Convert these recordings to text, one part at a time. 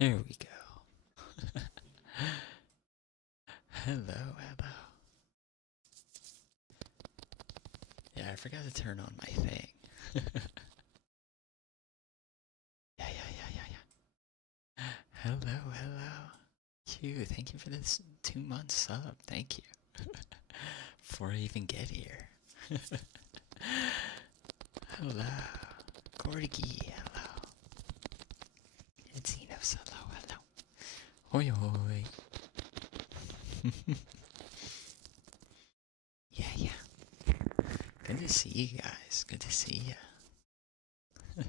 There we go. Hello, hello. Yeah, I forgot to turn on my thing. Yeah. Hello, hello. Q, thank you for this 2-month sub. Thank you. Before I even get here. Hello. Gorgi, hello. It's Enos, hello, hello. Hoi hoi. Yeah. Good to see you guys. Good to see you.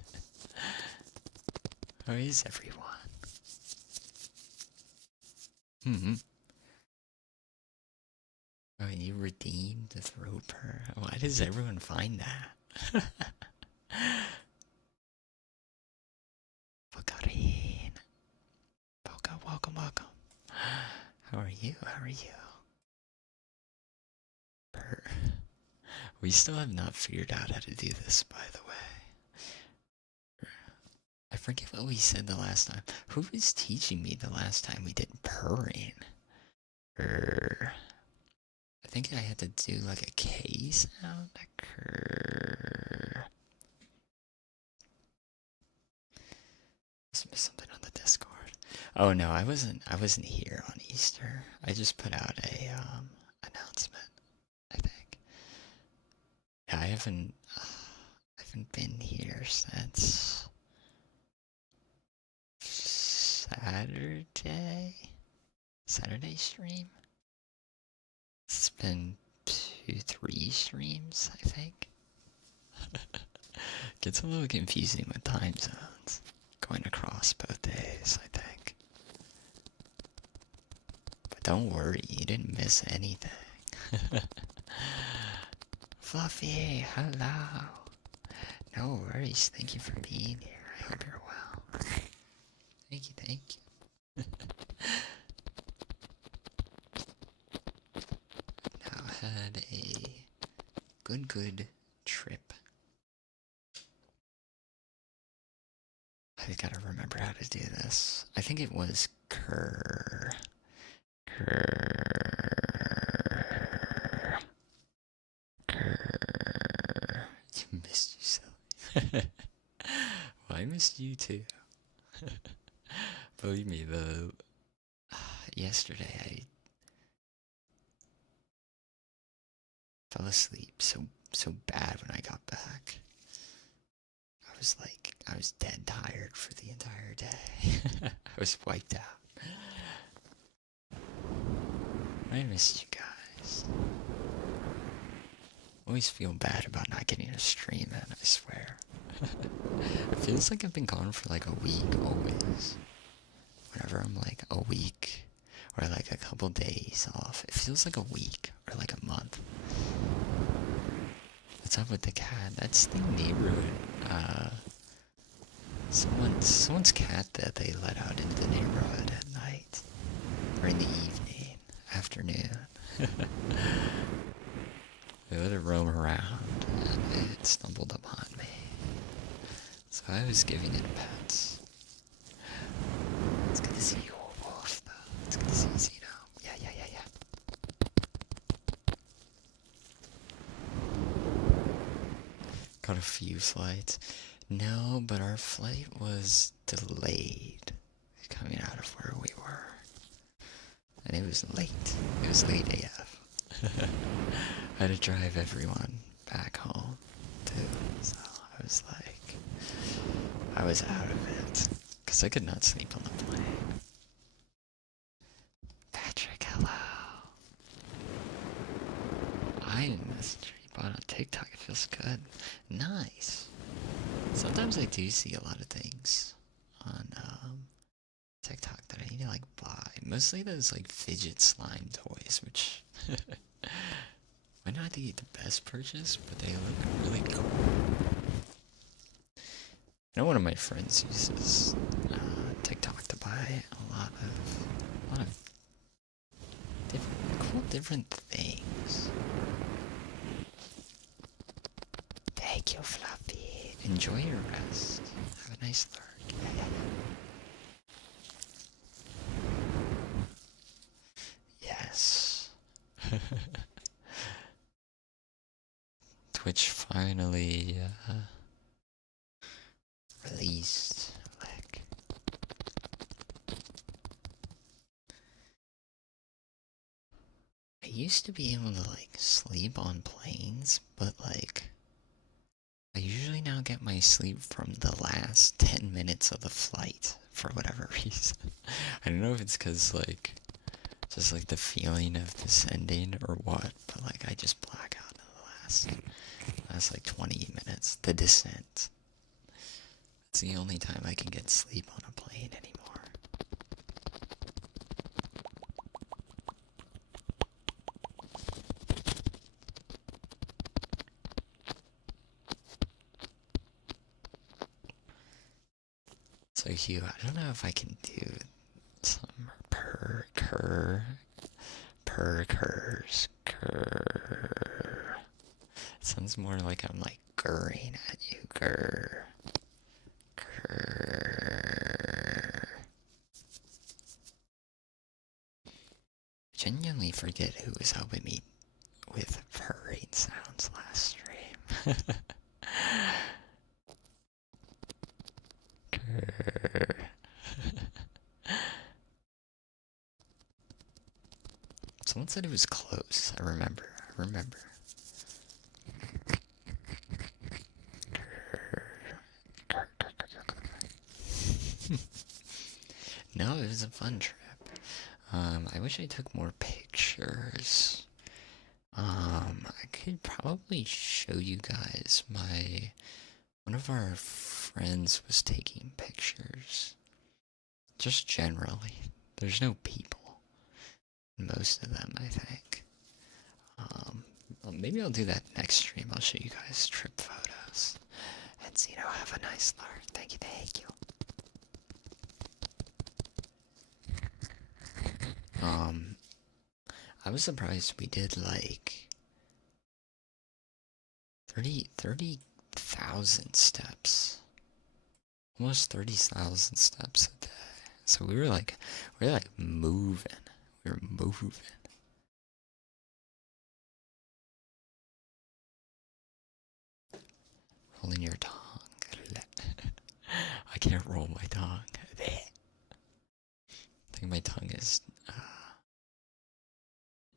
How is everyone? Oh, you redeemed the throat purr. Why does everyone find that? Bogarin. Boga, welcome. How are you? Purr. We still have not figured out how to do this, by the way. I forget what we said the last time. Who was teaching me the last time we did purring? I think I had to do like a K sound. Must miss something on the Discord. Oh no, I wasn't here on Easter. I just put out a announcement, I think. Yeah, I haven't been here since Saturday stream. It's been 3 streams, I think. Gets a little confusing with time zones. Going across both days, I think. But don't worry, you didn't miss anything. Fluffy, hello. No worries, thank you for being here. I hope you're well. Thank you. Now had a good trip. I gotta remember how to do this. I think it was Kerr. Missed you so. Well, I missed you too. Believe me, yesterday I fell asleep so bad when I got back. I was dead tired for the entire day. I was wiped out. I missed you guys. Always feel bad about not getting a stream in, I swear. It feels like I've been gone for like a week, always. Whenever I'm like a week, or like a couple days off, it feels like a week, or like a month. What's up with the cat? That's the neighborhood, someone's cat that they let out into the neighborhood at night. Or in the evening, afternoon. They let it roam around, and it stumbled upon me. So I was giving it pets. It's good to see you, Wolf, though. It's good to see you, Zeno. Yeah. Got a few flights. No, but our flight was delayed coming out of where we were. And it was late. It was late AF. I had to drive everyone back home, too. So I was out of it. Because I could not sleep on the plane. Patrick, hello. I didn't miss a stream, but on TikTok it feels good. Nice. Sometimes I do see a lot of things on TikTok that I need to like buy. Mostly those like fidget slime toys, which might not be the best purchase, but they look really cool. I know one of my friends uses TikTok to buy a lot of different things. Thank you, Fluffy. Enjoy your rest. Have a nice lurk. Twitch finally released like I used to be able to like sleep on planes, but like I usually now get my sleep from the last 10 minutes of the flight for whatever reason. I don't know if it's because like just like the feeling of descending or what, but like I just black out in the last like 20 minutes. The descent. It's the only time I can get sleep on a plane anymore. So Hugh, I don't know if I can do some curs. It sounds more like I'm like gurring at you, grr. Genuinely forget who was helping me with purring sounds last stream. Someone said it was close. I remember. No, it was a fun trip. I wish I took more pictures. I could probably show you guys one of our friends was taking pictures. Just generally. There's no people. Most of them, I think. Well, maybe I'll do that next stream. I'll show you guys trip photos. And Zeno, have a nice start. Thank you. I was surprised we did like 30,000 steps. Almost 30,000 steps a day. So we were like moving. We were moving. Rolling your tongue. I can't roll my tongue. I think my tongue is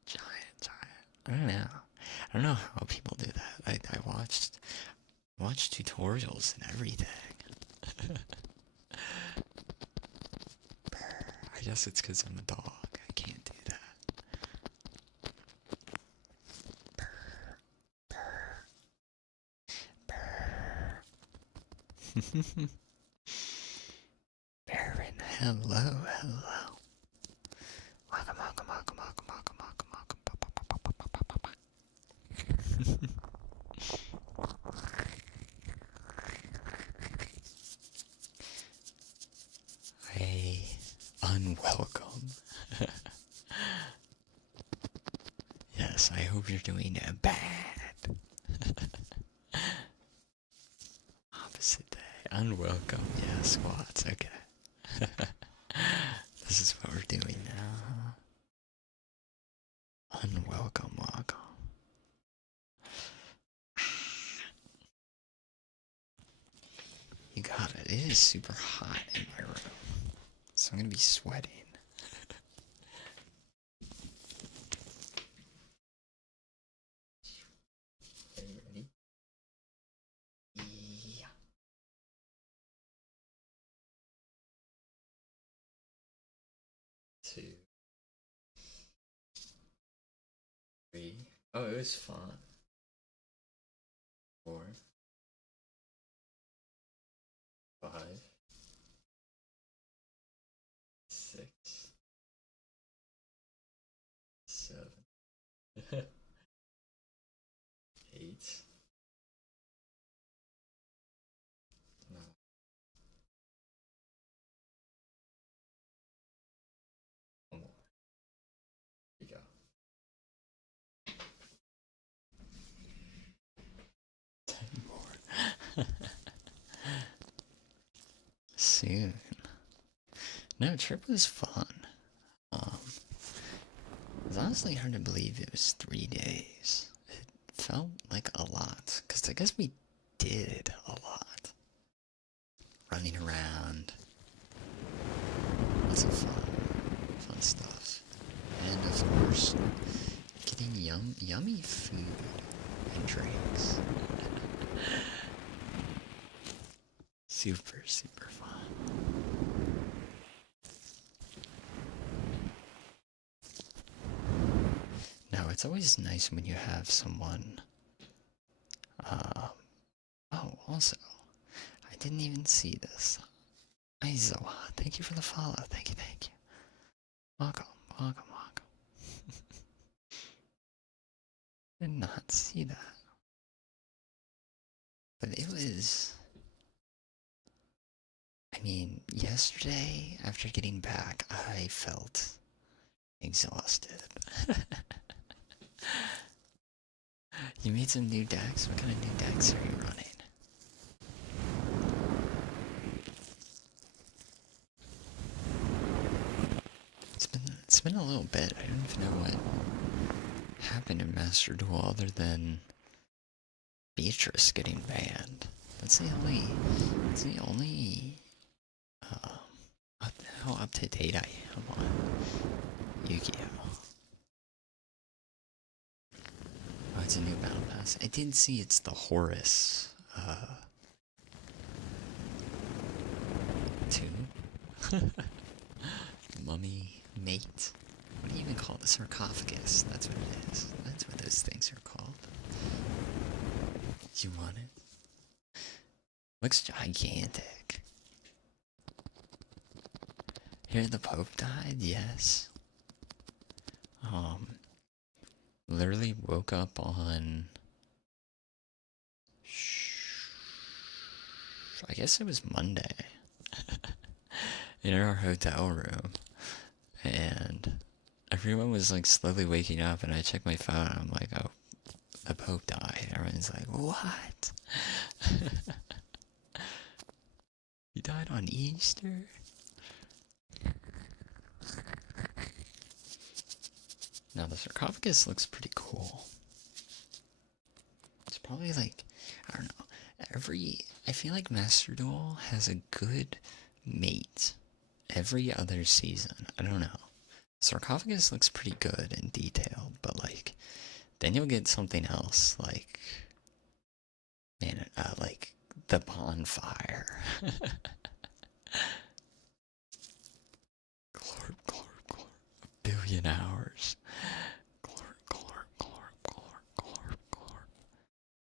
giant. I don't know how people do that. I watched tutorials and everything. I guess it's because I'm a dog. I can't do that. Baron, hello. Welcome. Unwelcome. Yes, I hope you're doing bad. Opposite day. Unwelcome. Yeah, squats. Okay. This is what we're doing now. Unwelcome, welcome. You got it. It is super hot in my room. So I'm gonna be sweating. Are you ready? Yeah. 2, 3. Oh, it was fun. 4, 5, 6, 7, 8, 9. One more. Here you go. 10 more. Soon. No, trip was fun. It's honestly hard to believe it was 3 days. It felt like a lot, because I guess we did a lot. Running around. Lots of fun stuff. And of course, getting yummy food and drinks. Super, super fun. Now, it's always nice when you have someone. Oh, also, I didn't even see this. Aizawa, thank you for the follow. Thank you, thank you. Welcome, welcome, welcome. Did not see that. But it was. I mean, yesterday, after getting back, I felt exhausted. You made some new decks? What kind of new decks are you running? It's been a little bit. I don't even know what happened in Master Duel other than Beatrice getting banned. That's the only how up to date I am on Yu-Gi-Oh! Oh, it's a new battle pass. I did see it's the Horus 2. Mummy mate. What do you even call the sarcophagus? That's what it is. That's what those things are called. You want it? Looks gigantic. Here the Pope died? Yes. Literally woke up on... I guess it was Monday. In our hotel room. And everyone was like slowly waking up, and I checked my phone and I'm like, oh, the Pope died. Everyone's like, what? He died on Easter? Now the sarcophagus looks pretty cool. It's probably like, I don't know, I feel like Master Duel has a good mate every other season. I don't know. Sarcophagus looks pretty good and detailed, but like, then you'll get something else, like, man, like the bonfire. Glorp, glorp, glorp. A billion hours. Glorp, glorp, glorp, glorp, glorp, glorp.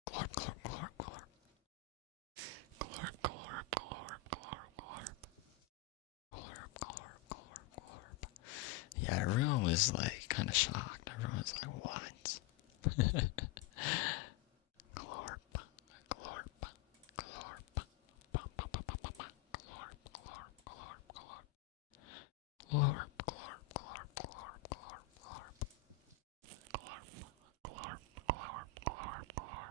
Glorp, glorp, glorp, glorp. Glorp, glorp, glorp, glorp, glorp. Glorp, glorp, glorp, glorp. Yeah, everyone was like kind of shocked. Everyone was like, what? Glorp, glorp, glorp. Glorp, glorp, glorp, glorp. Glorp, glorp, glorp, glorp, glorp, glorp. Glorp, glorp, glorp, glorp, glorp.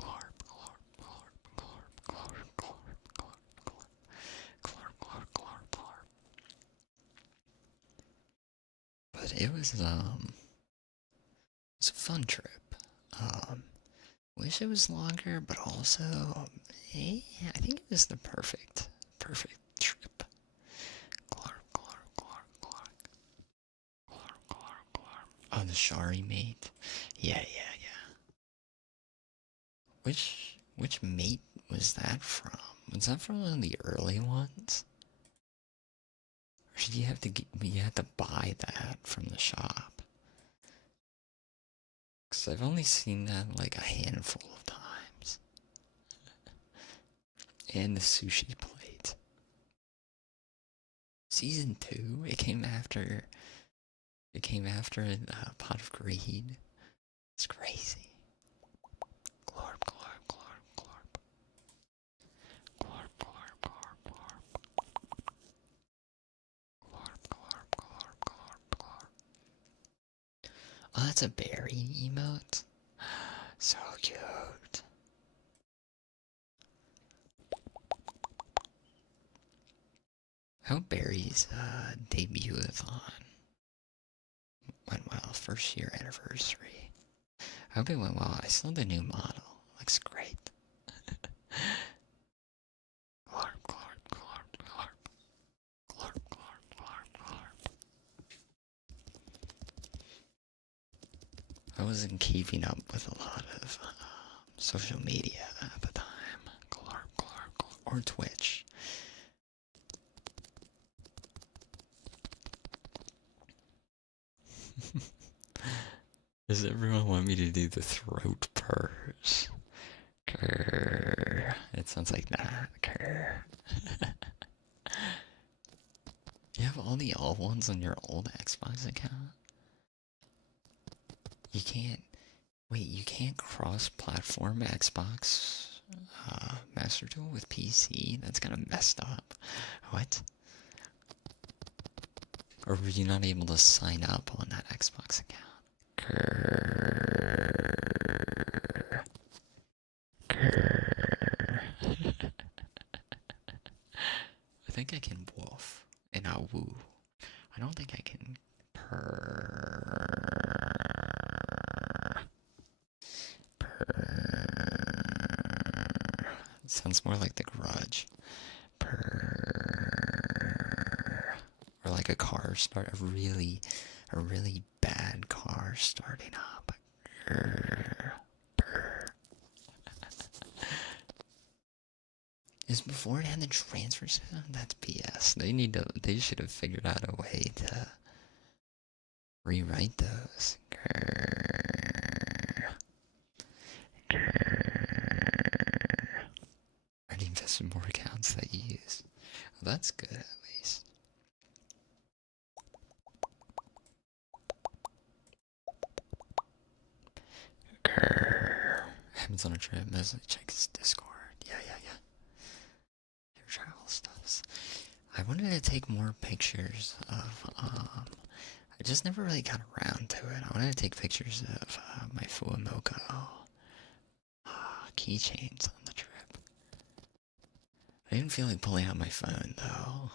Glorp, glorp, glorp, glorp, glorp, glorp, glorp, glorp, glorp, glorp, glorp. But it was a fun trip. Wish it was longer, but also, I think it was the perfect trip. Glorp, glorp, glorp, glorp. Glorp, glorp, glorp. Oh, the Shari mate. Yeah, yeah, yeah. Which mate was that from? Was that from one of the early ones? Or did you have to buy that from the shop? Because I've only seen that like a handful of times. And the sushi plate. Season 2, it came after Pot of Greed. It's crazy. Glorp, glorp, glorp, glorp. Glorp, glorp, glorp, glorp. Glorp, glorp, glorp, glorp, glorp. Oh, that's a berry emote? So cute. I hope Barry's debut is on. went well. First year anniversary. I hope it went well. I saw the new model. Looks great. Glarp, glarp, glarp, glarp. Glarp, glarp, glarp, glarp. I wasn't keeping up with a lot of social media at the time. Glarp, glarp, glarp. Or Twitch. Does everyone want me to do the throat purrs? Grr. It sounds like that. Grr. You have all the old ones on your old Xbox account? You can't. Wait, you can't cross-platform Xbox Master Tool with PC? That's kind of messed up. What? Or were you not able to sign up on that Xbox account? Grrr. Grrr. I think I can woof and I'll woo. I don't think I can purr. Purr. It sounds more like The Grudge. Purr. Or like a car start, a really bad car starting up. Grrr. Purr. Is before it had the transfer system? That's BS. They should have figured out a way to rewrite those. Grrr. Grrr. Already invest in more accounts that you use. Well, that's good at least. Grrr. Happens on a trip. Check his Discord. Yeah. Your travel stuffs. I wanted to take more pictures of, I just never really got around to it. I wanted to take pictures of my Fuamoko keychains on the trip. I didn't feel like pulling out my phone though.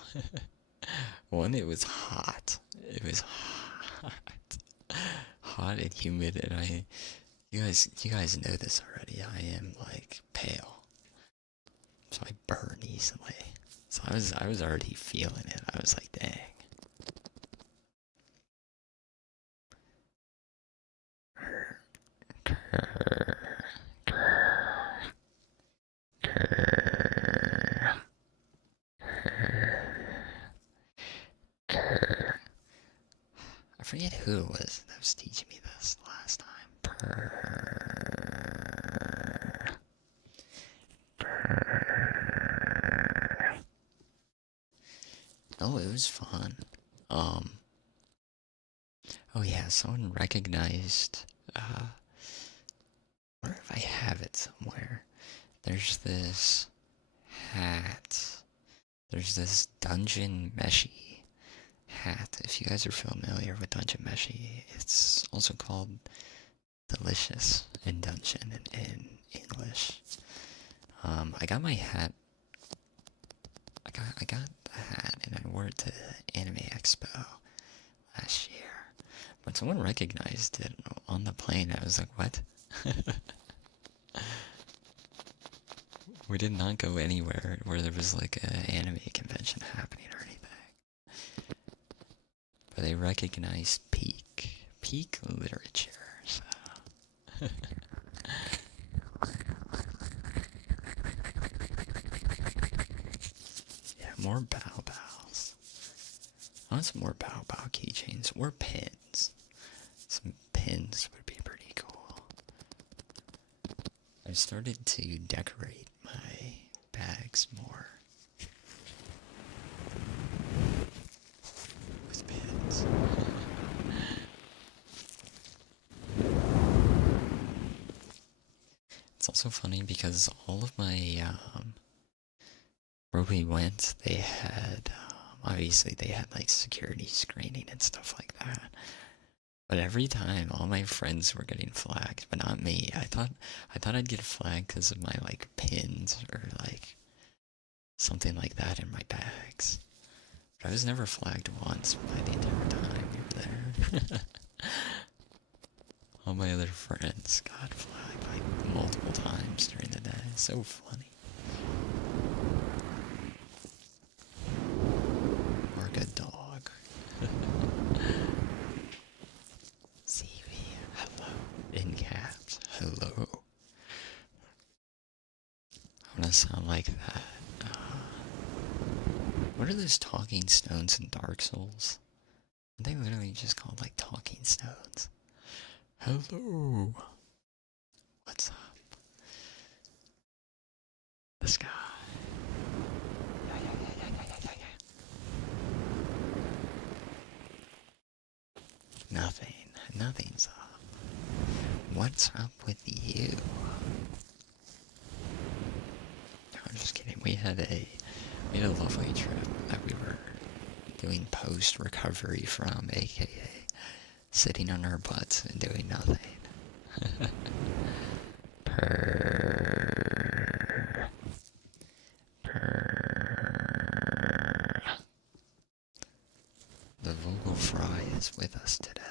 One, it was hot. It was hot. Hot and humid, and you guys know this already. I am like pale, so I burn easily. So I was already feeling it. I was like, dang. I forget who it was that was teaching me this last time. Purr. Purr. Oh, it was fun. Oh yeah, someone recognized, I wonder if I have it somewhere. There's this hat. There's this Dungeon Meshi hat. If you guys are familiar with Dungeon Meshi, it's also called Delicious in Dungeon in English. I got my hat. I got the hat and I wore it to Anime Expo last year. But someone recognized it on the plane. I was like, what? We did not go anywhere where there was like an anime convention happening or anything. But they recognized peak literature, so. Yeah, more bow bows. I want some more bow bow keychains or pins. Some pins would be pretty cool. I started to decorate my bags more with pins. It's also funny because all of my, where we went, they had, obviously they had like security screening and stuff like that. But every time, all my friends were getting flagged, but not me. I thought I'd get flagged because of my like pins or like something like that in my bags. But I was never flagged once by the entire time we were there. All my other friends got flagged like multiple times during the day. So funny. Or a good dog. CV, hello. In caps, hello. I want to sound like that. What are those talking stones in Dark Souls? Are they literally just called like talking stones? Hello. What's up? The sky. Nothing. Nothing's up. What's up with you? No, I'm just kidding. We had a lovely trip that we were doing post-recovery from, aka sitting on our butts and doing nothing. Purr. Purr. The vocal fry is with us today.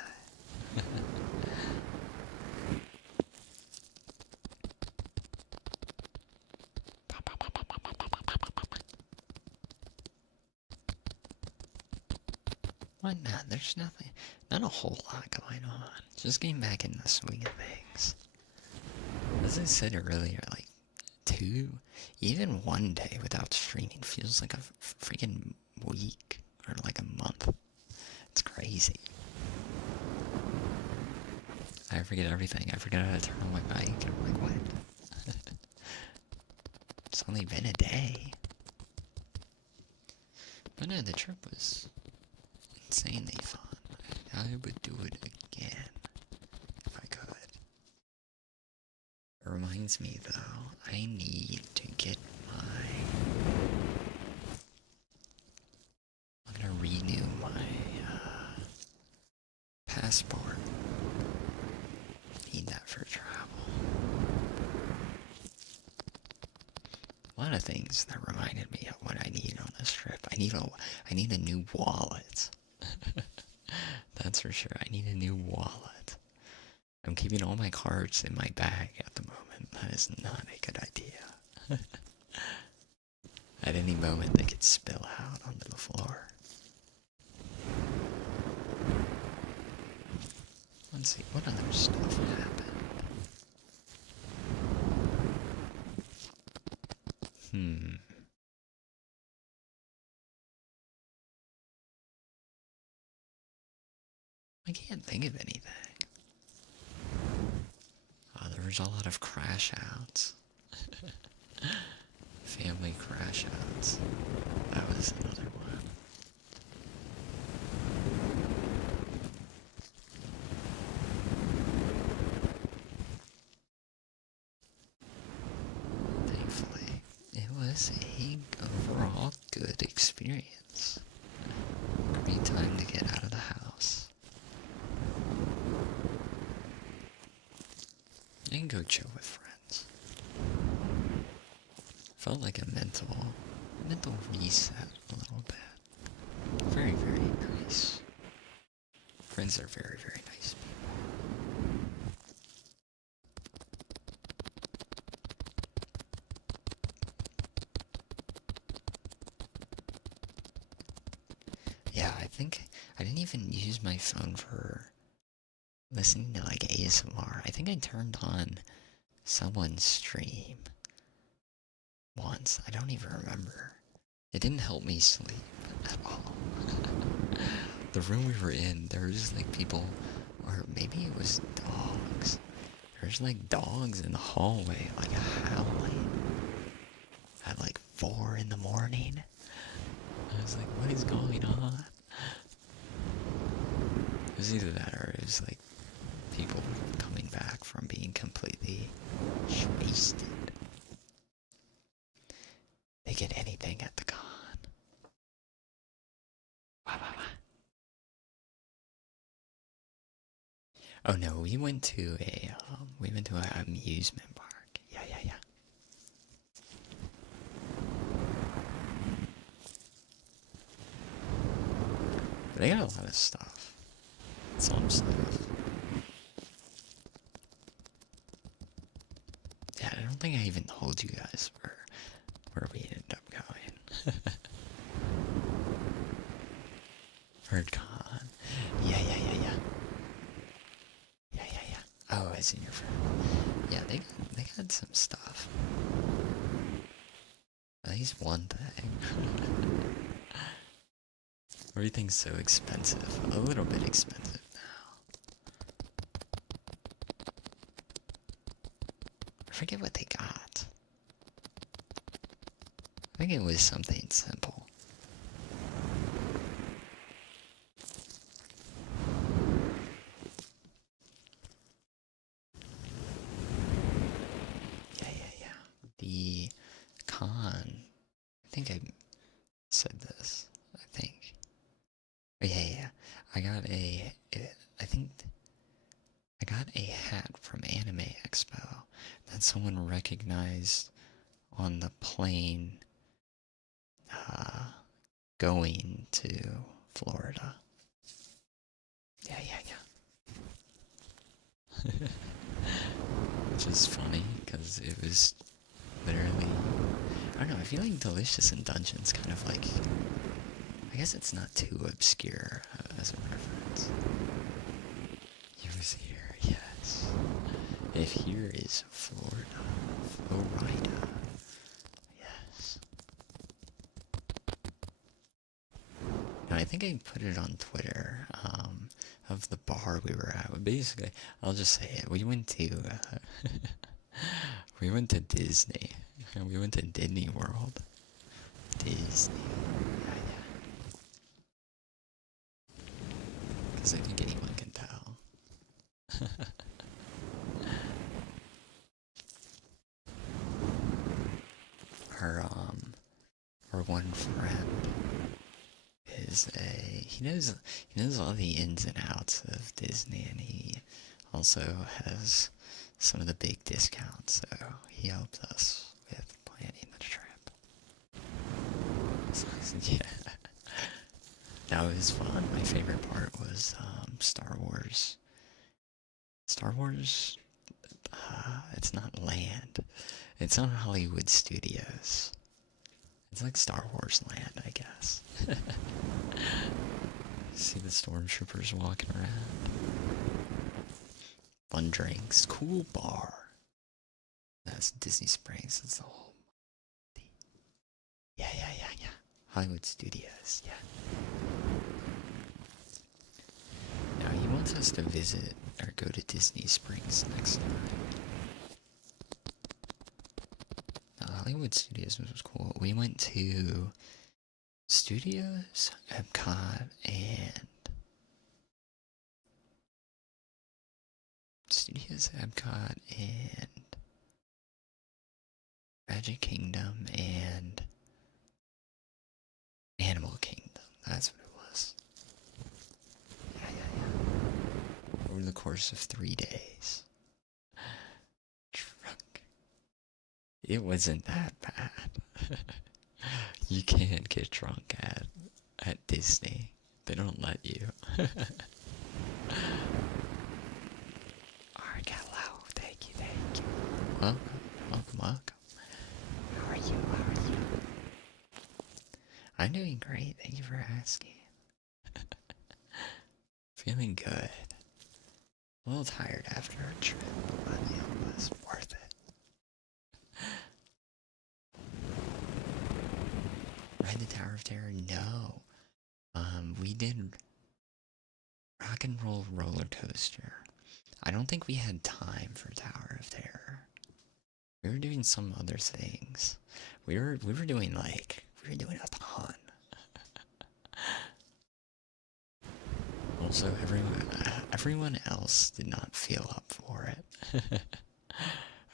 Why not? There's nothing, not a whole lot going on. Just getting back in the swing of things. As I said earlier, like, even one day without streaming feels like a freaking week or like a month. It's crazy. I forget everything. I forget how to turn on my mic. And I'm like, what? It's only been a day. But no, the trip was insanely fun. I would do it again if I could. It reminds me though, I need to get I'm gonna renew my passport. Need that for travel. A lot of things that reminded me of what I need on this trip. I need a new wallet. That's for sure. I need a new wallet. I'm keeping all my cards in my bag at the moment. That is not a good idea. At any moment, they could spill out onto the floor. Let's see, what other stuff happened? I can't think of anything. Oh, there was a lot of crash outs. Family crash outs. That was another one. Thankfully, it was a overall good experience. Great time to get out of the house. And go chill with friends. Felt like a mental reset a little bit. Very, very nice. Friends are very, very nice people. Yeah, I think I didn't even use my phone for listening to like ASMR. I think I turned on someone's stream once. I don't even remember. It didn't help me sleep at all. The room we were in, there was like people, or maybe it was dogs. There's like dogs in the hallway, like howling at like 4 in the morning. I was like, what is going on? It was either that or it was like people coming back from being completely wasted. They get anything at the con. Oh no, we went to an amusement park. Yeah. They got a lot of stuff. some stuff. Yeah, I don't think I even told you guys where we ended up going. Con. Yeah. Oh, I seen your friend. Yeah, they got some stuff. At least one thing. Everything's so expensive. A little bit expensive now. I forget what they got. I think it was something simple. Yeah. The con. I think I said this. I think. Oh, yeah. I think I got a hat from Anime Expo that someone recognized on the plane going to Florida. Yeah. Which is funny, because it was literally... I don't know, I feel like Delicious in Dungeons kind of like... I guess it's not too obscure as a reference. He was here, yes. If here is Florida, Florida, yes. Now, I think I put it on Twitter, of the bar we were at. Basically, I'll just say it. We went to Disney. We went to Disney World. Disney. Yeah. Because I think anyone can tell. Our one friend is he knows all the ins and outs of Disney, and he also has some of the big discounts, so he helped us with planning the trip. So, yeah. That was fun. My favorite part was Star Wars. It's not Land. It's not Hollywood Studios. It's like Star Wars Land, I guess. See the stormtroopers walking around. Fun drinks. Cool bar. That's Disney Springs. That's the whole... Yeah. Hollywood Studios, yeah. Now he wants us to visit or go to Disney Springs next time. Hollywood Studios was cool. We went to Studios, Epcot, and Magic Kingdom and Animal Kingdom. That's what it was. Yeah. Over the course of 3 days. Drunk. It wasn't that bad. You can't get drunk at Disney. They don't let you. Alright, hello. Thank you. Welcome. How are you? I'm doing great. Thank you for asking. Feeling good. A little tired after our trip, but it was worth it. Ride the Tower of Terror? No. We did Rock and Roll Roller Coaster. I don't think we had time for Tower of Terror. We were doing some other things. We were doing a ton. Also, everyone else did not feel up for it.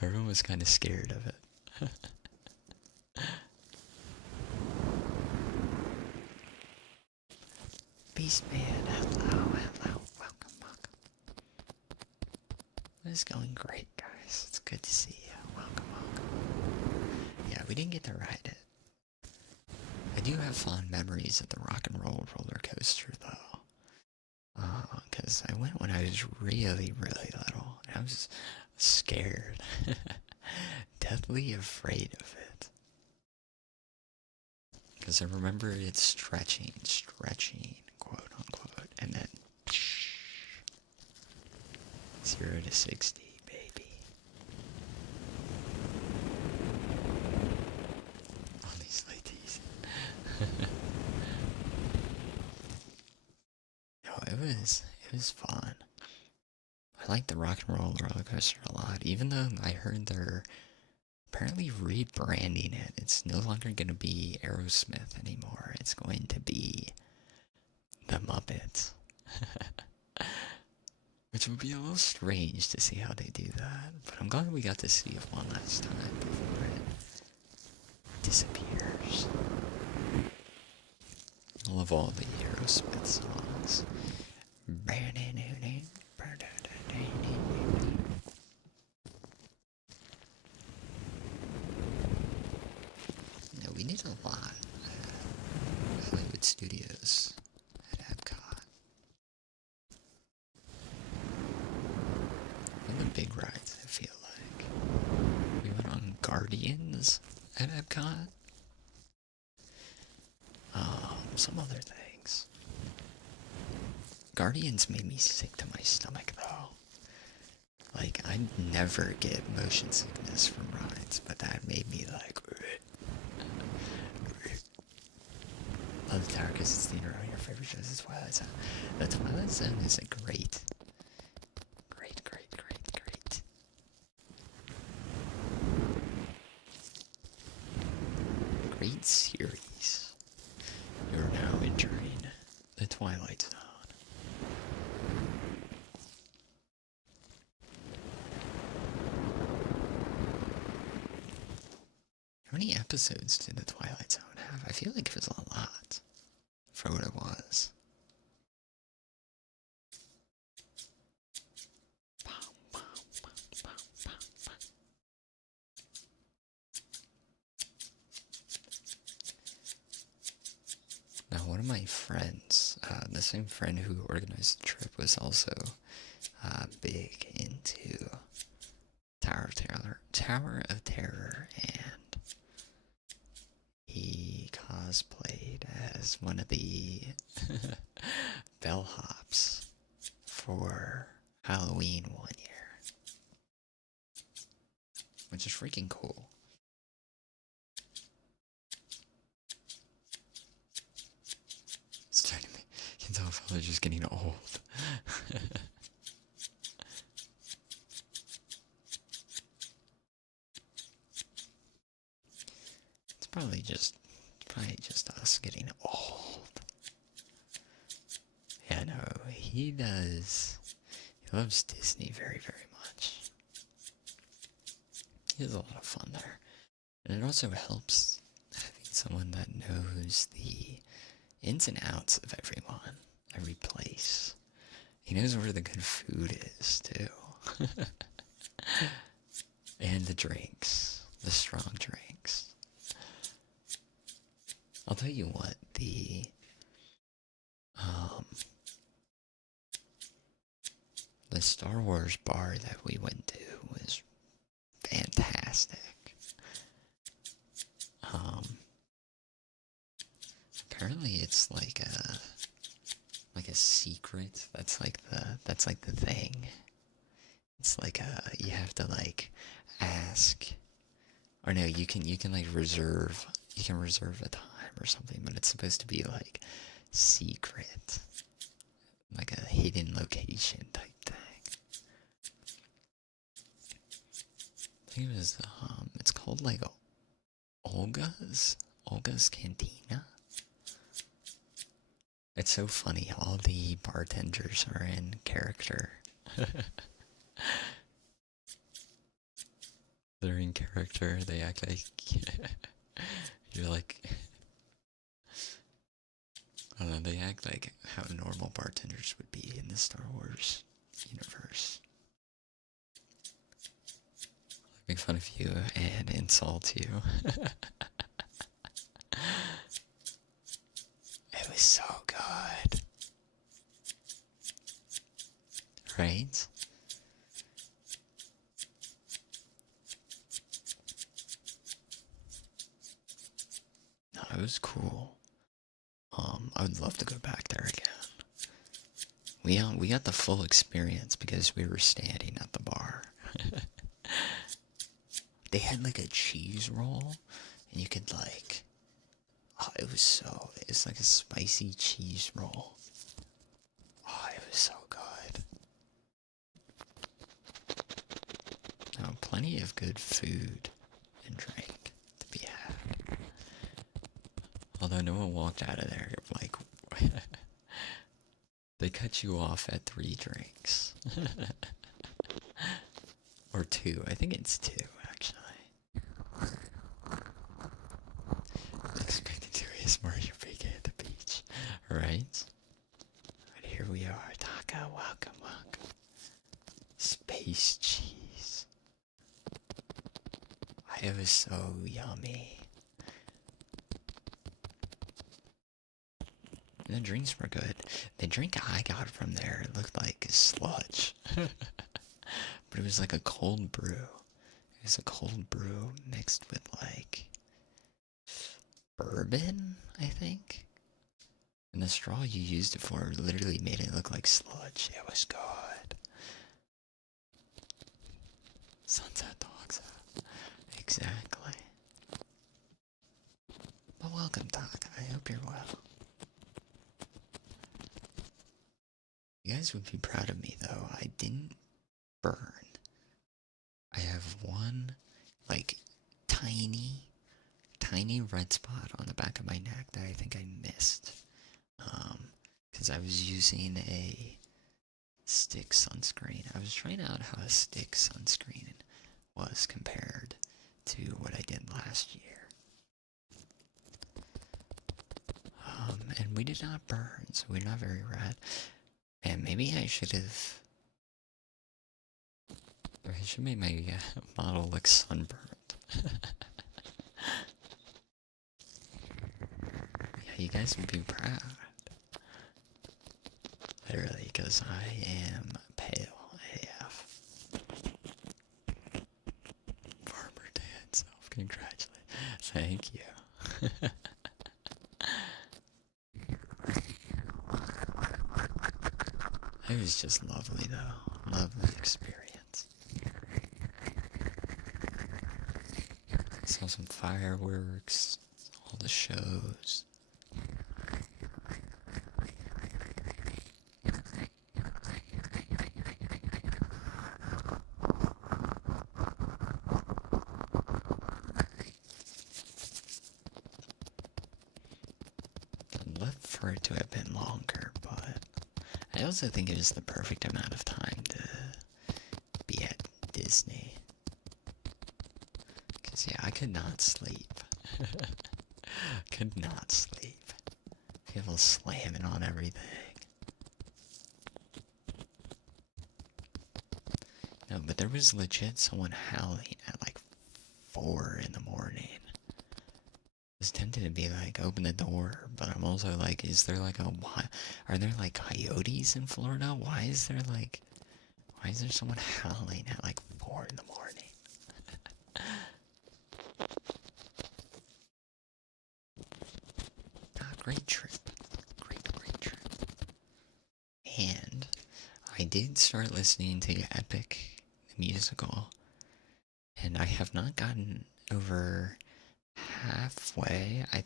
Everyone was kind of scared of it. Beastman, hello, welcome. It's going great, guys. It's good to see you. Welcome. Yeah, we didn't get to ride it. I do have fond memories of the Rock and Roll Roller Coaster, though. because I went when I was really, really little. And I was scared. Deathly afraid of it. Because I remember it stretching, quote unquote, and then 0 to 60, baby. All these ladies. No, it was fun. I like the rock and roll roller coaster a lot, even though I heard they're apparently rebranding it. It's no longer going to be Aerosmith anymore. It's going to be the Muppets. Which would be a little strange to see how they do that. But I'm glad we got to see it one last time before it disappears. I love all the Aerosmith songs. No, we need a lot of Hollywood studios at Epcot. One of the big rides, I feel like. We went on Guardians at Epcot. Some other things. Guardians made me sick to my stomach, though. Like, I never get motion sickness from rides, but that made me like... Love the Tower because it's the one of your favorite shows is Twilight Zone. The Twilight Zone is a great series. You're now entering the Twilight Zone. How many episodes did the Twilight Zone have? I feel like it was a lot for what it was. Now, one of my friends, the same friend who organized the trip, was also big into Tower of Terror, and he cosplayed as one of the bellhops for Halloween one year, which is freaking cool. It's starting to make, you can tell if I'm just getting old. It's probably just us getting old. Yeah, no, he does. He loves Disney very, very much. He has a lot of fun there. And it also helps having someone that knows the ins and outs of everyone, every place. He knows where the good food is, too. And the drinks. The strong drinks. I'll tell you what, the Star Wars bar that we went to was fantastic. Apparently it's like a secret. That's like the thing. It's like you have to like ask, or no, you can like reserve. You can reserve a time or something, but it's supposed to be like secret, like a hidden location type thing. I think it was it's called like Olga's Cantina. It's so funny. All the bartenders are in character. They're in character. They act like you're like. I don't know. They act like how normal bartenders would be in the Star Wars universe. Make fun of you and insult you. It was so good. Right? No, it was cool. I would love to go back there again. We got the full experience because we were standing at the bar. They had like a cheese roll, and you could like, oh, it's like a spicy cheese roll. Oh, it was so good. Now, plenty of good food and drink to be had. Although no one walked out of there like, they cut you off at 3 drinks. Or 2, I think it's 2 actually. Expected to ASMR your bacon at the beach. Right? But here we are. Taka, welcome, welcome. Space cheese. It was so yummy. And the drinks were good. The drink I got from there looked like sludge. But it was like a cold brew. It was a cold brew mixed with like bourbon, I think. And the straw you used it for literally made it look like sludge. It was good. Sunset dogs. Exactly. But welcome, Doc. I hope you're well. You guys would be proud of me, though. I didn't burn. I have one, like, tiny red spot on the back of my neck that I think I missed. Because I was using a stick sunscreen. I was trying out how a stick sunscreen was compared to what I did last year. And we did not burn, so we're not very red. And maybe I should have... I should make my model look sunburned. Yeah, you guys would be proud. Literally, because I am pale AF. Farmer Dan self-congratulate. Thank you. It was just lovely, though. Lovely experience. Saw some fireworks, all the shows. I'd love for it to have been longer, but I also think it was the perfect amount of time to be at Disney. Because, yeah, I could not sleep. Could not sleep. People slamming on everything. No, but there was legit someone howling at like 4 in the morning. I was tempted to be like, open the door, but I'm also like, is there like are there like coyotes in Florida? Why is there someone howling at like 4 in the morning? Great trip. Great trip. And I did start listening to Epic, the musical, and I have not gotten over halfway. I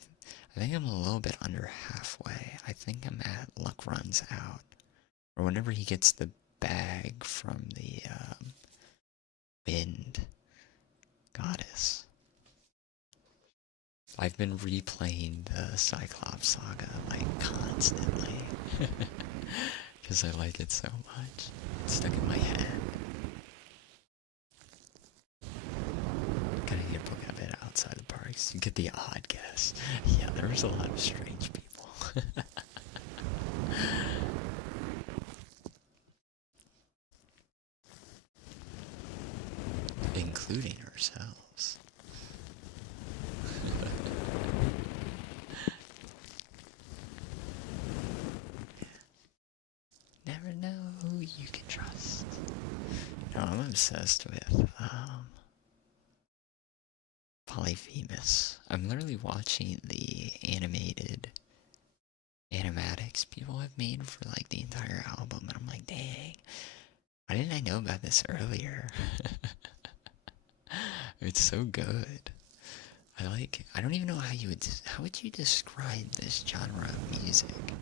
think I'm a little bit under halfway. I think I'm at Luck Runs Out, or whenever he gets the bag from the wind goddess. I've been replaying the Cyclops saga like constantly because I like it so much. It's stuck in my head. Gotta get a book of it outside the parks. You get the odd guess. Yeah, there was a lot of strange people. Including ourselves. Never know who you can trust. No, I'm obsessed with Polyphemus. I'm literally watching the animatics people have made for like the entire album, and I'm like, dang, why didn't I know about this earlier? It's so good. I don't even know how would you describe this genre of music?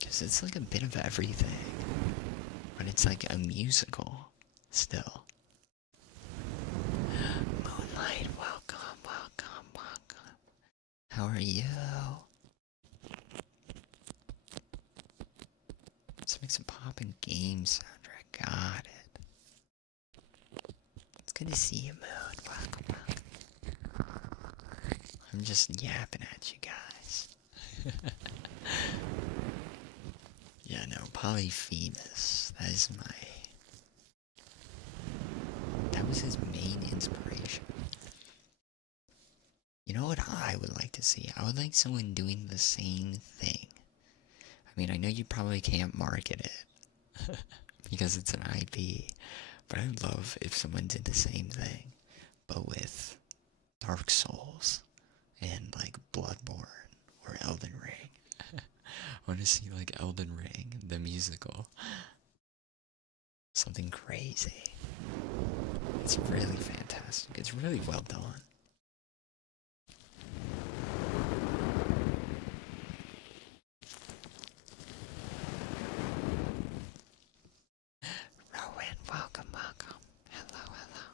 Because it's like a bit of everything, but it's like a musical still. Moonlight, welcome, welcome, welcome. How are you? Let's make some poppin' game soundtrack. Got it. It's good to see you, Moon. Welcome, welcome. I'm just yapping at you guys. Yeah, no, Polyphemus. That was his main inspiration. You know what I would like to see? I would like someone doing the same thing. I mean, I know you probably can't market it because it's an IP, but I'd love if someone did the same thing, but with Dark Souls and like Bloodborne or Elden Ring. I want to see like Elden Ring, the musical. Something crazy. It's really fantastic. It's really well done. Rowan, welcome, welcome. Hello, hello.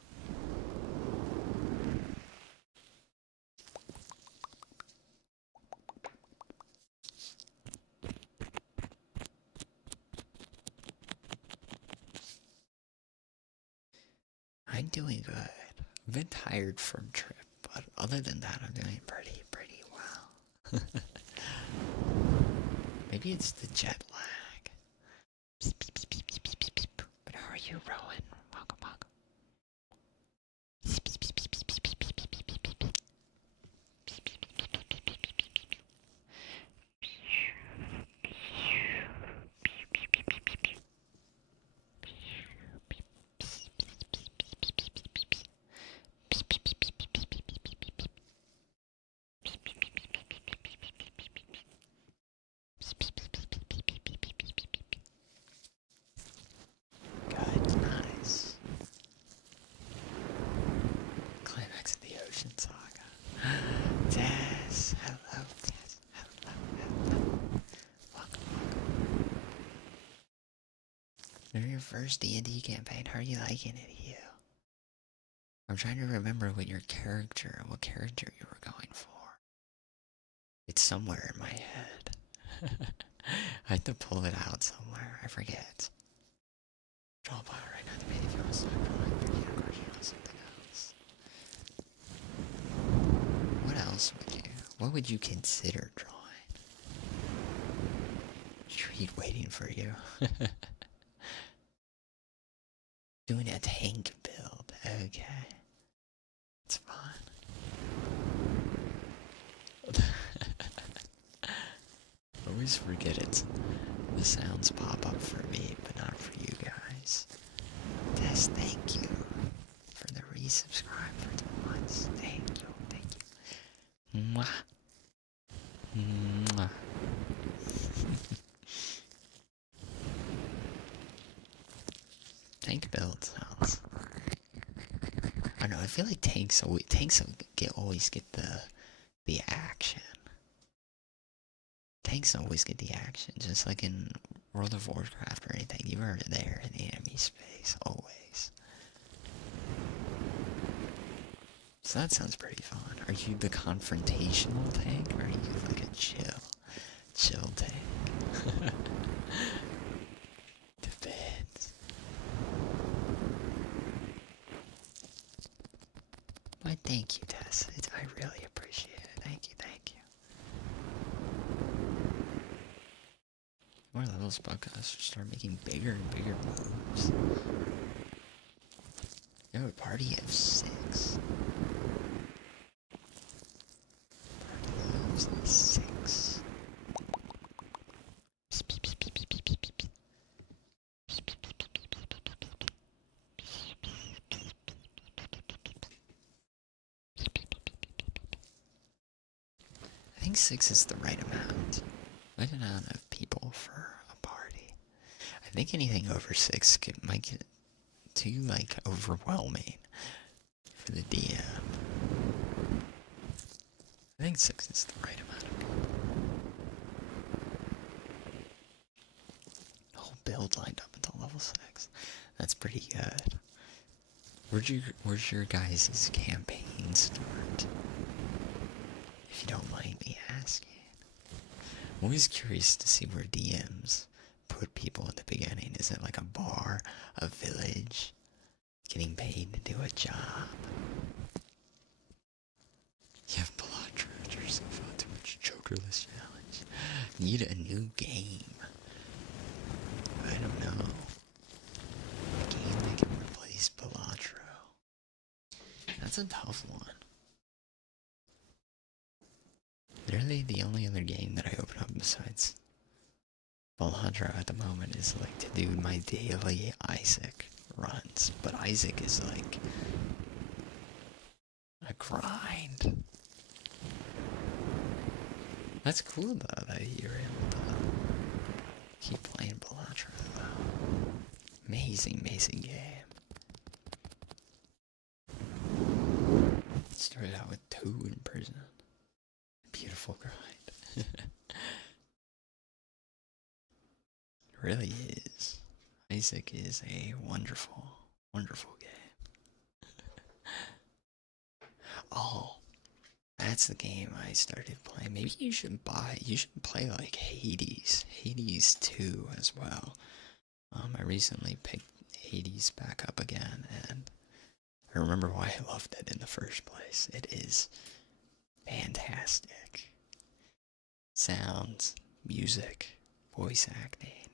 I'm doing good. I've been tired from trip, but other than that, I'm doing pretty well. Maybe it's the jet lag. But how are you, Rowan? Welcome, welcome. Good, nice. Climax of the Ocean Saga. Tess, hello, Tess. Hello, hello. Welcome, welcome. You're your first D&D campaign. How are you liking it, Hugh? I'm trying to remember what character you were going for. It's somewhere in my head. I have to pull it out somewhere. I forget. Draw a right now to if you want to start drawing, but of course you want something else. What else what would you consider drawing? Treat waiting for you. Doing a tank build, okay. It's fun. I always forget the sounds pop up for me, but not for you guys. Tess, thank you for the resubscribe for 2 months. Thank you, thank you. Mwah. Mwah. Tank build sounds. I don't know, I feel like tanks always get the action. Tanks always get the action, just like in World of Warcraft or anything. You are there in the enemy space, always. So that sounds pretty fun. Are you the confrontational tank, or are you like a chill tank? Depends. Why, thank you, Tess. I really appreciate it. Thank you, thank you. More levels podcast start making bigger and bigger moves. You have a party of 6. Party moves 6. think 6 is the right amount. Right amount of people for a party. I think anything over 6 might get too, like, overwhelming for the DM. I think 6 is the right amount of people. The whole build lined up until level 6. That's pretty good. Where's your guys' campaign start? If you don't mind me asking. I'm always curious to see where DMs put people at the beginning. Is it like a bar, a village, getting paid to do a job? You have Balatro, so far too much Jokerless challenge. Need a new game. I don't know. A game that can replace Balatro. That's a tough one. Literally the only other game that I open up besides Balatro at the moment is like to do my daily Isaac runs. But Isaac is like a grind. That's cool though that you're able to keep playing Balatro though. Amazing, amazing game. Started out with 2 in prison. Beautiful grind. It really is. Isaac is a wonderful, wonderful game. Oh, that's the game I started playing. Maybe you should play like Hades. Hades 2 as well. I recently picked Hades back up again, and I remember why I loved it in the first place. It is fantastic. Sounds, music, voice acting,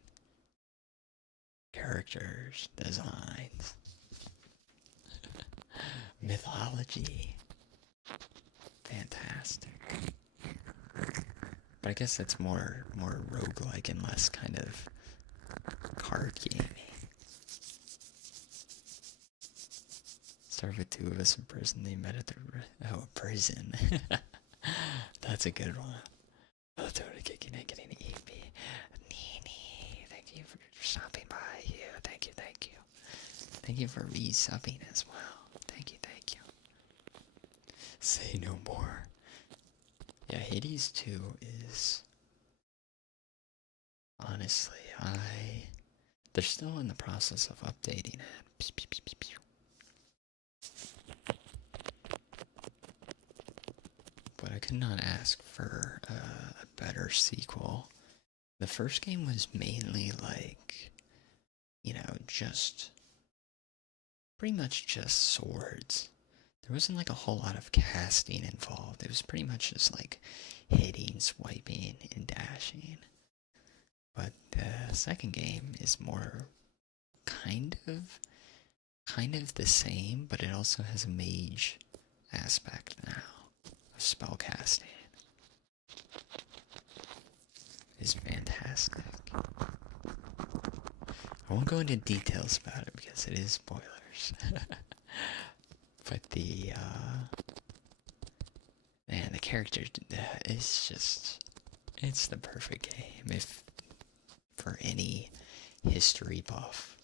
characters, designs, mythology. Fantastic. But I guess it's more roguelike and less kind of card gaming. Start with 2 of us in prison. They met at the prison. That's a good one. Oh, totally kicking it, getting EP. Nini, thank you for stopping by. Thank you. Thank you for resubbing as well. Thank you. Say no more. Yeah, Hades 2 is honestly, they're still in the process of updating it. But I could not ask for a better sequel. The first game was mainly like, just pretty much just swords. There wasn't like a whole lot of casting involved. It was pretty much just like hitting, swiping, and dashing. But the second game is more kind of the same, but it also has a mage aspect now of spellcasting. It's fantastic. I won't go into details about it because it is spoilers. But the character, it's the perfect game if for any history buff.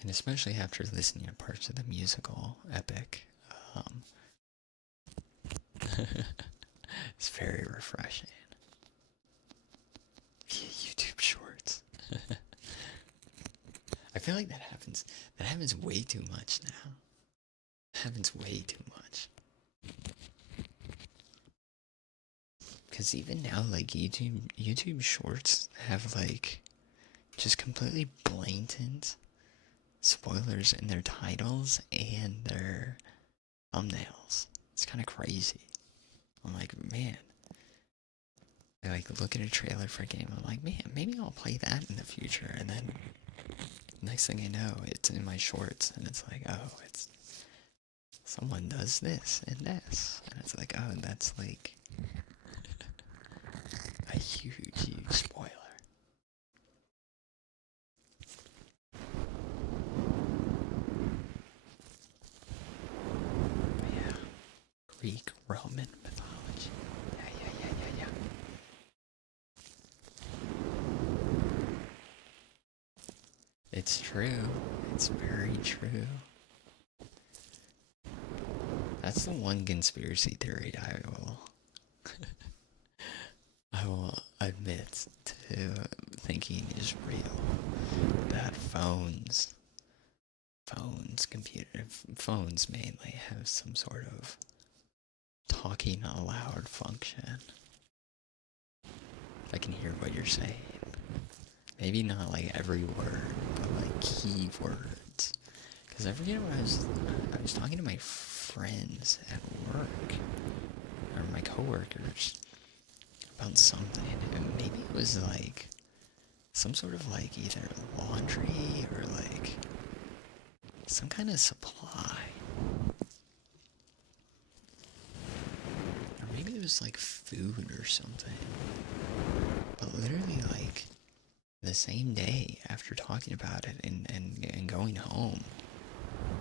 And especially after listening to parts of the musical epic, it's very refreshing. YouTube shorts. I feel like that happens way too much now. It happens way too much. Because even now, like, YouTube shorts have, like, just completely blatant spoilers in their titles and their thumbnails. It's kind of crazy. I'm like, man. I, like, look at a trailer for a game, I'm like, man, maybe I'll play that in the future, and then next thing I know, it's in my shorts, and it's like, oh, it's someone does this and this, and it's like, oh, that's like a huge spoiler. Greek Roman mythology. Yeah. It's true. It's very true. That's the one conspiracy theory I will admit to thinking is real. That phones mainly have some sort of talking aloud function. I can hear what you're saying. Maybe not like every word, but like key words. Because I forget what I was talking to my friends at work, or my coworkers, about something, and maybe it was like some sort of like either laundry or like some kind of supply. Or maybe it was like food or something. But literally like the same day after talking about it and going home,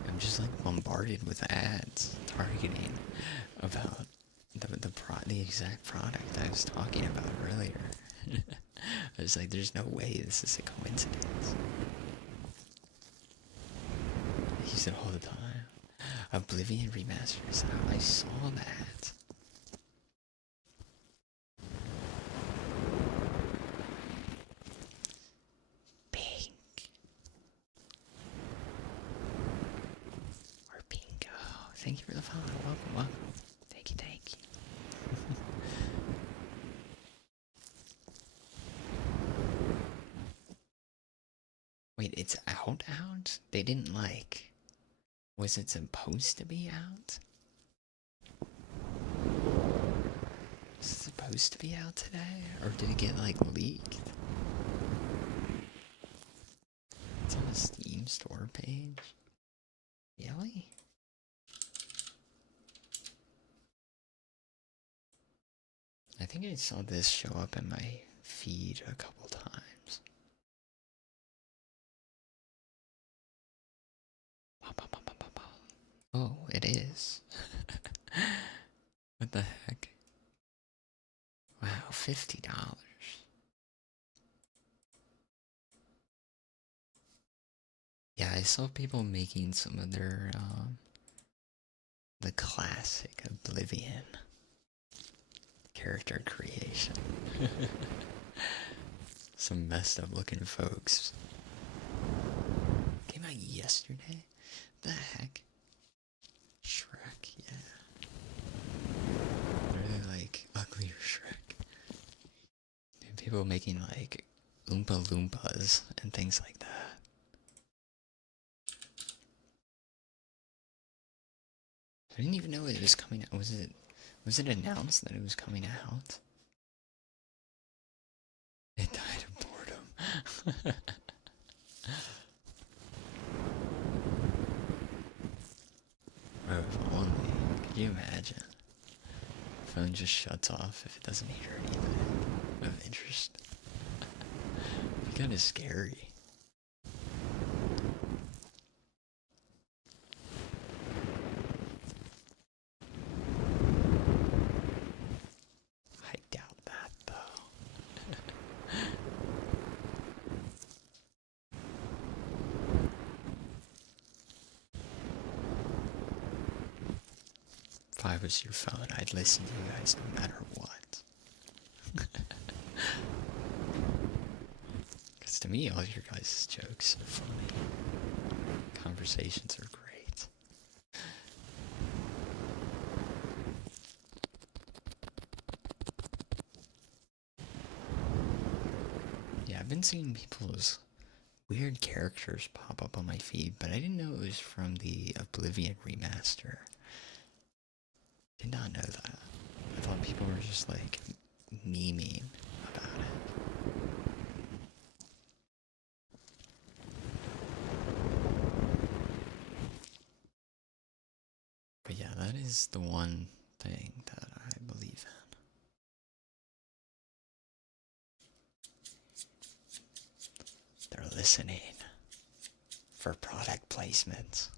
I'm just like bombarded with ads targeting about the exact product I was talking about earlier. I was like, there's no way this is a coincidence. I use it all the time. Oblivion Remastered is how I saw that. Pink. Or Bingo. Thank you for the follow. Welcome. Thank you. Wait, it's out? They didn't like... Was it supposed to be out? Was it supposed to be out today? Or did it get, like, leaked? It's on the Steam store page? Really? I think I saw this show up in my feed a couple times. Oh, it is. What the heck? Wow, $50. Yeah, I saw people making some of their, the classic Oblivion character creation. Some messed up looking folks. Came out yesterday? The heck? Shrek, yeah. Really like uglier Shrek. And people making like Oompa Loompas and things like that. I didn't even know it was coming out. Was it announced that it was coming out? It died of boredom. Oh, if only. Could you imagine? Phone just shuts off if it doesn't hear anything of interest. It'd be kind of scary. I doubt that, though. If I was your phone, I'd listen to you guys no matter what. Because to me, all your guys' jokes are funny. Conversations are great. Yeah, I've been seeing people's weird characters pop up on my feed, but I didn't know it was from the Oblivion remaster. Did not know that. I thought people were just like memeing about it. But yeah, that is the one thing that I believe in. They're listening for product placements.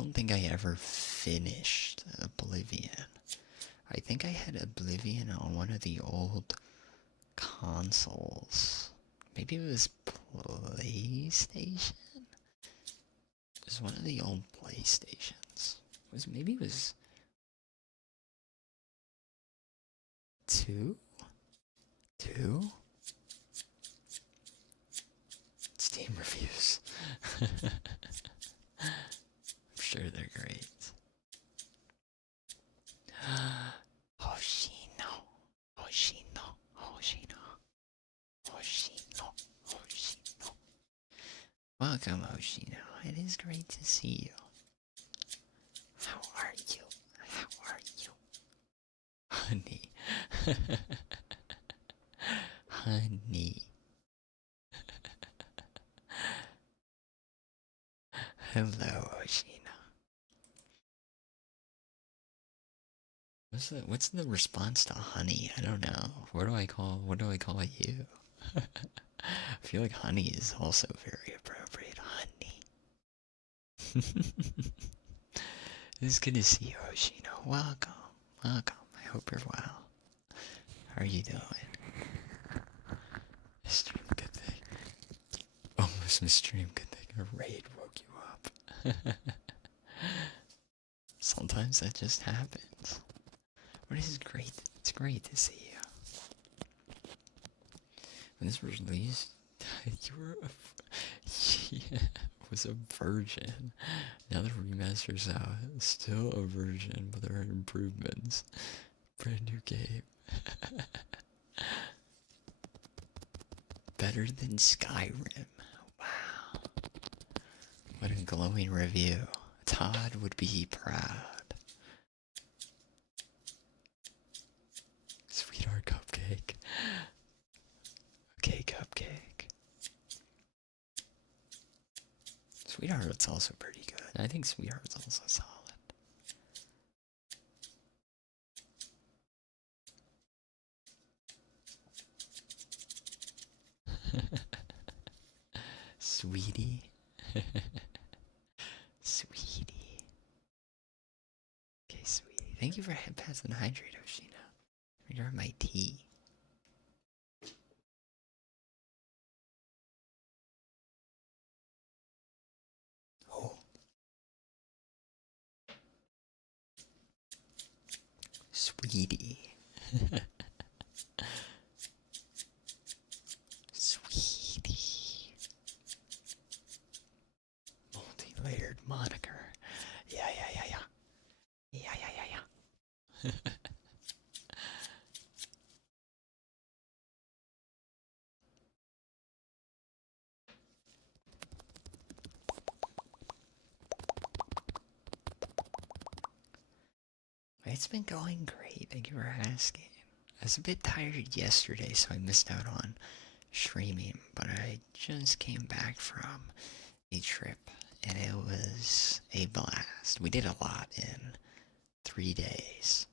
don't think I ever finished Oblivion. I think I had Oblivion on one of the old consoles. Maybe it was PlayStation? It was one of the old PlayStations. Maybe it was 2? 2? Steam reviews. I'm sure they're great. Hoshino. Hoshino. Hoshino. Hoshino. Hoshino. Welcome, Hoshino. It is great to see you. How are you? How are you? Honey. Honey. Hello, Hoshino. What's the response to honey? I don't know. What do I call you? I feel like honey is also very appropriate. Honey. It's good to see you, Hoshino. Welcome. Welcome. I hope you're well. How are you doing? Stream good thing. Almost stream good thing. A raid woke you up. Sometimes that just happens. But it is great. It's great to see you. When this was released, you were was a virgin. Now the remaster's out. Still a virgin, but there are improvements. Brand new game. Better than Skyrim. Wow. What a glowing review. Todd would be proud. Sweetheart Cupcake. Okay, Cupcake. Sweetheart's also pretty good. I think Sweetheart's also solid. Sweetie. Sweetie. Okay, sweetie. Thank you for passing the hydrate, Oshina. You're my tea. Oh. Sweetie. Sweetie. Multi-layered moniker. Yeah. Yeah. It's been going great, thank you for asking. I was a bit tired yesterday, so I missed out on streaming, but I just came back from a trip, and it was a blast. We did a lot in 3 days.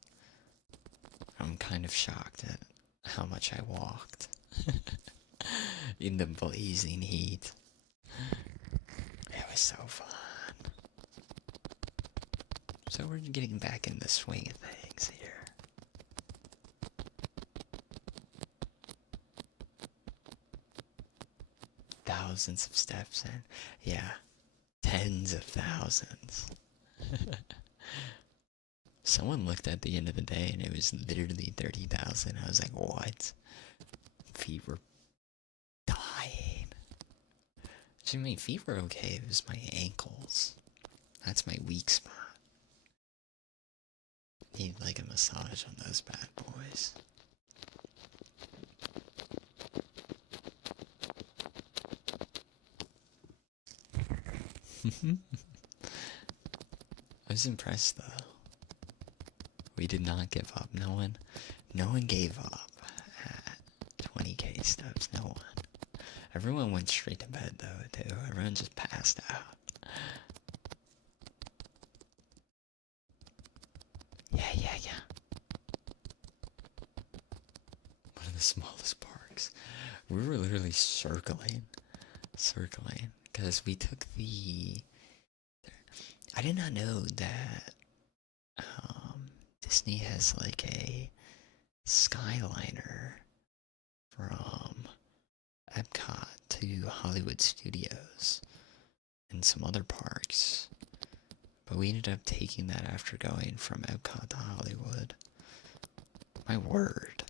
I'm kind of shocked at how much I walked in the blazing heat. It was so fun. So we're getting back in the swing of things here. Thousands of steps in. Yeah. Tens of thousands. Someone looked at the end of the day and it was literally 30,000. I was like, what? Feet were dying. So my feet were okay. It was my ankles. That's my weak spot. Need like a massage on those bad boys. I was impressed though. We did not give up. No one gave up at 20k steps. No one. Everyone went straight to bed though too. Everyone just passed out. Yeah. One of the smallest parks. We were literally circling, because we took the... I did not know that Disney has like a Skyliner from Epcot to Hollywood Studios and some other parks. But we ended up taking that after going from Epcot to Hollywood. My word.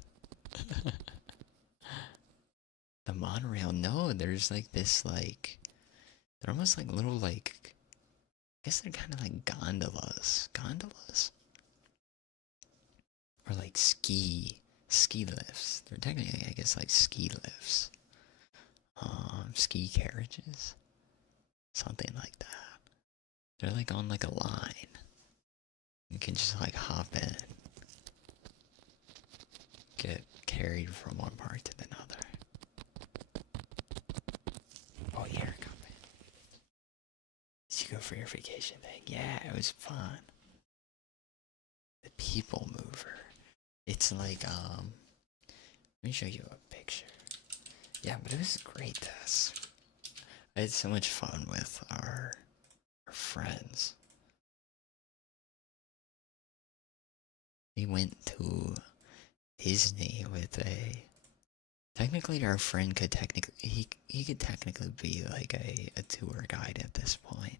The monorail, no, there's like this like, they're almost like little like, I guess they're kind of like gondolas. Gondolas? Or like ski lifts. They're technically, I guess, like ski lifts. Ski carriages. Something like that. They're like on like a line. You can just like hop in. Get carried from one park to another. Oh, you're coming. Did you go for your vacation thing? Yeah, it was fun. The People Mover. It's like, let me show you a picture. Yeah, but it was a great test. I had so much fun with our friends. We went to Disney with a, technically our friend could he could technically be like a tour guide at this point.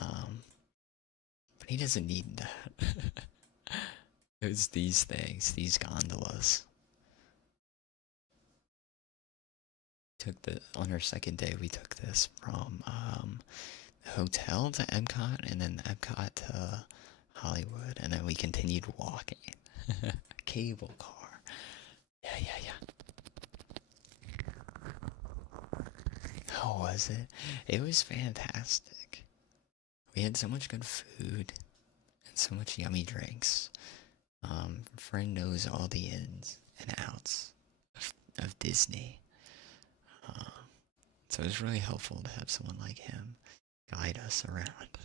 But he doesn't need that. It was these things, these gondolas. On our second day we took this from the hotel to Epcot and then Epcot to Hollywood and then we continued walking. Cable car. Yeah. How was it? It was fantastic. We had so much good food and so much yummy drinks. Friend knows all the ins and outs of Disney. So it was really helpful to have someone like him guide us around.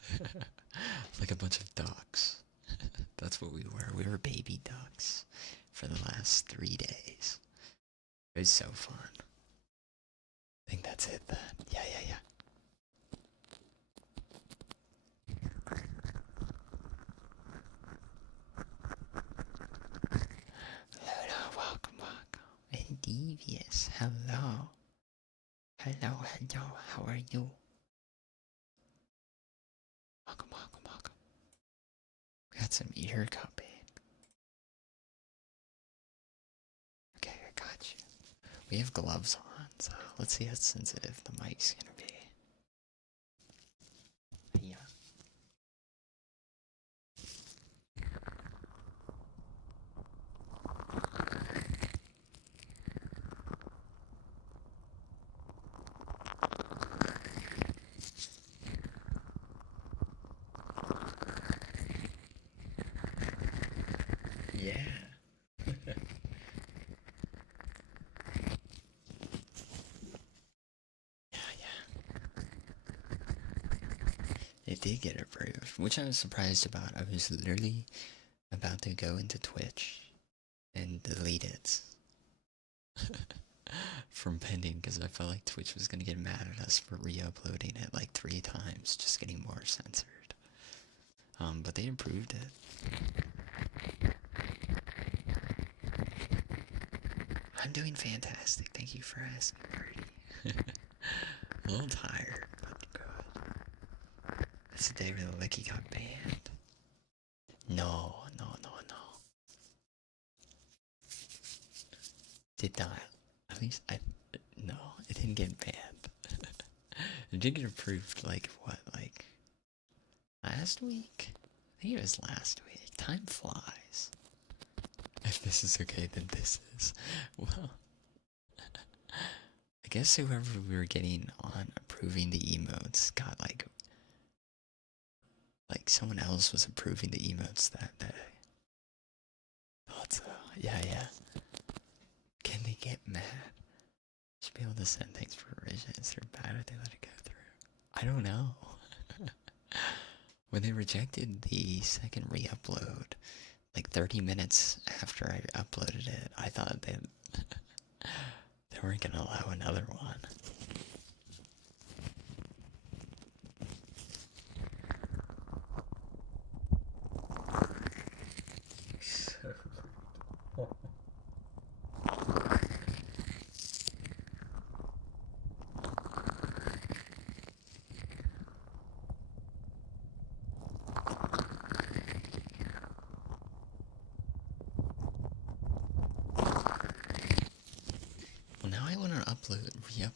Like a bunch of ducks. That's what we were. We were baby ducks for the last 3 days. It was so fun. I think that's it then. Yeah. Hello, welcome. And Devious, hello. Hello, how are you? Welcome. We got some ear cupping. Okay, I got you. We have gloves on, so let's see how sensitive the mic's gonna be. Yeah. Yeah. It did get approved, which I was surprised about. I was literally about to go into Twitch and delete it from pending because I felt like Twitch was gonna get mad at us for re-uploading it like 3 times, just getting more censored. But they approved it. I'm doing fantastic. Thank you for asking, Birdie. A little tired, but good. It's the day where the Licky got banned. No. Did not. At least no, it didn't get banned. It did get approved like last week? I think it was last week. Time flies. If this is okay, then this is. Well, I guess whoever we were getting on approving the emotes got like someone else was approving the emotes that day. Thought so. Yeah. Can they get mad? Should be able to send things for revisions. They're bad if they let it go through. I don't know. When they rejected the second re-upload, like 30 minutes after I uploaded it, I thought they weren't gonna allow another one.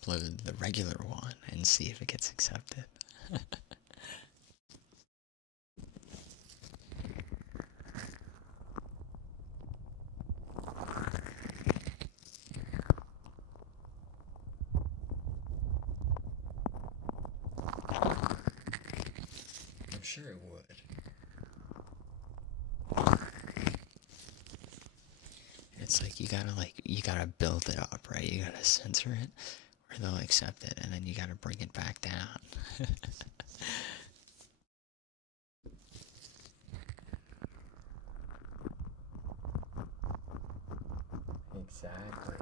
upload the regular one and see if it gets accepted. I'm sure it would. It's like you gotta build it up, right? You gotta censor it, or they'll accept it, and then you gotta bring it back down. Exactly.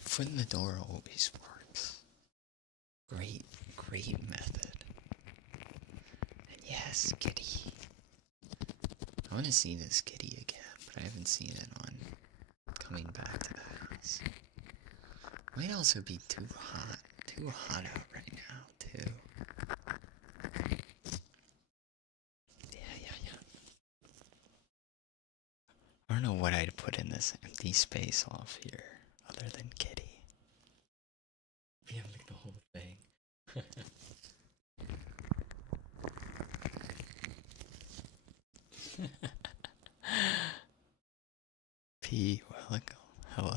Foot in the door always works. Great, great method. And yes, kitty. I want to see this kitty again, but I haven't seen it on coming back to the house. Might also be too hot out right now, too. Yeah. I don't know what I'd put in this empty space off here, other than kitty. Yeah, like the whole thing. P, welcome. Hello.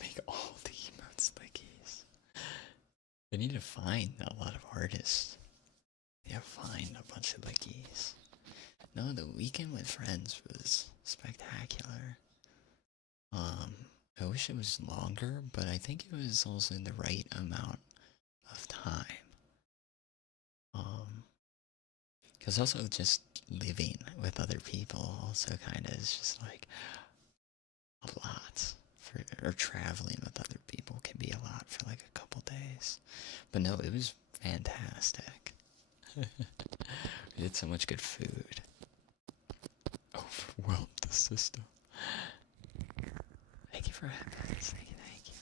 Make all the emotes slickies. They need to find a lot of artists. Yeah, find a bunch of lickies. No, the weekend with friends was spectacular. I wish it was longer, but I think it was also the right amount of time. Because also just living with other people also kind of is just like a lot. Or traveling with other people can be a lot for like a couple days. But no, it was fantastic. We did so much good food. Overwhelmed the system. Thank you for having us. Thank you.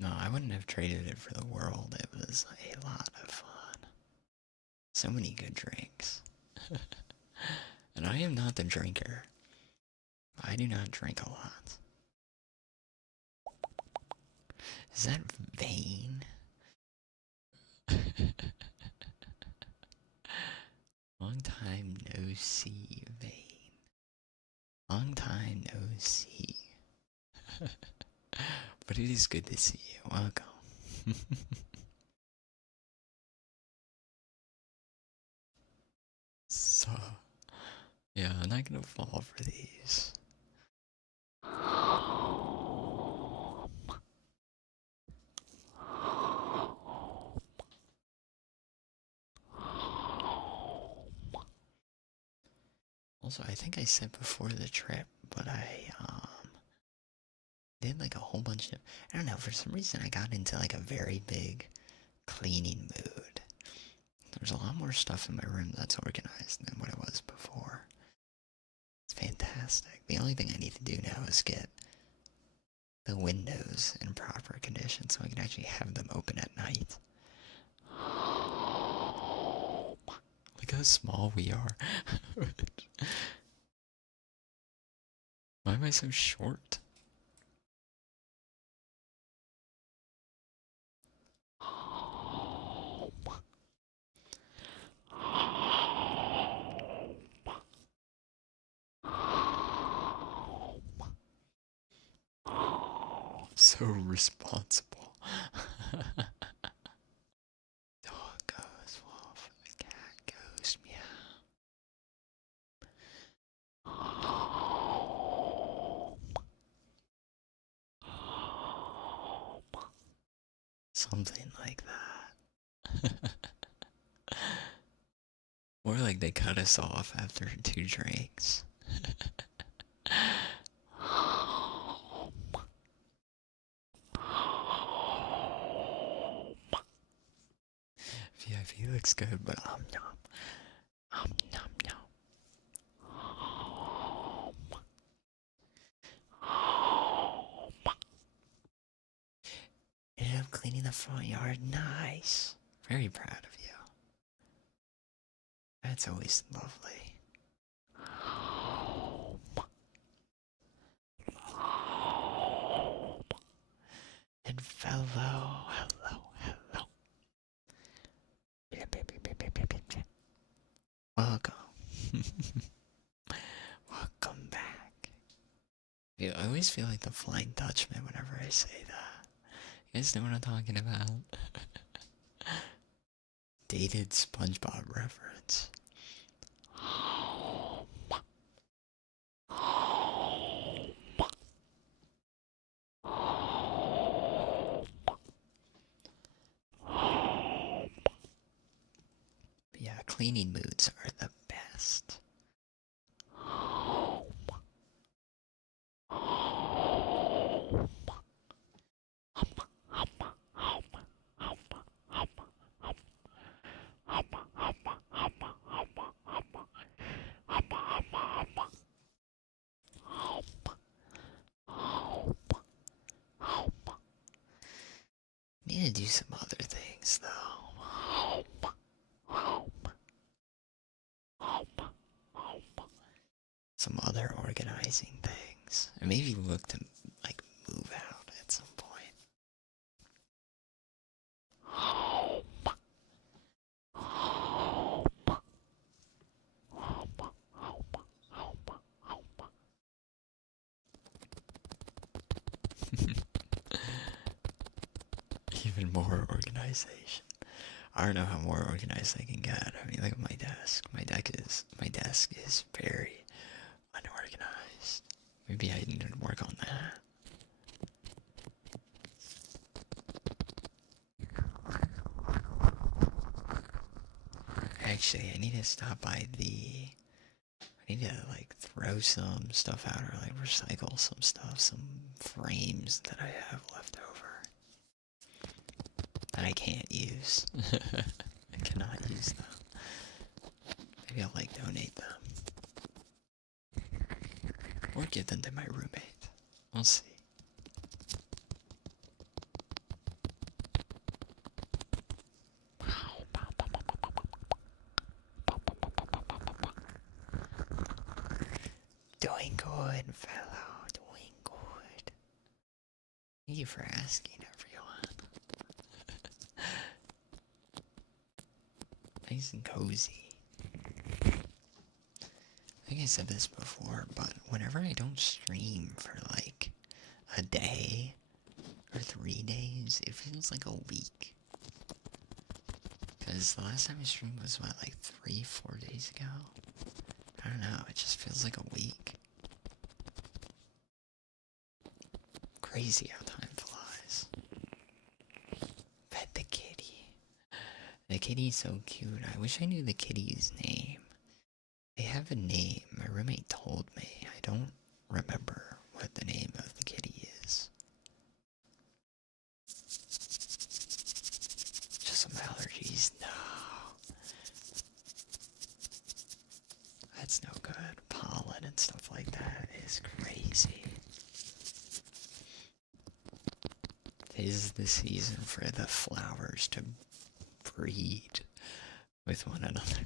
No, I wouldn't have traded it for the world. It was a lot of fun. So many good drinks. And I am not the drinker. I do not drink a lot. Is that vain? Long time no see, vain. Long time no see. But it is good to see you. Welcome. So, yeah, I'm not gonna fall for these. Also, I think I said before the trip, but I did like a whole bunch of, I don't know, for some reason I got into like a very big cleaning mood. There's a lot more stuff in my room that's organized than what it was before. It's fantastic. The only thing I need to do now is get the windows in proper condition so I can actually have them open at night. Look how small we are. Why am I so short? So responsible. Dog goes wolf, cat goes meow. Something like that. Or like they cut us off after 2 drinks. VIP looks good, but nom. Nom nom. Ended up cleaning the front yard. Nice. Very proud of you. That's always lovely. And fellow, hello. Welcome. Welcome back. I always feel like the Flying Dutchman whenever I say that. You guys know what I'm talking about? Dated SpongeBob reference. But yeah, cleaning moods are the best. Need to do some other things though. Some other organizing things. And maybe look to like move out at some point. Even more organization. I don't know how more organized I can get. I mean, look at my desk. My desk is very unorganized. Maybe I need to work on that. Actually, I need to stop by the. I need to like throw some stuff out or like recycle some stuff, some frames that I have left over that I can't use. I cannot use them. Maybe I'll like donate them or give them to my roommate. We'll see. Doing good, fellow. Doing good. Thank you for asking, everyone. Nice and cozy. I think I said this before, but whenever I don't stream for like a day or 3 days, it feels like a week. Because the last time I streamed was what, like 3-4 days ago? I don't know, it just feels like a week. Crazy how time flies. Pet the kitty. The kitty's so cute. I wish I knew the kitty's name. They have a name. My roommate told me. I don't remember what the name of the kitty is. Just some allergies. No. That's no good. Pollen and stuff like that is crazy. This is the season for the flowers to breed with one another.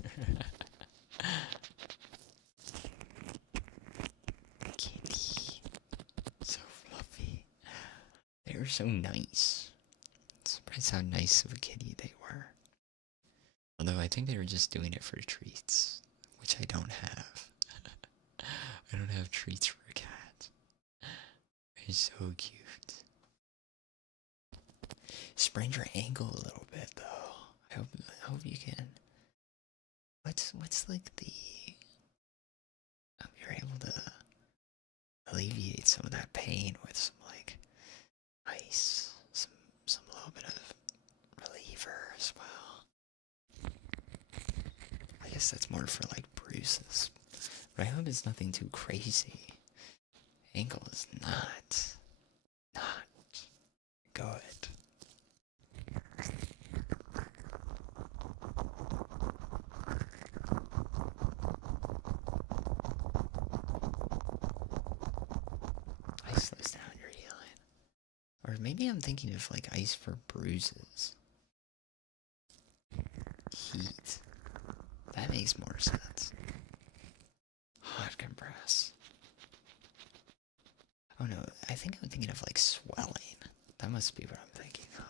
Kitty. So fluffy. They were so nice. I'm surprised how nice of a kitty they were. Although I think they were just doing it for treats, which I don't have. I don't have treats for a cat. They're so cute. sprained your ankle a little bit though. I hope you can. What's like the? Hope you're able to alleviate some of that pain with some like ice, some little bit of reliever as well. I guess that's more for like bruises, but I hope it's nothing too crazy. Ankle is not good. Ice slows down your healing. Or maybe I'm thinking of like ice for bruises. Heat. That makes more sense. Hot compress. Oh no, I think I'm thinking of like swelling. That must be what I'm thinking of.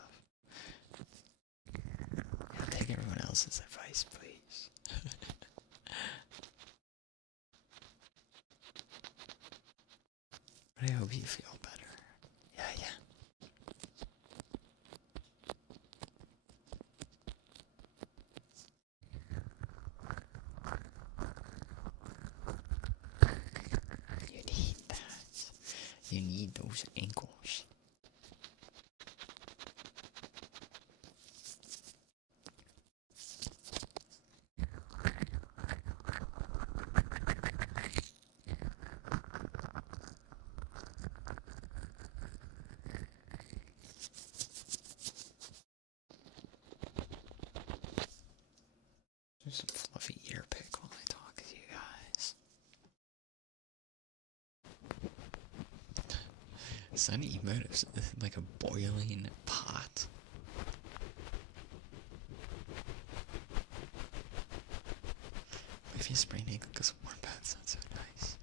Yeah, take everyone else's advice, please. But I hope you feel better. Yeah. You need that. You need those ankles. There's some fluffy ear pick while I talk to you guys. Sunny emote is like a boiling pot. If you sprain ankle because of warm baths, that's so nice.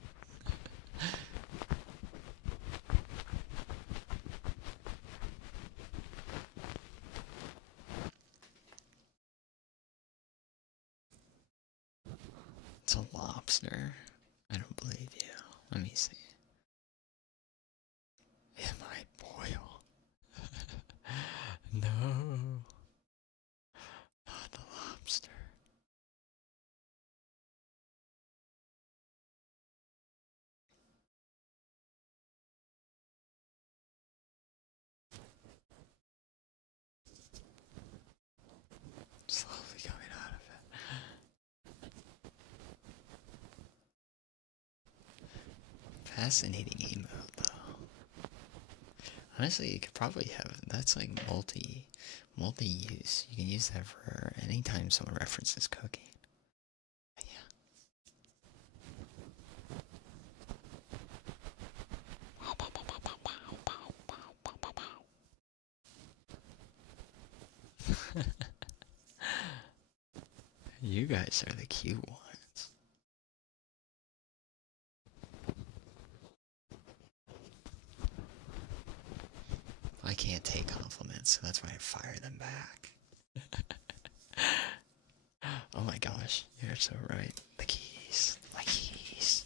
It's a lobster. I don't believe you. Let me see. It might boil. No. Not the lobster. Slowly coming out of it. Fascinating emote though. Honestly, you could probably have that's like multi-use. You can use that for any time someone references cooking. But yeah. You guys are the cute ones. I can't take compliments, so that's why I fire them back. Oh my gosh, you're so right. The keys. My keys.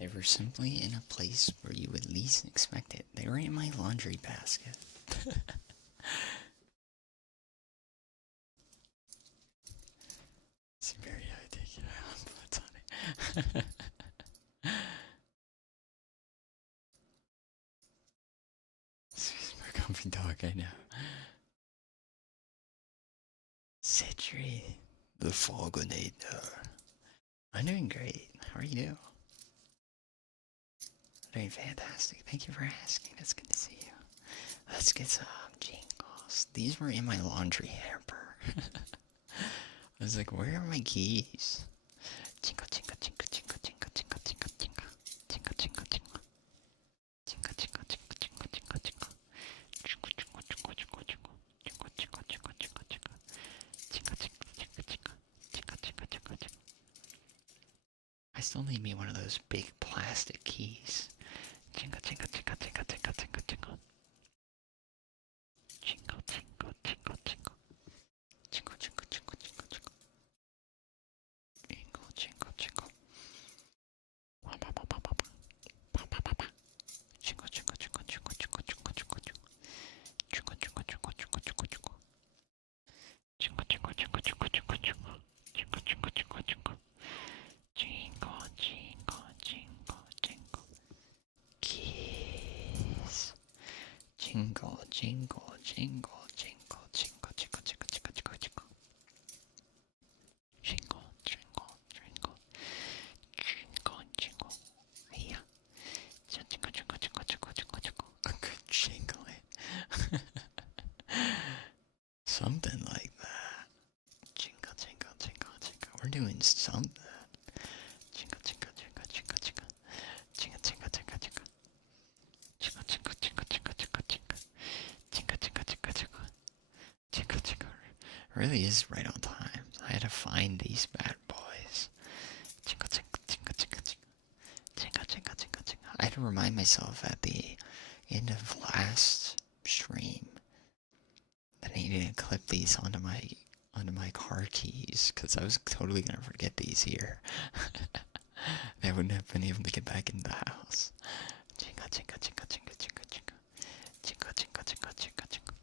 They were simply in a place where you would least expect it. They were in my laundry basket. It's very ridiculous, platonic. Super comfy dog, I know. the Fogonator. I'm doing great. How are you? Doing fantastic. Thank you for asking. It's good to see you. Let's get some jingles. These were in my laundry hamper. I was like, where are my keys? Jingle, jingle, jingle, jingle, jingle, jingle, jingle, jingle. Jingle, jingle, jingle. Jingle, jingle, jingle, jingle, jingle, jingle. Jingle, jingle, jingle, jingle, jingle. Jingle, jingle, jingle, jingle, jingle. Jingle, jingle, jingle, jingle. Jingle, jingle, jingle, jingle. I still need me one of those big plastic keys. Jingle, jingle, jingle, jingle, jingle, jingle, jingle. Jingle, jingle, jingle, jingle. Jingle, jingle, jingle, jingle, jingle. Jingle, jingle, jingle. Jingle, jingle, jingle, jingle, jingle, jingle, jingle, jingle. Jingle, jingle, jingle, jingle, jingle, jingle. Jingle, jingle, jingle, jingle, jingle, jingle. Jingle, jingle, jingle, jingle. Jingle, jingle, jingle, jingle. Keys. Jingle, jingle, jingle, jingle, jingle, jingle, jingle, jingle, jingle, jingle. Jingle, jingle, jingle. Jingle, jingle. Yeah. Jingle, jingle, jingle, jingle, jingle, jingle. A good jingling. Something like that. Jingle, jingle, jingle, jingle. We're doing something. Jingle, jingle, jingle, jingle, jingle. Jingle, jingle, jingle, jingle. Jingle, jingle, jingle, jingle, jingle, jingle. Jingle, jingle, jingle, jingle. Jingle, jingle. Really is right on time. I had to find these bad boys. Jingle, jingle, jingle, jingle, jingle. Jingle, jingle, jingle, jingle. I had to remind myself at the end of last stream that I needed to clip these onto my car keys, because I was totally gonna forget these here. I wouldn't have been able to get back in the house. Jingle, jingle, jingle, jingle, jingle, jingle. Jingle, jingle, jingle, jingle, jingle.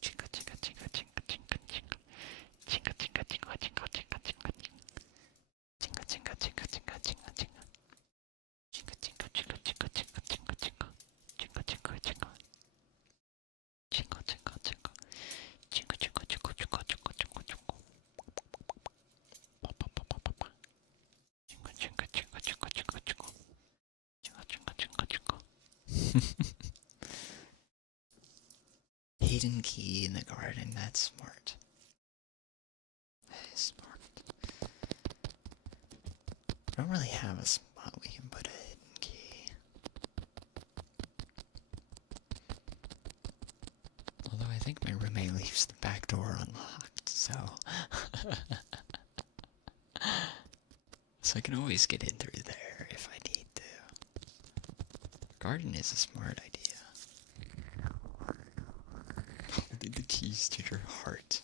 Jingle, jingle, jingle, jingle, jingle, jingle. Jingle, jingle, jingle, jingle, jingle, jingle. Jingle, jingle, jingle, jingle, jingle, jingle. Jingle, jingle, jingle, jingle, jingle, jingle, jingle. Jingle, jingle, jingle. Jingle, jingle, jingle. Jingle, jingle, jingle, jingle, jingle, jingle, jingle. Pa, pa, pa, pa, pa, pa. Jingle, jingle, jingle, jingle, jingle, jingle. Jingle, jingle, jingle, jingle. Hidden key in the garden. That's smart. That is smart. I don't really have a spot we can put a hidden key. Although I think my roommate leaves the back door unlocked, so... so I can always get in through there if I need to. Garden is a smart idea. Holding the keys to your heart.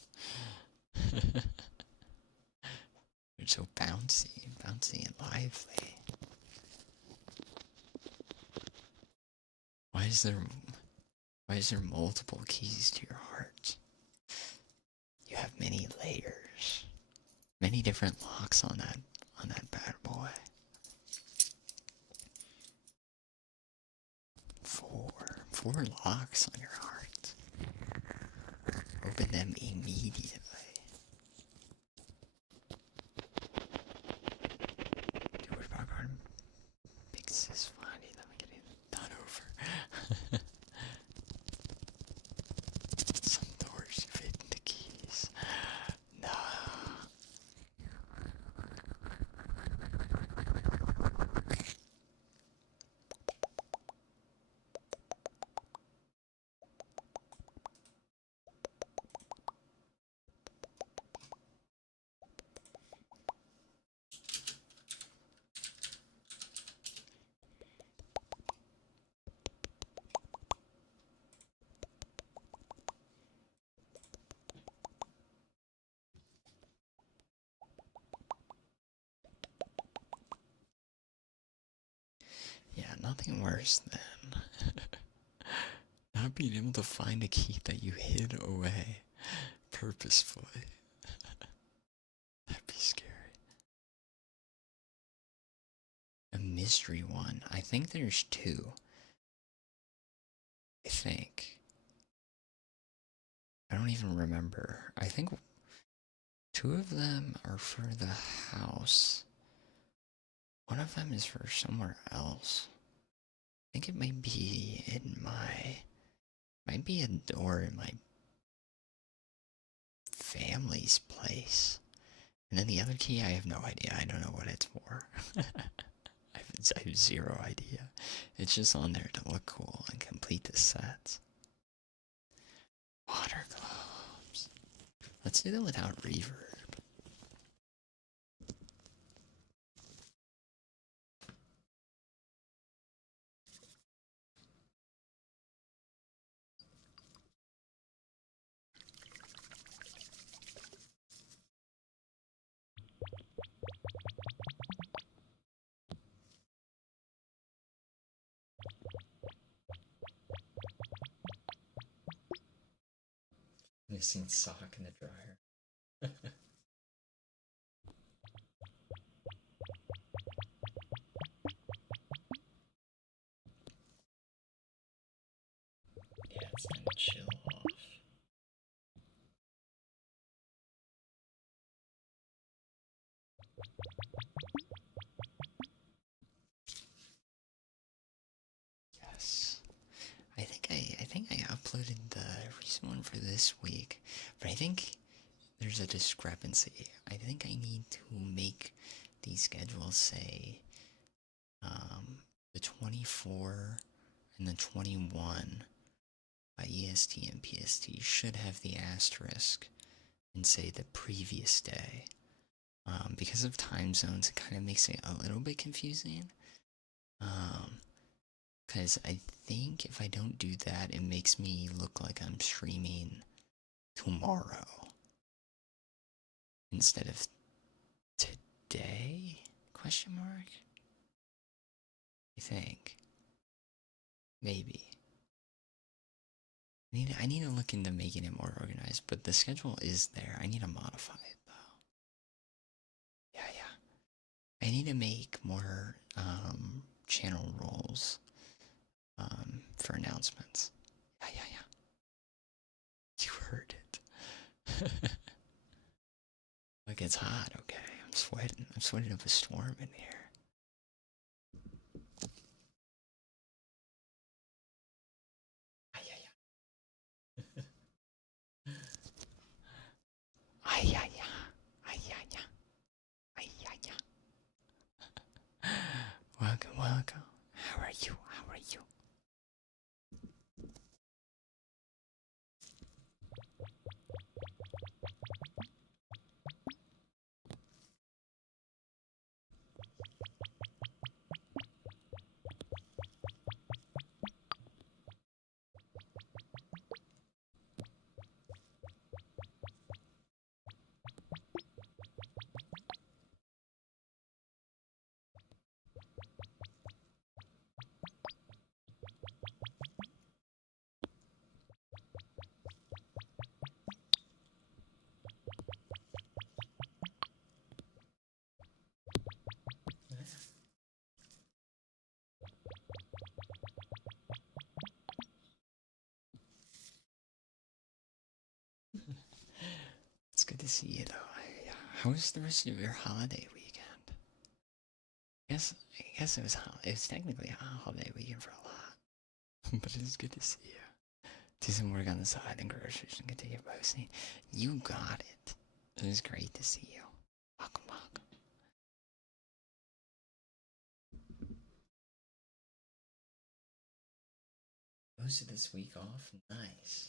They're so bouncy and lively. Why is there multiple keys to your heart? You have many layers, many different locks on that bad boy. Four locks on your heart. Open them immediately. Dude, what about garden? Big sis funny. Let me get it done over. Some doors fit the keys. No. Yeah, nothing worse than not being able to find a key that you hid away purposefully. That'd be scary. A mystery one. I think there's two. I think. I don't even remember. I think 2 of them are for the house. One of them is for somewhere else. I think it might be in might be a door in my family's place. And then the other key, I have no idea. I don't know what it's for. I have zero idea. It's just on there to look cool and complete the sets. Water globes. Let's do them without reverb. Missing sock in the dryer. Yeah, it's time to chill off. Yes. I think I uploaded the recent one for this week, but I think there's a discrepancy. I think I need to make these schedules say the 24 and the 21 by EST and PST should have the asterisk and say the previous day. Because of time zones, it kind of makes it a little bit confusing. Because I think if I don't do that, it makes me look like I'm streaming tomorrow instead of today? Question mark? I think. Maybe. I need to look into making it more organized, but the schedule is there. I need to modify it though. Yeah. I need to make more channel roles for announcements. Yeah. You heard it. Like it's hot, okay? I'm sweating. I'm sweating up a storm in here. Welcome. How are you? It's good to see you, though. How was the rest of your holiday weekend? I guess it was technically a holiday weekend for a lot, but it's good to see you. Do some work on the side and groceries and continue posting. You got it. It was great to see you. Welcome. Most of this week off? Nice.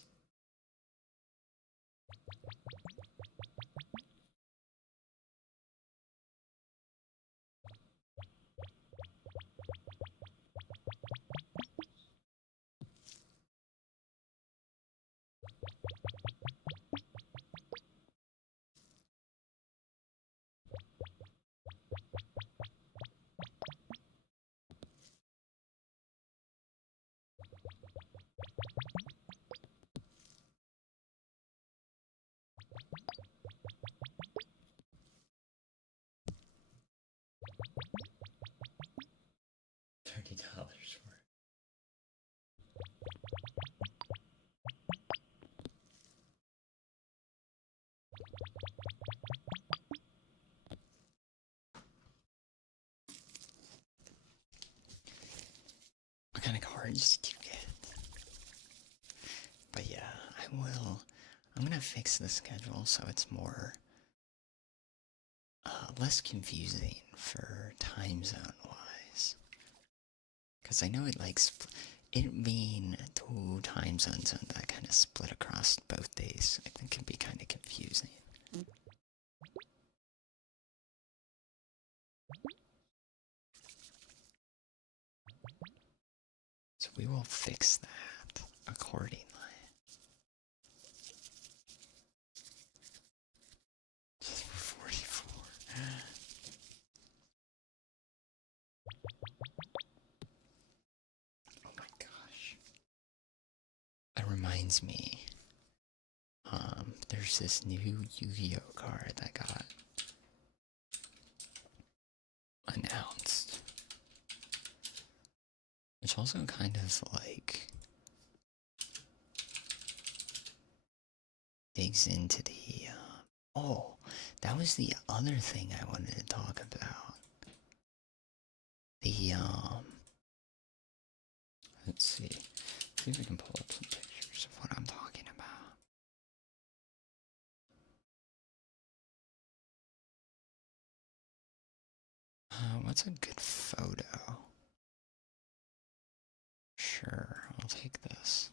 cards did you get? But yeah, I'm gonna fix the schedule so it's more, less confusing for time zone wise. Because I know it it being two time zones that kind of split across both days, I think can be kind of confusing. So we will fix that accordingly. Just for 44. Oh my gosh. That reminds me. There's this new Yu-Gi-Oh card that got announced. Which also kind of like digs into the oh, that was the other thing I wanted to talk about. The let's see if we can pull up some pictures of what I'm talking about. What's a good photo? Sure, I'll take this.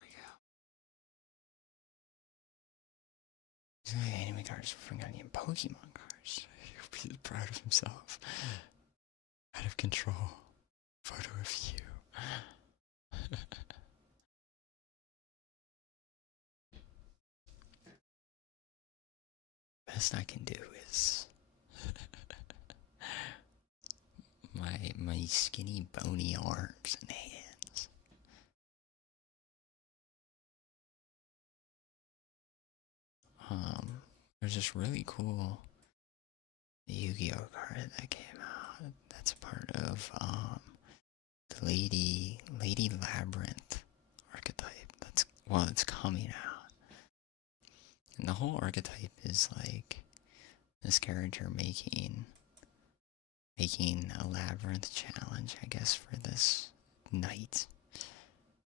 There we go. These are the anime cards for Gunny and Pokemon cards. He'll be proud of himself. Out of control. Photo of you. Best I can do is my skinny bony arms and hands. There's this really cool Yu-Gi-Oh card that came out. That's a part of the Lady Labyrinth archetype. It's coming out. And the whole archetype is like this character making a labyrinth challenge, I guess, for this knight.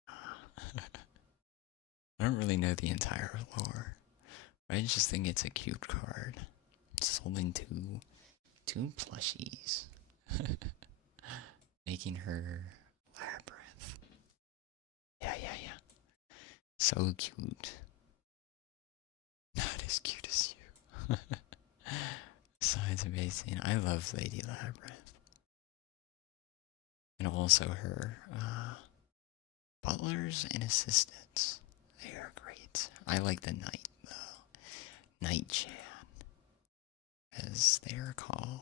I don't really know the entire lore, but I just think it's a cute card. It's holding two plushies, making her labyrinth. Yeah. So cute. Not as cute as you. Besides amazing. I love Lady Labyrinth. And also her butlers and assistants. They are great. I like the knight though. Knight Chan, as they are called.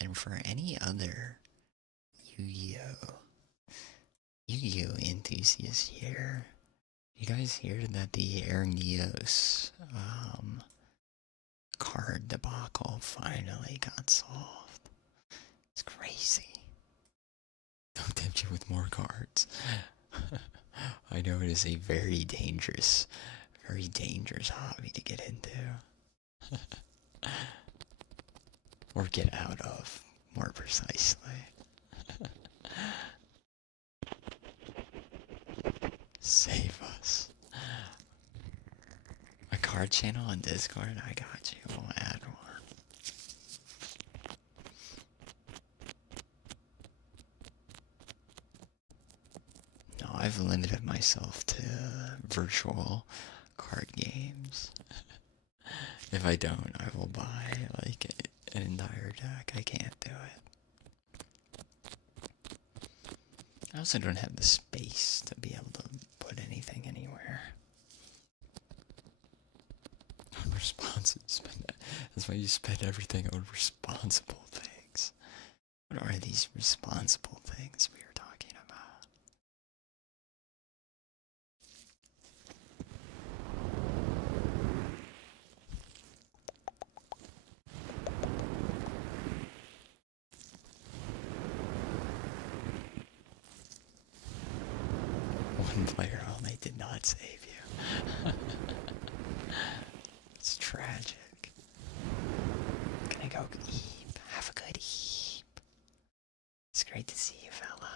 And for any other Yu-Gi-Oh enthusiasts here, you guys hear that the Air Neos card debacle finally got solved? It's crazy. Don't tempt you with more cards. I know it is a very dangerous hobby to get into. Or get out of, more precisely. Save us. A card channel on Discord? I got you. We'll add one. No, I've limited myself to virtual card games. If I don't, I will buy like an entire deck. I can't do it. I also don't have the space to be able to put anything anywhere. Unresponsive. That's why you spend everything on responsible things. What are these responsible things we are talking about? One player only did not save you. It's tragic. Gonna go eep. Have a good eep. It's great to see you, fella.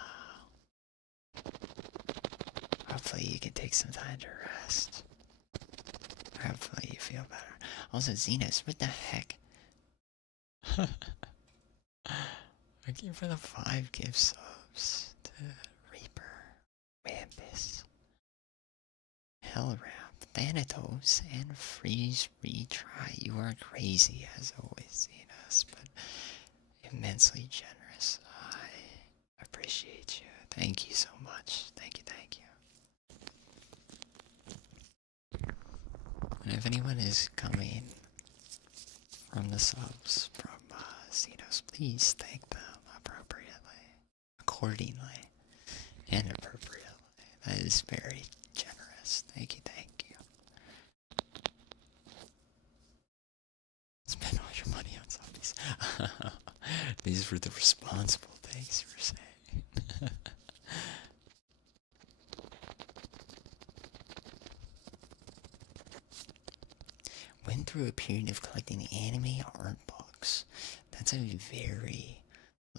Hopefully you can take some time to rest. Hopefully you feel better. Also, Xenos, what the heck? Thank you for the 5 gift subs to Reaper, Wampus, Hellramp, Thanatos, and Freeze Retry. You are crazy as always, Xenos, but immensely generous. I appreciate you. Thank you so much. Thank you, thank you. And if anyone is coming from the subs from Xenos, please thank them appropriately, accordingly, and appropriately. That is very generous. Thank you, thank you. Spend all your money on zombies. These were the responsible things you were saying. Went through a period of collecting anime art books. That's a very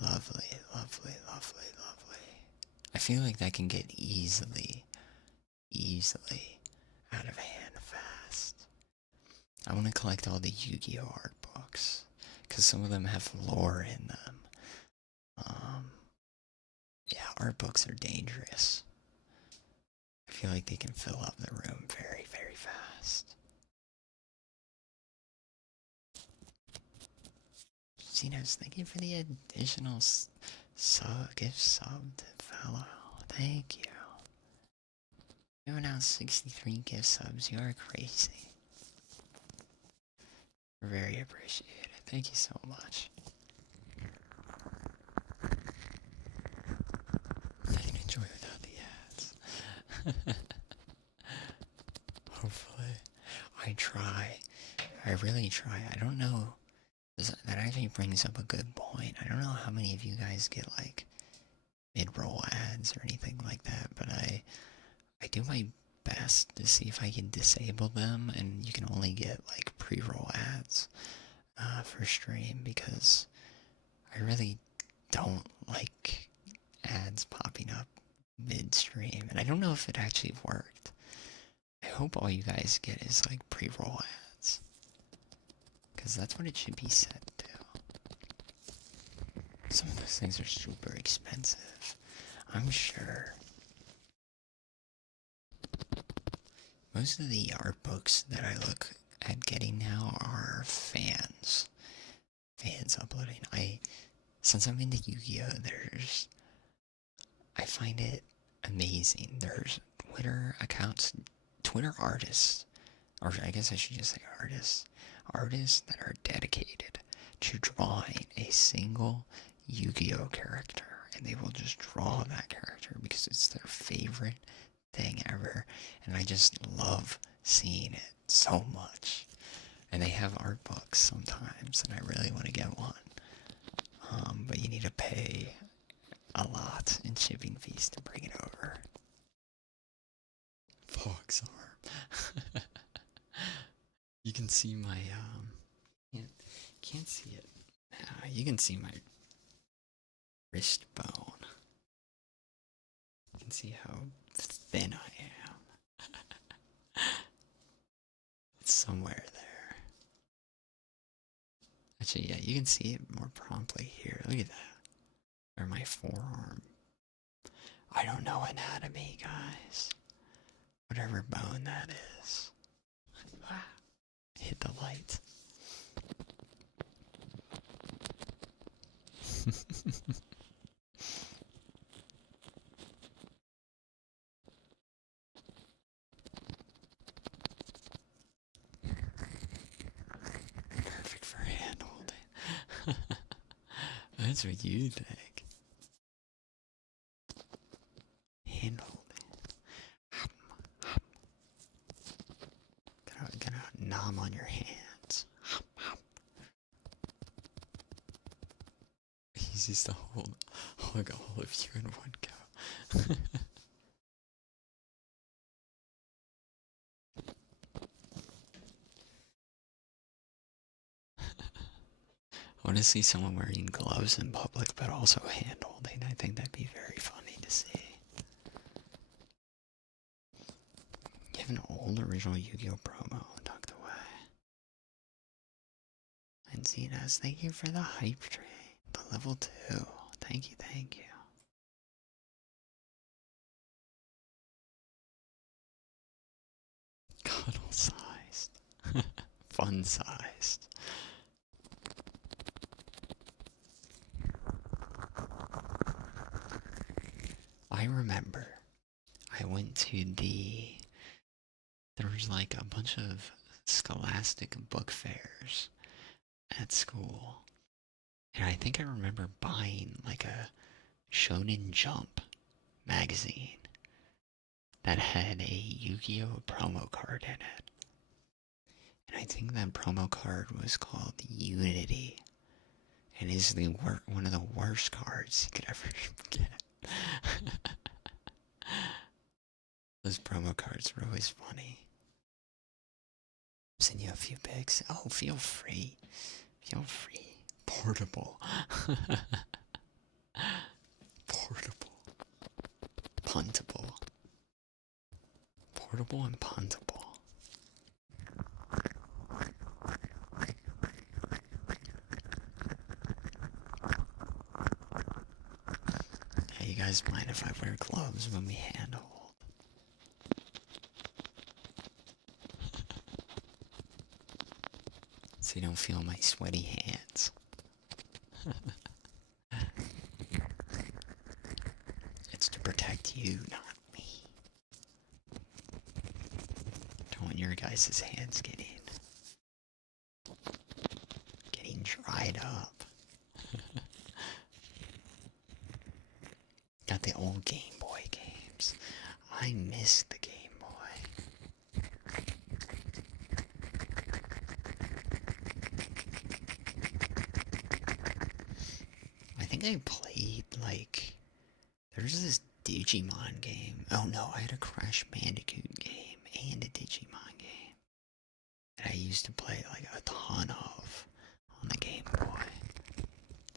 lovely, lovely, lovely, lovely. I feel like that can get easily out of hand fast. I want to collect all the Yu-Gi-Oh art books, because some of them have lore in them. Yeah, art books are dangerous. I feel like they can fill up the room very, very fast. Xenos, thank you for the additional gift sub to fellow. Thank you. You are now 63 gift subs. You are crazy. Very appreciated. Thank you so much. I can enjoy without the ads. Hopefully. I try. I really try. I don't know. That actually brings up a good point. I don't know how many of you guys get like mid-roll ads or anything like that, but I do my best to see if I can disable them, and you can only get like pre-roll ads for stream, because I really don't like ads popping up mid-stream, and I don't know if it actually worked. I hope all you guys get is like pre-roll ads, because that's what it should be set to. Some of those things are super expensive, I'm sure. Most of the art books that I look at getting now are fans uploading. Since I'm into Yu-Gi-Oh, I find it amazing. There's Twitter accounts, Twitter artists, or I guess I should just say artists that are dedicated to drawing a single Yu-Gi-Oh character, and they will just draw that character because it's their favorite thing ever, and I just love seeing it so much. And they have art books sometimes, and I really want to get one, but you need to pay a lot in shipping fees to bring it over. Fox arm. You can see my can't see it. You can see my wrist bone. You can see how thin I am. It's somewhere there. Actually, yeah, you can see it more promptly here. Look at that. Or my forearm. I don't know anatomy, guys. Whatever bone that is. Hit the light. Perfect for hand holding. That's what you think. Hand holding. Gotta nom on your hands. Easiest to hug a hold of you in one go. want to see someone wearing gloves in public, but also hand holding. I think that'd be very funny to see. You have an old original Yu-Gi-Oh promo tucked away. And Zenas, thank you for the hype train. The level 2. Thank you, thank you. Cuddle sized. Fun sized. I remember I went to there was like a bunch of scholastic book fairs at school. And I think I remember buying like a Shonen Jump magazine that had a Yu-Gi-Oh promo card in it. And I think that promo card was called Unity. And is one of the worst cards you could ever get. Those promo cards were always funny. Send you a few pics. Oh, feel free. Feel free. Portable. Portable. Puntable. Portable and puntable. Hey, you guys mind if I wear gloves when we hand hold? So you don't feel my sweaty hands. It's to protect you, not me. Don't want your guys' hands getting dried up. Got the old Game Boy games. I miss the Game Boy. I think I played, like, there's this Digimon game. Oh no, I had a Crash Bandicoot game and a Digimon game that I used to play, like, a ton of on the Game Boy.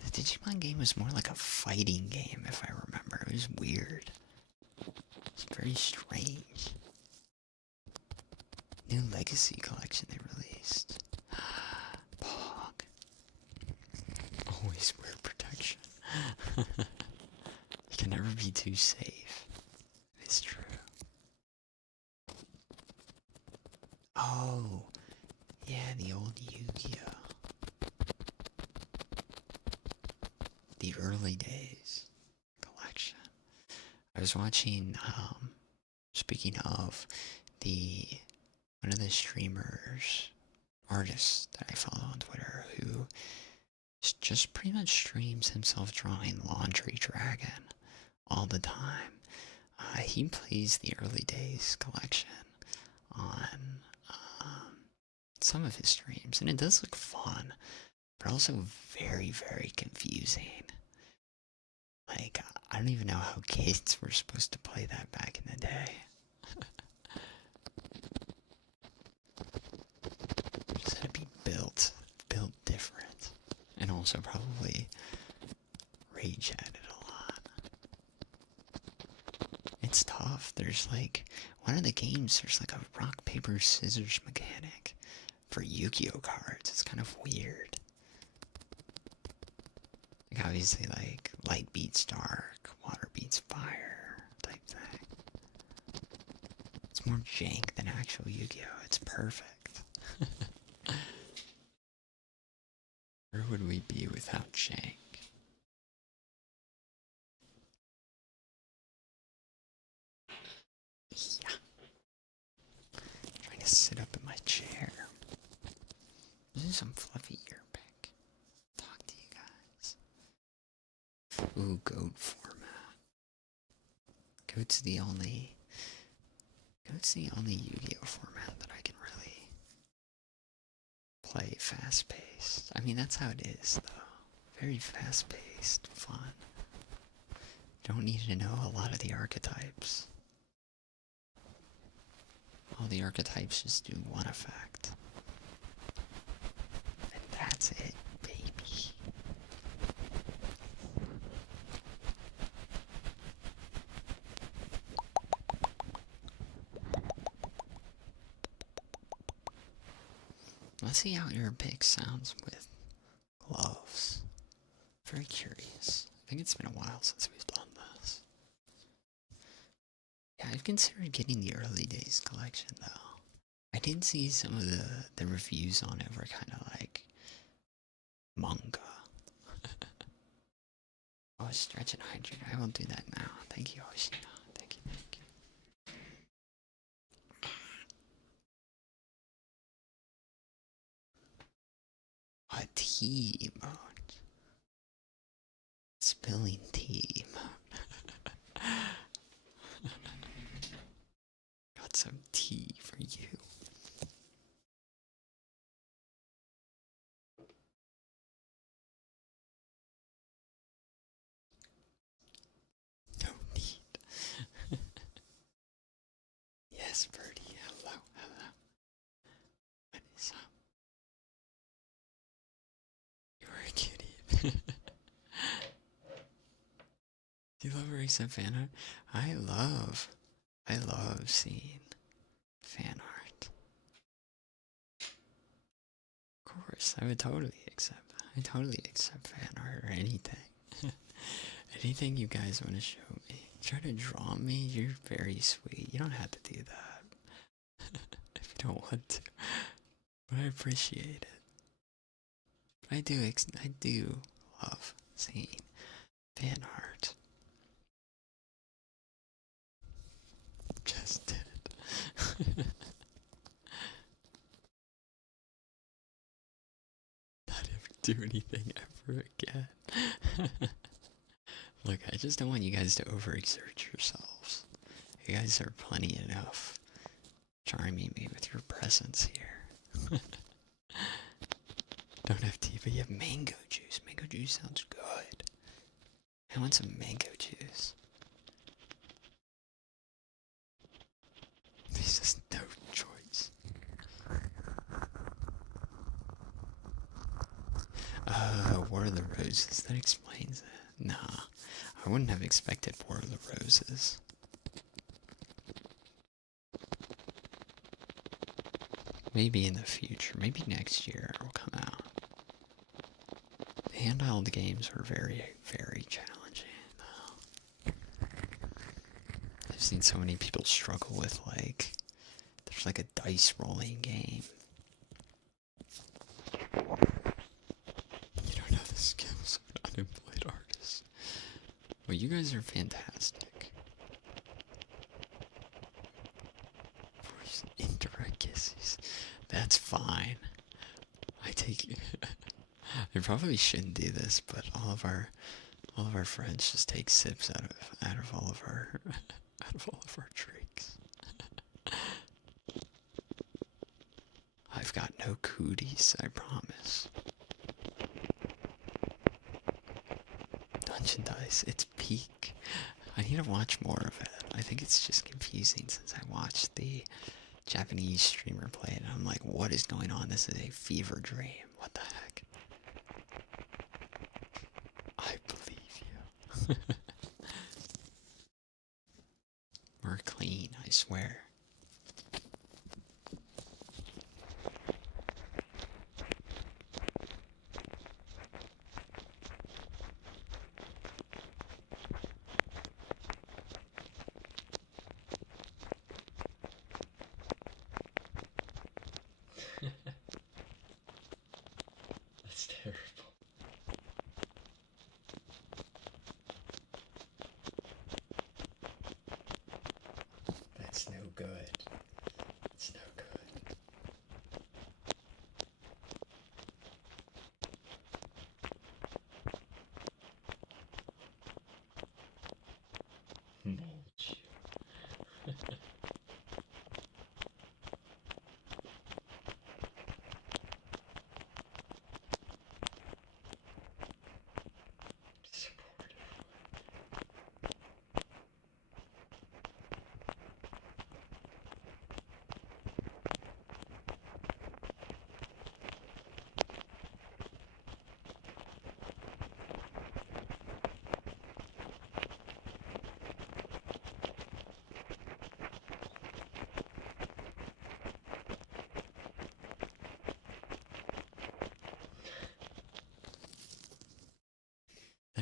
The Digimon game was more like a fighting game, if I remember. It was weird. It's very strange. New Legacy collection they released. Pog. Always wear protection. You can never be too safe. It's true. Oh, yeah, the old Yu-Gi-Oh. The early days collection. I was watching, speaking of, one of the streamers, artists that I follow on Twitter, who just pretty much streams himself drawing Laundry Dragon all the time. He plays the early days collection on some of his streams, and it does look fun, but also very, very confusing. Like, I don't even know how kids were supposed to play that back in the day. Just had to be built different, and also probably rage at it a lot. It's tough. There's like, one of the games, there's like a rock, paper, scissors mechanic for Yu-Gi-Oh cards. It's kind of weird. Like, obviously, like, light beats dark, water beats fire type thing. It's more jank than actual Yu-Gi-Oh! It's perfect. Where would we be without jank? Yeah. Trying to sit up in my chair. This is some fluffy ear pick. Talk to you guys. Ooh, goat format. Goat's the only Yu-Gi-Oh format that I can really play fast-paced. I mean, that's how it is, though. Very fast-paced, fun. Don't need to know a lot of the archetypes. All the archetypes just do one effect. And that's it, baby. Let's see how your pick sounds with gloves. Very curious. I think it's been a while since we've done this. Yeah, I've considered getting the early days collection though. I did see some of the reviews on it were kind of like manga. Oh, stretch and hydrate. I will do that now. Thank you, Hoshina. Thank you, thank you. A tea mode. Spilling tea mode. Got some tea for you. No need. Yes, Birdie. Hello, hello. What is up? You're a kitty. Do you love or accept fan art? I love seeing fan art. Of course, I would totally accept. I totally accept fan art or anything. Anything you guys want to show me. Try to draw me. You're very sweet. You don't have to do that if you don't want to. But I appreciate it. But I do love seeing fan art. Just did it. Not ever do anything ever again. Look, I just don't want you guys to overexert yourselves. You guys are plenty enough charming me with your presence here. Don't have tea, but you have mango juice. Mango juice sounds good. I want some mango juice. There's just no choice. War of the Roses. That explains it. Nah, I wouldn't have expected War of the Roses. Maybe in the future. Maybe next year it will come out. The handheld games are very, very challenging, though. I've seen so many people struggle with, like, there's like a dice rolling game. You don't know the skills of an unemployed artist. Well, you guys are fantastic. Voice indirect kisses. That's fine. I take. I probably shouldn't do this, but all of our friends just take sips out of all of our drinks. I've got no cooties, I promise. Dungeon Dice, it's peak. I need to watch more of it. I think it's just confusing since I watched the Japanese streamer play it and I'm like, what is going on? This is a fever dream. What the heck? I believe you. We're clean, I swear. That's terrible. That's no go.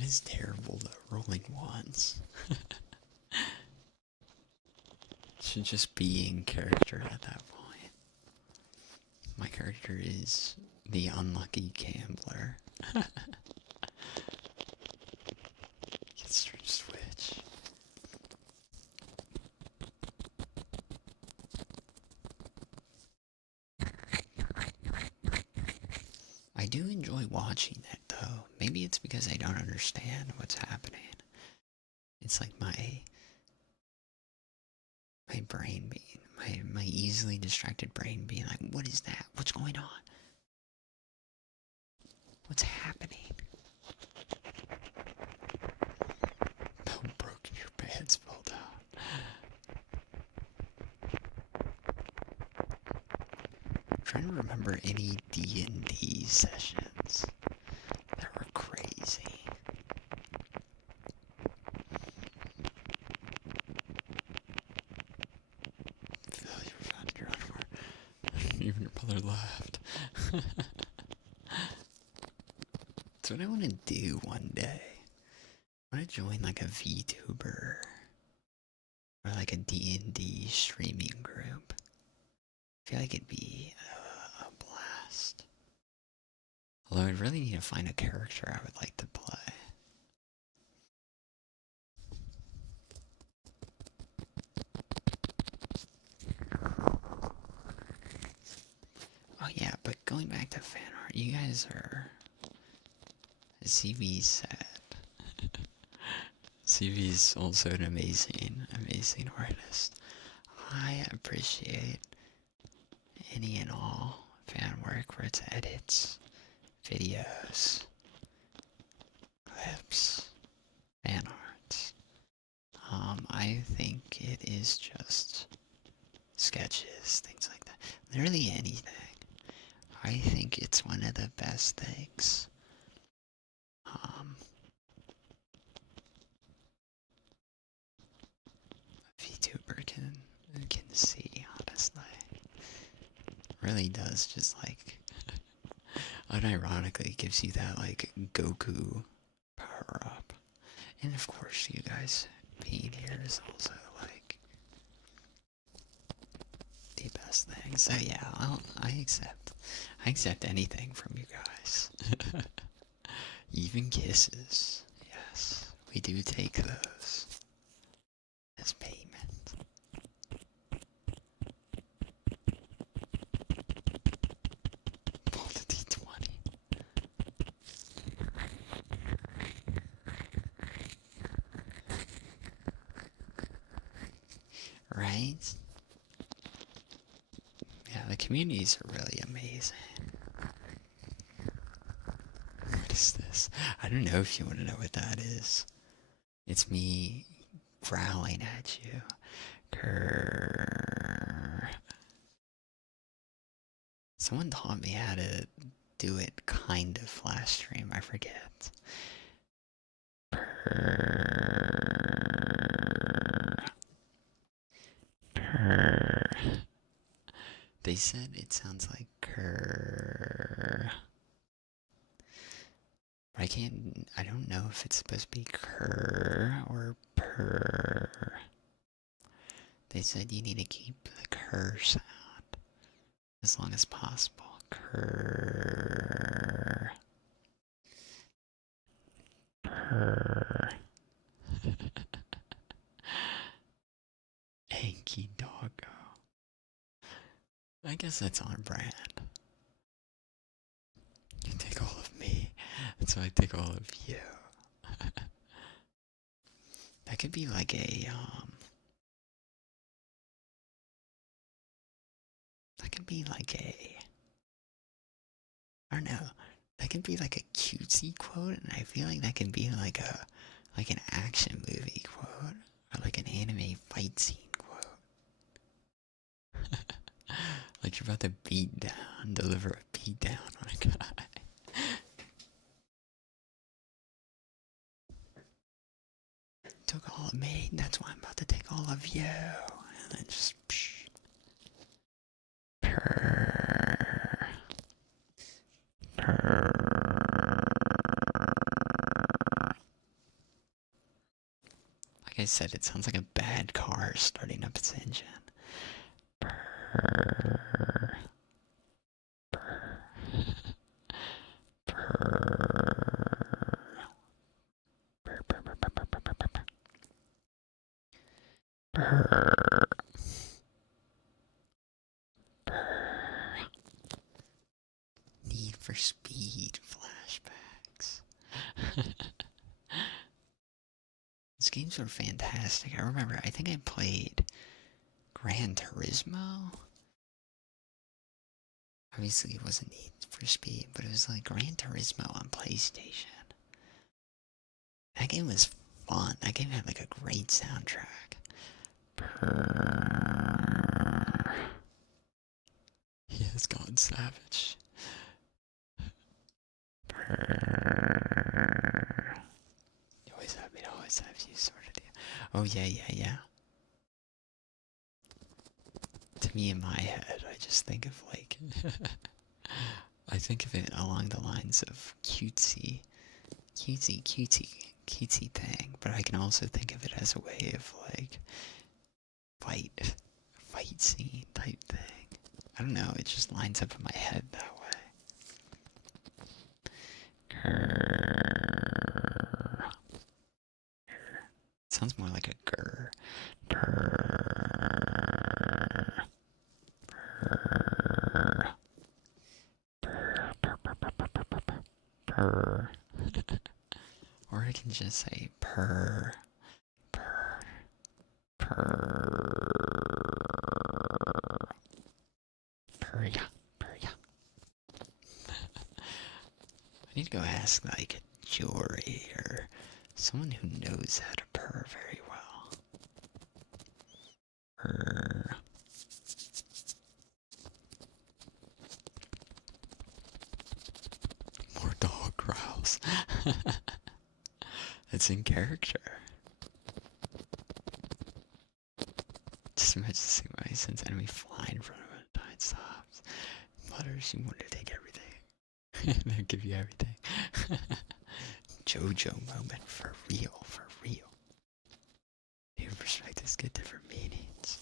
is terrible though, rolling ones. Should just be in character at that point. My character is the unlucky gambler. Gets to switch. I do enjoy watching it though. Maybe it's because I don't understand what's happening. It's like my brain being, my easily distracted brain being like, what is that? What's going on? What's happening? Bell broke, your pants fell down. I'm trying to remember any D&D sessions that were crazy. Phil, you found your underwear. Even your brother laughed. That's what I want to do one day. I want to join like a VTuber or like a D&D streaming group. I feel like it'd be a blast. Although I'd really need to find a character I would like to play. Oh yeah, but going back to fan art, you guys are... CV said. CV's also an amazing artist. I appreciate any and all fan work where it's edits, videos, clips, fan arts. I think it is just sketches, things like that. Literally anything. I think it's one of the best things. A VTuber can see, honestly. Really does just like unironically gives you that like Goku power up. And of course you guys being here is also like the best thing. So yeah, I accept anything from you guys. Even kisses. Yes, we do take those as payment. Pull the D20. Right? Yeah, the communities are really amazing. What is this? I don't know if you want to know what that is. It's me growling at you. Grrr. Someone taught me how to do it kind of flash stream, I forget. Purr. Purr. They said it sounds like cur. But I don't know if it's supposed to be cur or purr. They said you need to keep the cur sound as long as possible. Cur. Purr. Hanky doggo. I guess that's on brand. You take all of me, and so I take all of you. That could be like a, that could be like a, I don't know, that could be like a cutesy quote, and I feel like that could be like an action movie quote, or like an anime fight scene quote. Like you're about to deliver a beat down on a guy. Took all of me, that's why I'm about to take all of you. And then just psh. Purr. Purr. said, it sounds like a bad car starting up its engine. Purr. Purr. Purr. Purr, purr, purr, purr, purr, purr, purr. Purr. Purr. Need for Speed flashbacks. These games were fantastic. I remember, I think I played Gran Turismo. Obviously, it wasn't Need for Speed, but it was like Gran Turismo on PlayStation. That game was fun. That game had like a great soundtrack. Purr. He has gone savage. Purr. You always have me, always have you, sort of deal. Oh, yeah. To me, in my head, I just think of like. I think of it along the lines of cutesy thing, but I can also think of it as a way of like fight scene type thing. I don't know, it just lines up in my head that way. Grrr. It sounds more like a grr. Purr. Purr. Purr. Purr. Or I can just say purr. Purr. Purr. Purr-ya. Purr-ya. I need to go ask like Jory or someone who knows how to purr very well. Purr. More dog growls. It's in character. Just imagine seeing my sense enemy flying in front of him. Time stops. Mutters, you want to take everything. They'll give you everything. JoJo moment, for real, for real. New perspectives get different meanings.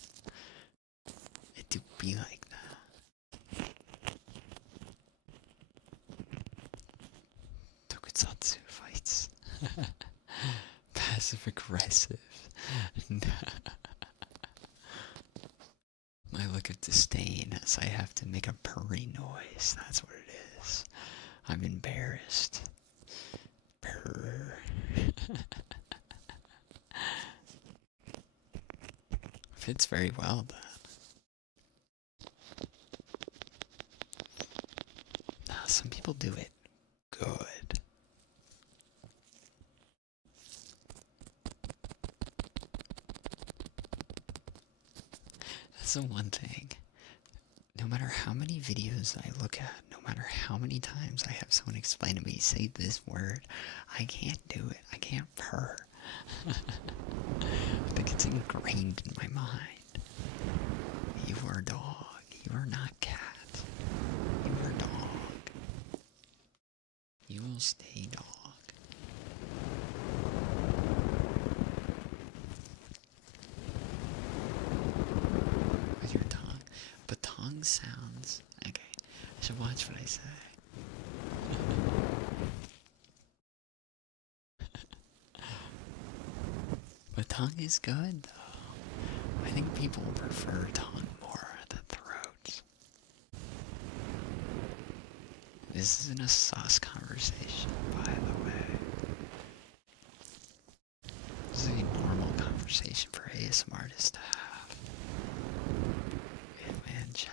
It do be like that. Tokusatsu fights. Passive aggressive. My look of disdain as I have to make a purring noise. That's what it is. I'm embarrassed. Purr. Fits very well, then. Nah, some people do it good. That's the one thing. No matter how many videos I look at, no matter how many times I have someone explain to me, say this word, I can't do it. I can't purr. I think it's ingrained in my mind. You are dog. You are not cat. You are dog. You will stay dog. With your tongue. But tongue sounds... Okay, I should watch what I say. But tongue is good, though. I think people prefer tongue more than throat. This isn't a sus conversation, by the way. This is a normal conversation for ASM artists to have. Man chat.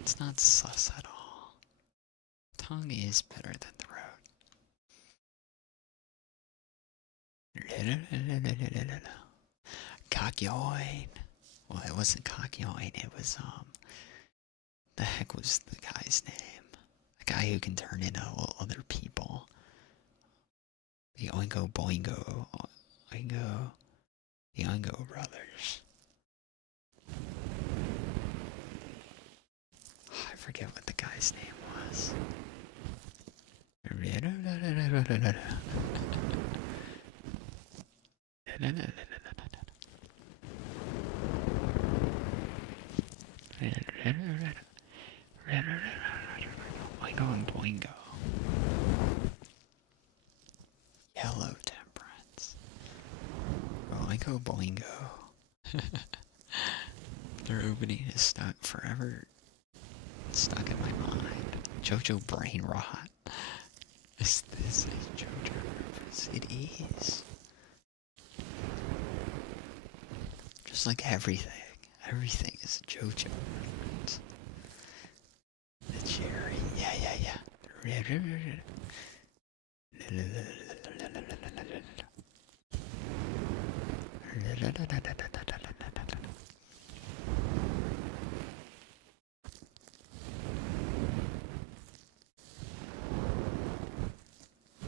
It's not sus at all. Tongue is better than throat. Cockyoin. Well, it wasn't Cockyoin, it was, the heck was the guy's name? The guy who can turn into other people. The Oingo Boingo. The Oingo brothers. I forget what the guy's name was. Boingo and boingo. Yellow temperance. Boingo boingo. Their opening is stuck forever. Stuck in my mind. JoJo brain rot. Is this a JoJo reference? It is. Just like everything. Everything is a JoJo reference. The cherry. Yeah, yeah, yeah.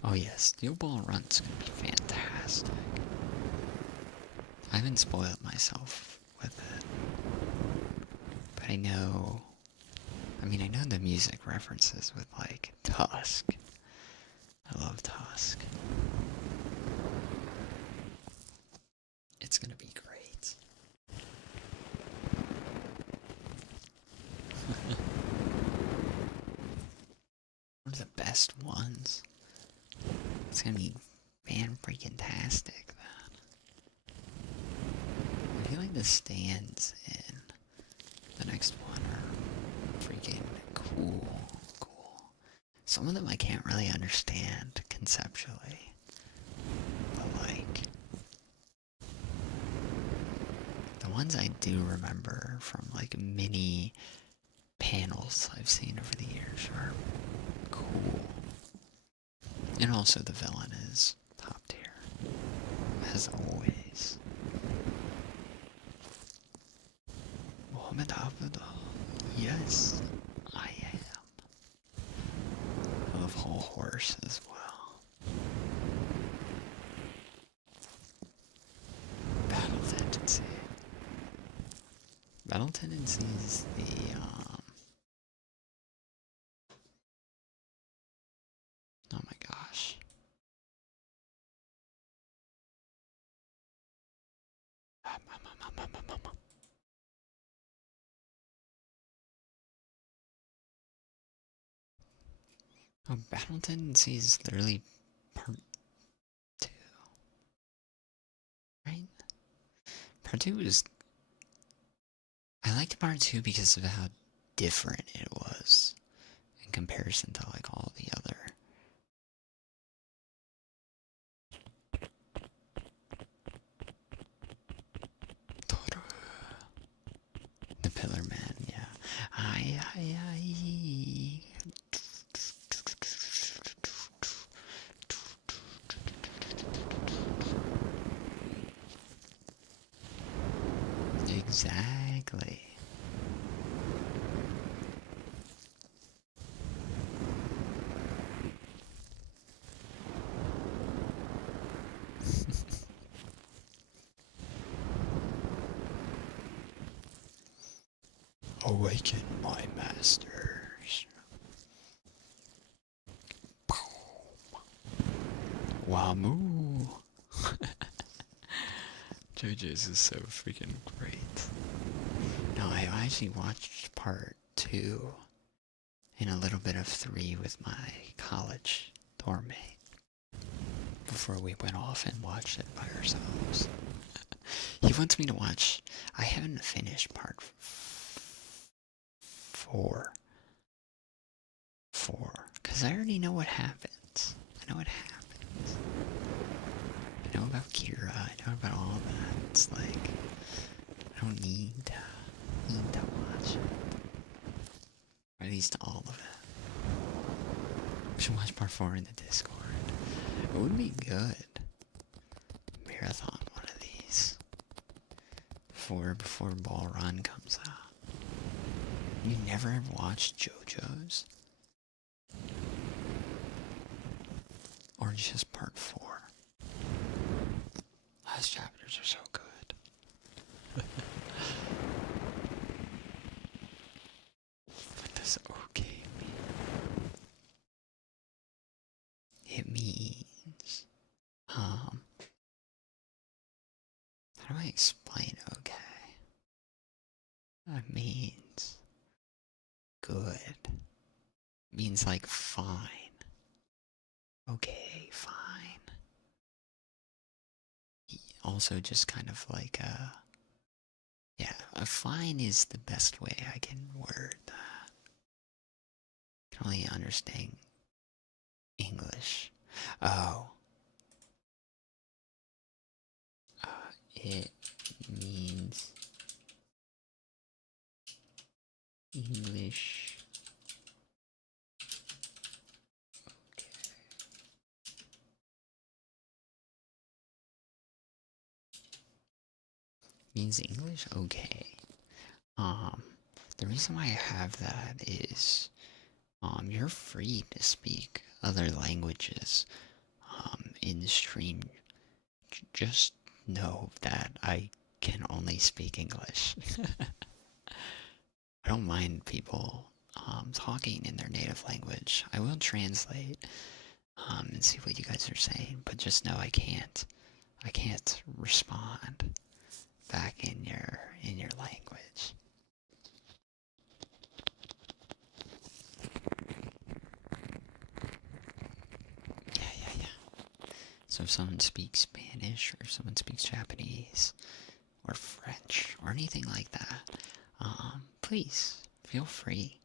Oh yes, Steel Ball Run's gonna be fantastic. I haven't spoiled myself with it. But I know... I know the music references with, like, Tusk. I love Tusk. It's gonna be great. One of the best ones. It's gonna be fan-freaking-tastic, then. I feel like the stands in the next one are freaking cool. Some of them I can't really understand conceptually. But, like, the ones I do remember from, like, mini panels I've seen over the years are cool. And also the villain is top tier, as always. Mohammed Abdullah, yes, I am. I love Whole Horse as well. Battle Tendency. Battle Tendency is the, oh my gosh. Oh, Battle Tendency is literally part 2. Right? Part 2 is... I liked part 2 because of how different it was in comparison to, like, all the other. The Pillar Man, yeah. Exactly. Awaken my masters. Wamu. JoJo's is so freaking great. No, I actually watched part 2 and a little bit of 3 with my college dorm mate before we went off and watched it by ourselves. He wants me to watch... I haven't finished part 4. Because I already know what happens. I know what happens. I know about Kira. I know about all that. It's like... I don't need to watch it. Or at least all of it. We should watch part 4 in the Discord. It would be good. Marathon one of these. Before Ball Run comes out. You never have watched JoJo's? Or just part 4? Last chapters are so good. What does okay mean? It means, How do I explain okay? That means good. Means like fine. Okay, fine. Also just kind of like yeah, a fine is the best way I can word that. I can only understand English. Oh. It means English. Okay. Means English okay. The reason why I have that is you're free to speak other languages in the stream. Just know that I can only speak English. I don't mind people talking in their native language. I will translate and see what you guys are saying, but just know I can't. I can't respond back in your language. Yeah. So if someone speaks Spanish or if someone speaks Japanese or French or anything like that, please feel free.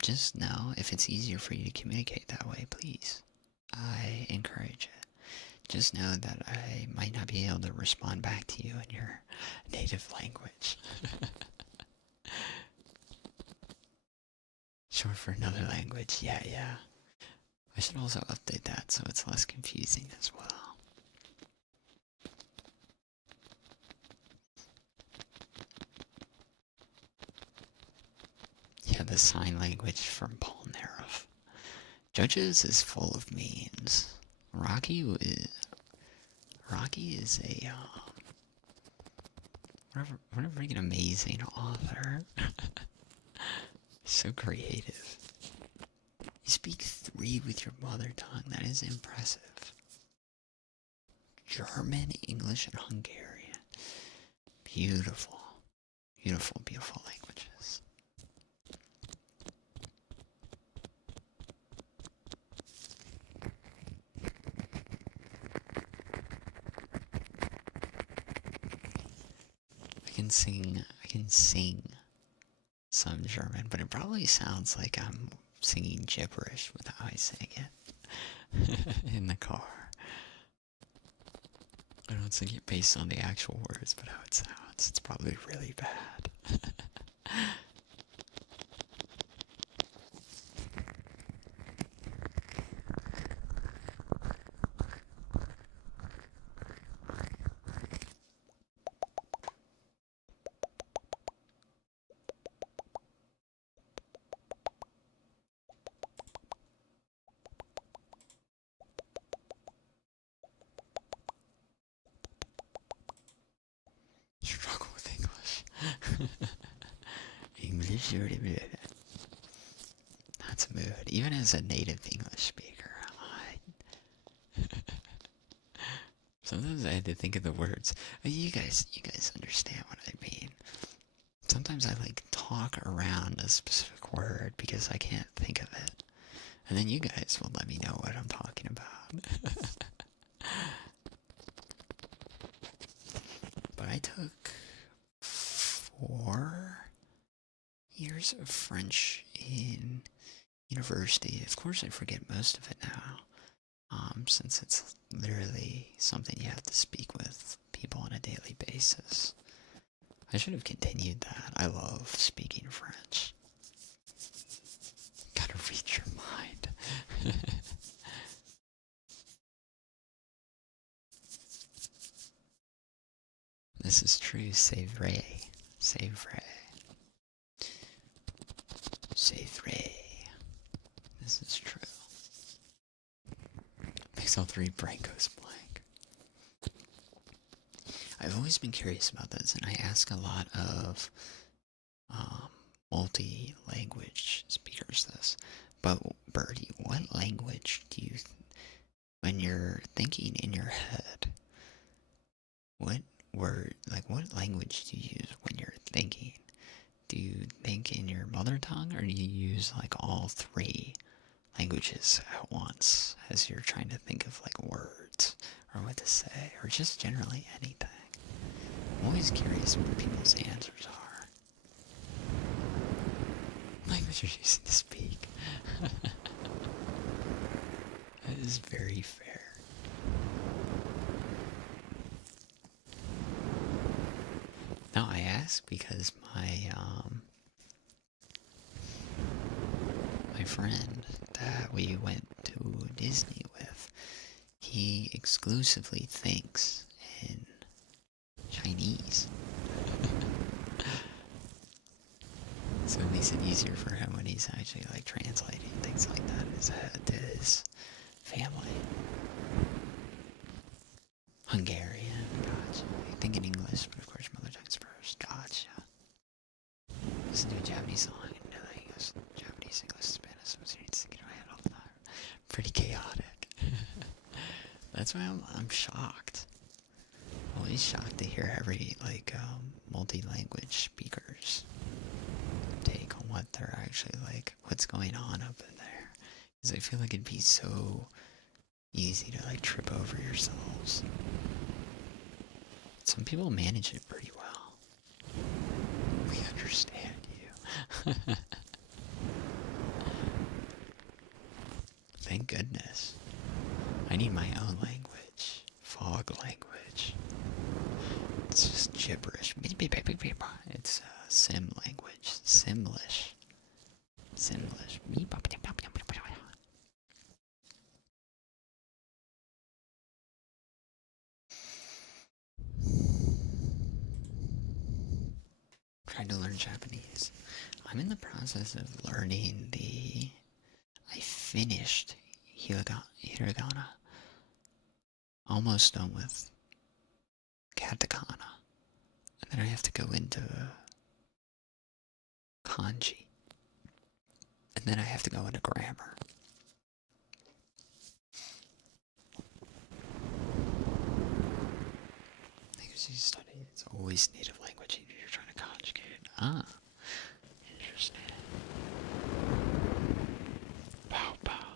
Just know if it's easier for you to communicate that way, please. I encourage it. Just know that I might not be able to respond back to you in your native language. Short for another language, yeah. I should also update that so it's less confusing as well. Yeah, the sign language from Polnareff. Judges is full of memes. Rocky is a what a freaking amazing author. So creative. You speak 3 with your mother tongue. That is impressive. German, English, and Hungarian. Beautiful. Beautiful languages. I can sing some German, but it probably sounds like I'm singing gibberish with how I sing it in the car. I don't sing it based on the actual words, but how it sounds. It's probably really bad. Struggle with English. English, that's a mood. Even as a native English speaker, sometimes I had to think of the words. You guys understand what I mean. Sometimes I like talk around a specific word because I can't think of it. And then you guys will let me know what I'm talking about. But I took 4 years of French in university. Of course, I forget most of it now, since it's literally something you have to speak with people on a daily basis. I should have continued that. I love speaking French. Gotta read your mind. This is true. Save Ray. Save Ray. Save Ray. This is true. Pixel 3 brain goes blank. I've always been curious about this, and I ask a lot of multi-language speakers this. But Birdie, what language do you, when you're thinking in your head, what word, like what language do you use when you're thinking? Do you think in your mother tongue, or do you use like all three languages at once as you're trying to think of like words or what to say, or just generally anything? I'm always curious what people's answers are. Language you're using to speak. That is very fair. No, I ask because my friend that we went to Disney with, he exclusively thinks in Chinese. So it makes it easier for him when he's actually like translating things like that in his head to his family. Hungarian, gotcha. I think in English, but of course mother tongue's first. Gotcha. Listen to a Japanese song and English, Japanese, English, Spanish, so it's thinking in my head all the time. Pretty chaotic. That's why I'm shocked. Always shocked to hear every like multi-language speakers take on what they're actually like, what's going on up in there. Because I feel like it'd be so easy to like trip over yourselves. Some people manage it pretty well. We understand you. Thank goodness. I need my own language. Fog language. It's just gibberish. It's sim language. Simlish. Simlish. Trying to learn Japanese. I'm in the process of learning I finished hiragana. Almost done with katakana. And then I have to go into kanji. And then I have to go into grammar. Language you study, it's always native language you're trying to conjugate. Ah, interesting. Pow pow.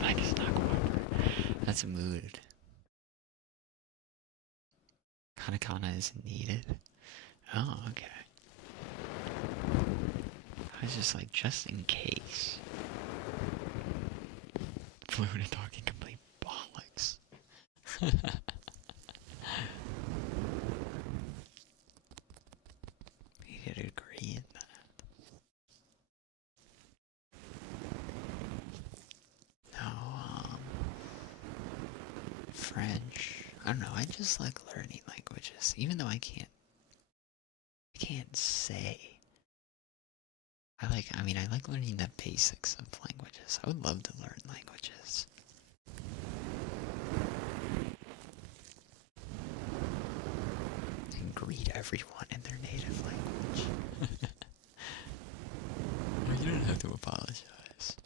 Like it's not cooperating. That's a mood. Katakana isn't needed. Oh, okay. I was just like, just in case. Fluent and talking complete bollocks. We could agree in that. No, French. I don't know, I just like learning languages, even though I can't say. I like learning the basics of languages. I would love to learn languages. And greet everyone in their native language. You don't have to apologize.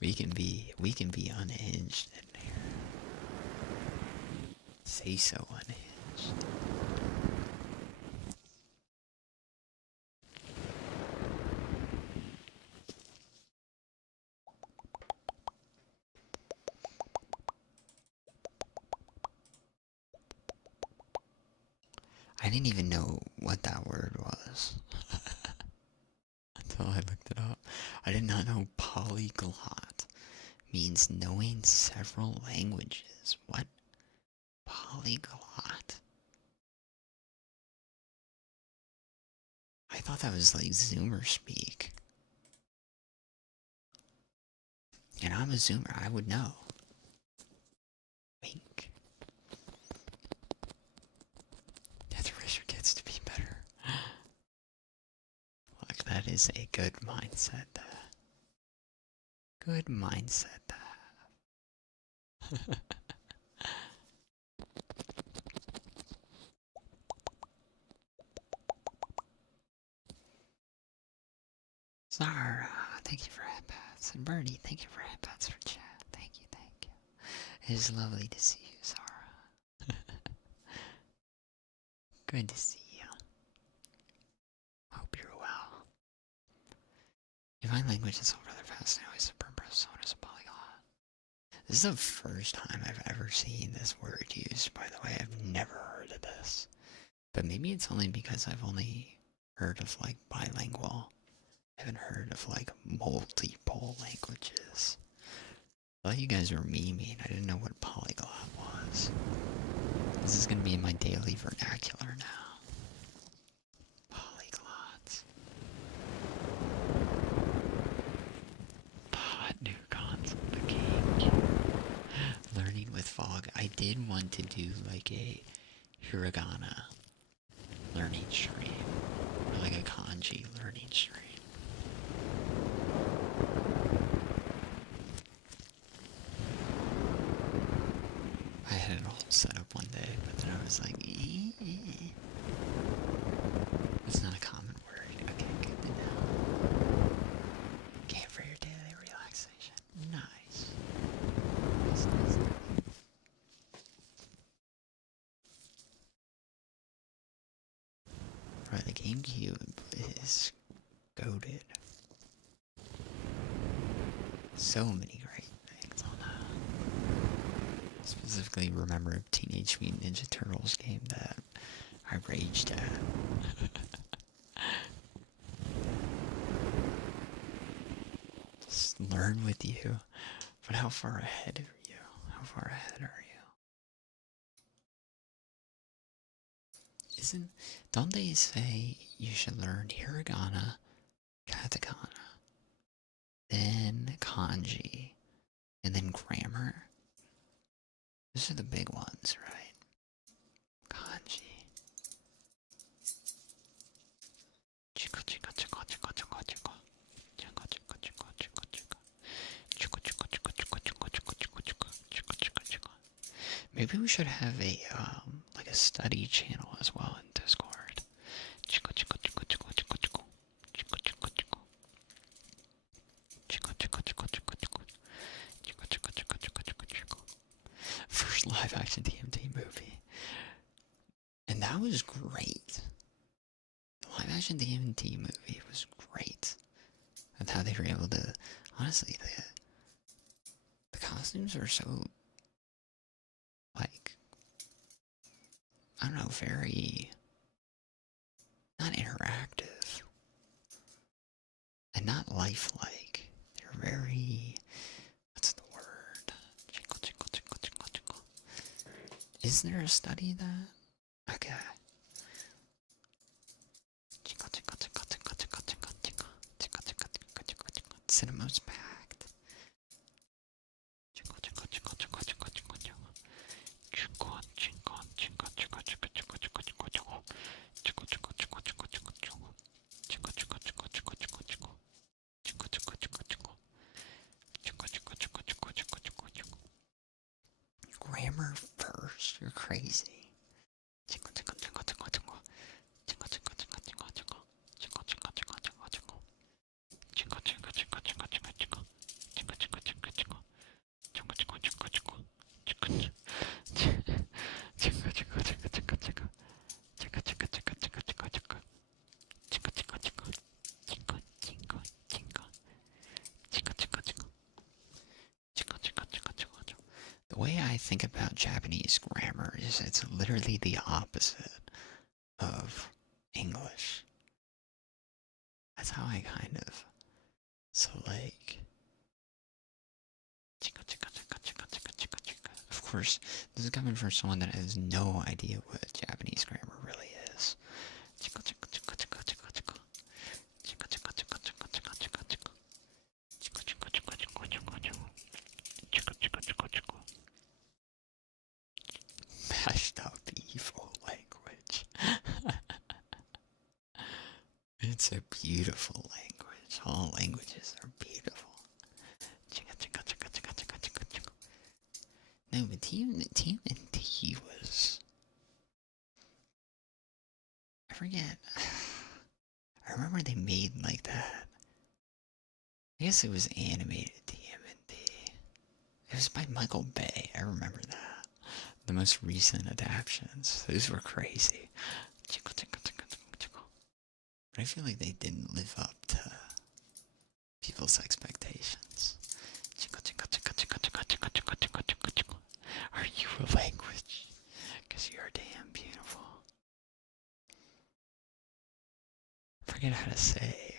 We can be unhinged in here. Say so unhinged. I didn't even know what that word was until I looked it up. I did not know polyglot means knowing several languages. What? Polyglot? I thought that was like Zoomer speak. And I'm a Zoomer, I would know. Wink. Death raise your kids to be better. Look, that is a good mindset to have. Good mindset to have. Zara, thank you for headbats. And Bernie, thank you for headbats for chat. Thank you, thank you. It is lovely to see you, Zara. Good to see you. Hope you're well. You find languages so rather fast now. Is super impressive as a polyglot. This is the first time I've ever seen this word used, by the way. I've never heard of this. But maybe it's only because I've only heard of, like, bilingual. I haven't heard of, like, multiple languages. I thought you guys were memeing. I didn't know what polyglot was. This is gonna be in my daily vernacular now. Polyglots. Pod new console, the GameCube. Learning with fog. I did want to do like a hiragana learning stream. Or like a kanji learning stream. I had it all set up one day, but then I was like, it's not a common word. Okay, good to know. Game for your daily relaxation. Nice. Nice. Right, the GameCube is goated. So many great things on that. Specifically remember a Teenage Mutant Ninja Turtles game that I raged at. Just learn with you. But how far ahead are you? How far ahead are you? Don't they say you should learn hiragana, katakana, then kanji, and then grammar? Those are the big ones, right? Kanji. Maybe we should have a like a study channel as well in Discord. First live action DMT movie. And that was great. The live action DMT movie was great. And how they were able to, honestly, the costumes are so, like, I don't know, very, not interactive. And not lifelike. They're very, what's the word? Isn't there a study that? Okay. Cinema's packed. Grammar first, you're crazy. The way I think about Japanese grammar is it's literally the opposite of English. That's how I kind of, so like, of course, this is coming from someone that has no idea what Japanese grammar really is. Mashed up evil language. It's a beautiful language. All languages are beautiful. No, but TMNT was, I forget. I remember they made like that. I guess it was animated TMNT. It was by Michael Bay. I remember that. The most recent adaptations. Those were crazy. But I feel like they didn't live up to people's expectations. Are you a language? Because you're damn beautiful. Forget how to say.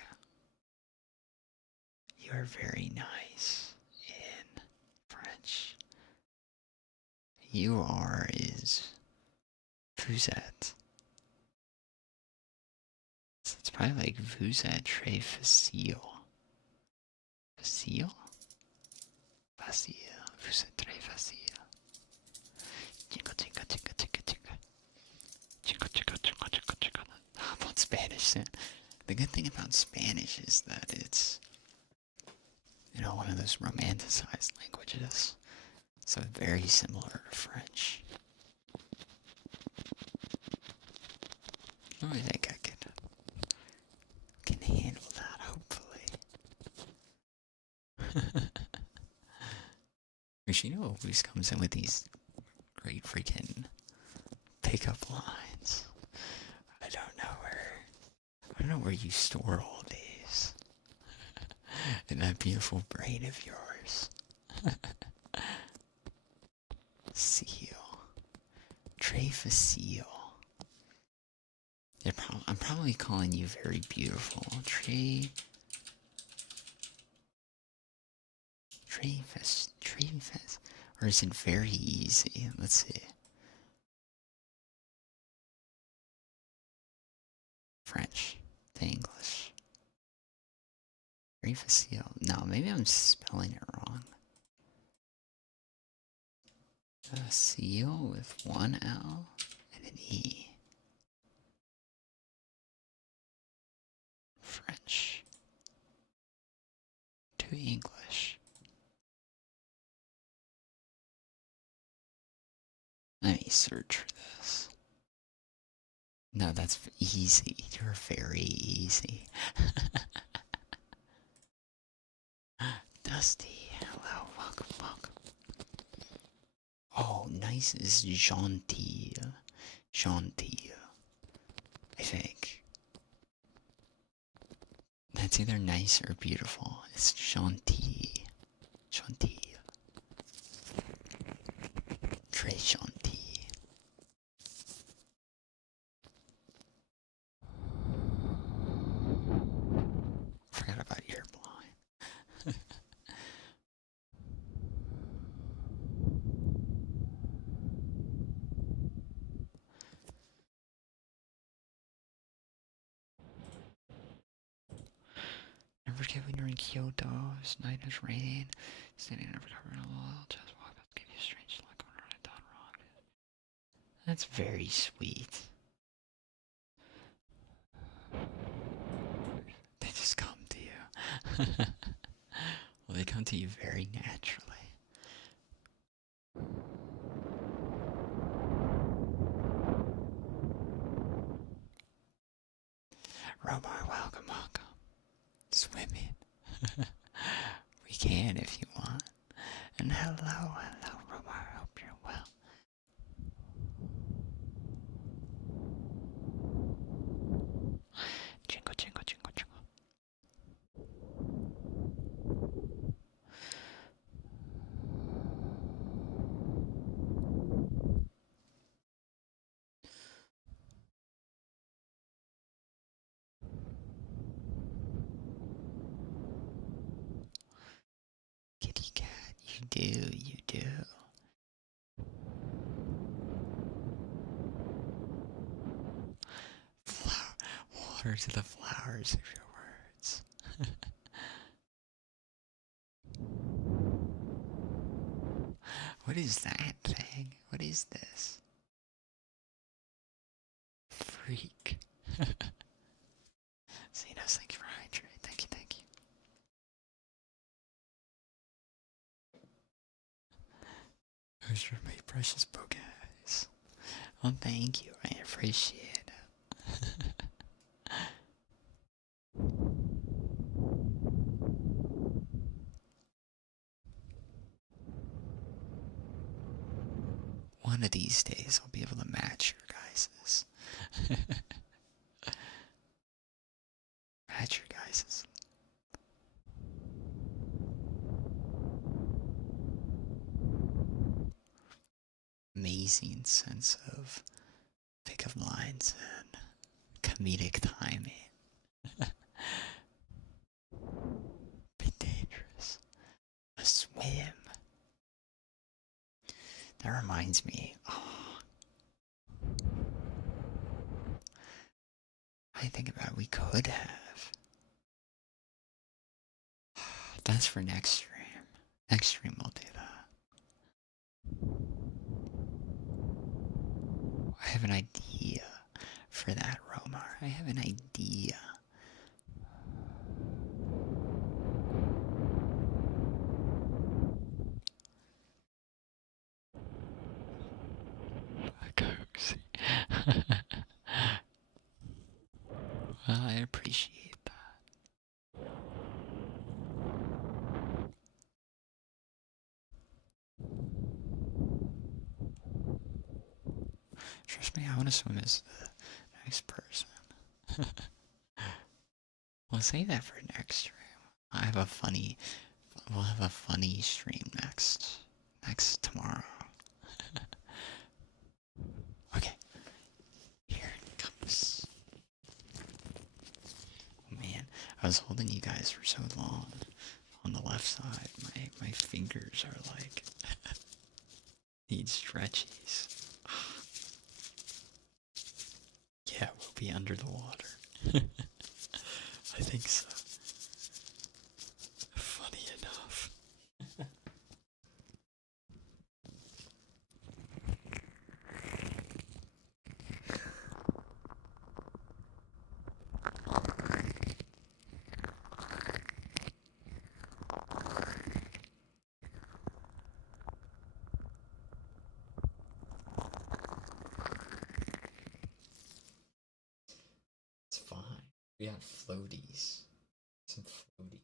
You are very nice in French. You are is vous êtes. So it's probably like vous êtes très facile. Facile? Facile. Vous êtes très facile. Jingle, jingle, jingle, jingle, jingle. Jingle, jingle, jingle, jingle, jingle. How about Spanish then? The good thing about Spanish is that it's, you know, one of those romanticized languages. So very similar to French. I think I can handle that, hopefully. Rashino always comes in with these great freaking pickup lines. I don't know where you store all these. In that beautiful brain of yours. Seal. Très facile. I'm probably calling you very beautiful. Très fast. Or is it very easy? Let's see. French to English. Très facile. No, maybe I'm spelling it wrong. Seal with one L and an E. French to English. Let me search for this. No, that's easy. You're very easy. Dusty, hello, welcome. Oh, nice is gentil. I think. That's either nice or beautiful. It's gentil. Très gentil. Forgot about ear blind. Never forget when you're in Kyoto, it's night is raining, standing never covering a little, just walk up, give you a strange look when I done wrong. That's very sweet. They just come to you. Well, they come to you very naturally. Romar, welcome. Swimming. We can if you want. And hello, Romar. Hope you're well. Jingle. Kitty cat, you do. Water to the flowers of your words. What is that thing? What is this? Freak. Xenos, thank you for hydrating. Thank you. Those are my precious bouquets. Well, thank you. I appreciate it. One of these days, I'll be able to match your guys's. amazing sense of pickup lines and comedic timing. Be dangerous. A swim. That reminds me. Oh, I think about it, we could have. That's for next stream. Next stream we'll do that. I have an idea for that, Romar. I have an idea. Cozy. Well, I appreciate that. Trust me, I want to swim as the next person. We'll save that for next stream. We'll have a funny stream next tomorrow. Okay, here it comes. Oh man, I was holding you guys for so long on the left side. My fingers are like need stretchies. Yeah, we'll be under the water. I think so. Funny enough. It's fine. We have floaties. Some floaties.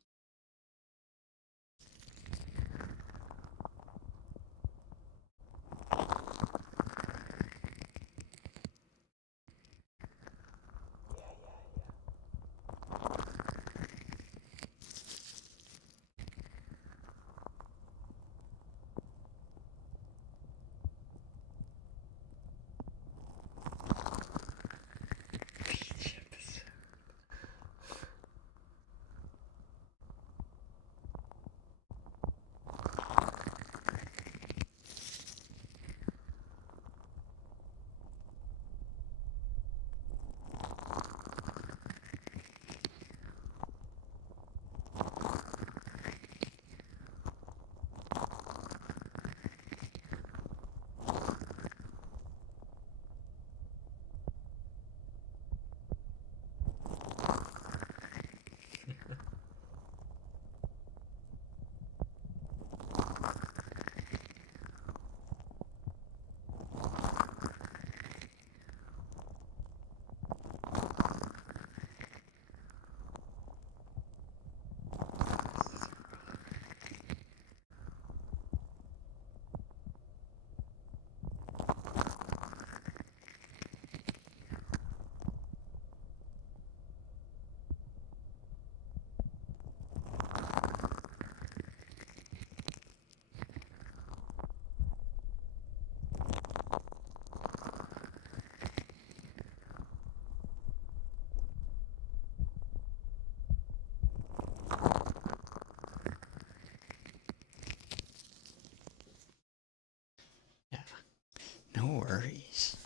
No worries.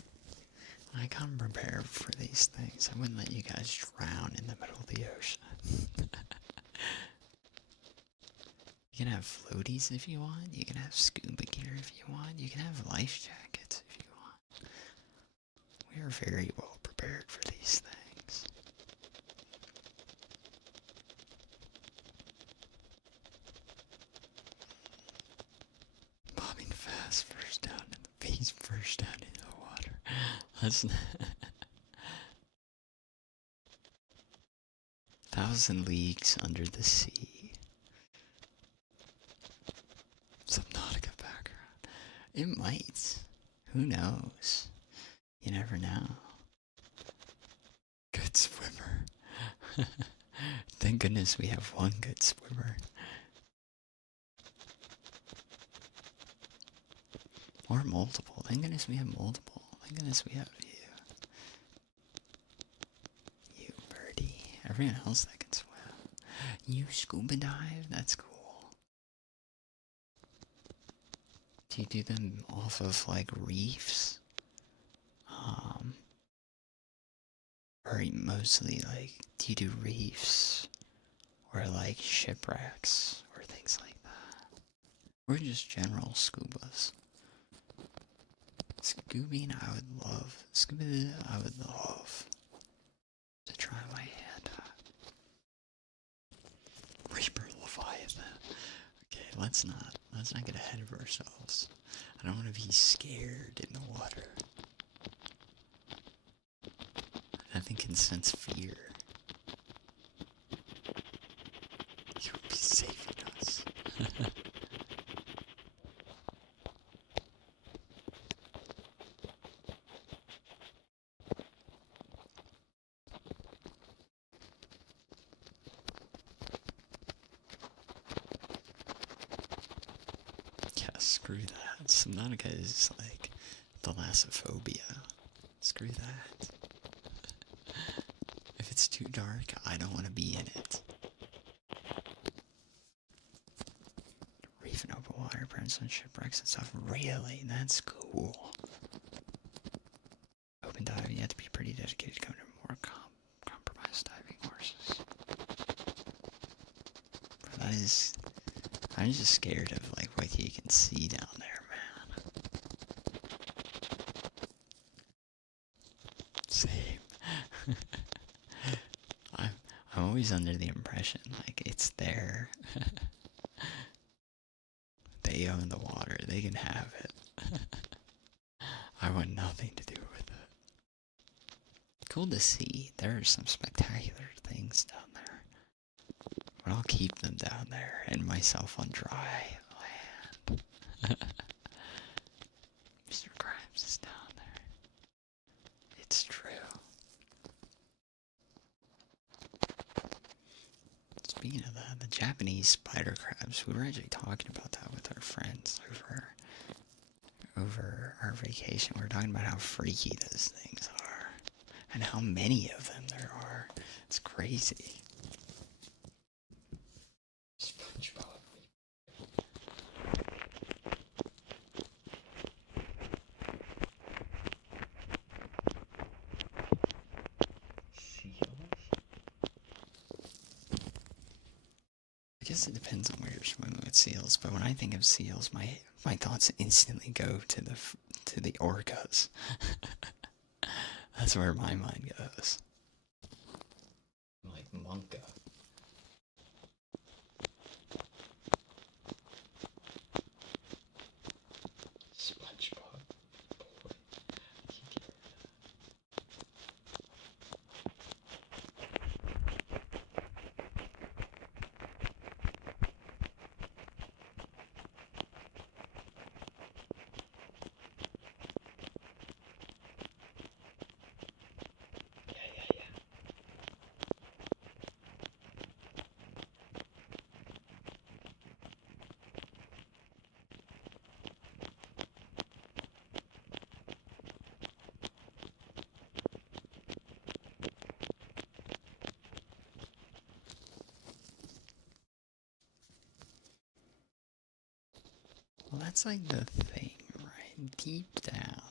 I come prepared for these things. I wouldn't let you guys drown in the middle of the ocean. You can have floaties if you want. You can have scuba gear if you want. You can have life jackets if you want. We are very well prepared for these things. Bobbing fast, first down in the face, first down into the water. That's 1,000 leagues under the sea. Subnautica background. It might. Who knows? You never know. Good swimmer. Thank goodness we have one good swimmer. Or multiple. Thank goodness we have multiple. Thank goodness we have you. You, birdie. Everyone else that can swim. You scuba dive? That's cool. Do you do them off of, like, reefs? Or mostly, like, do you do reefs? Or, like, shipwrecks? Or things like that? Or just general scubas? Scuba, I would love to try my hand at. Reaper Leviathan. Okay, let's not get ahead of ourselves. I don't want to be scared in the water. Nothing can sense fear. You would be saving us. Yeah, screw that. Subnautica is like thalassophobia. Screw that. If it's too dark, I don't want to be in it. Reef and open water, burns on shipwrecks and stuff. Really? That's cool. Open dive, you have to be pretty dedicated to coming to more compromised diving courses. But that is... I'm just scared of, like, what you can see down there, man. Same. I'm always under the impression, like, it's there. They own the water. They can have it. I want nothing to do with it. Cool to see. There are some spectacular things down there. But I'll keep them down there and myself on dry land. Mr. Grimes is down there. It's true. Speaking of that, the Japanese spider crabs, we were actually talking about that with our friends over our vacation. We were talking about how freaky those things are. And how many of them there are. It's crazy. SpongeBob. I guess it depends on where you're swimming with seals, but when I think of seals, my thoughts instantly go to the orcas. That's where my mind goes. Like Monka. SpongeBob. Boy. Well, that's like the thing, right? Deep down,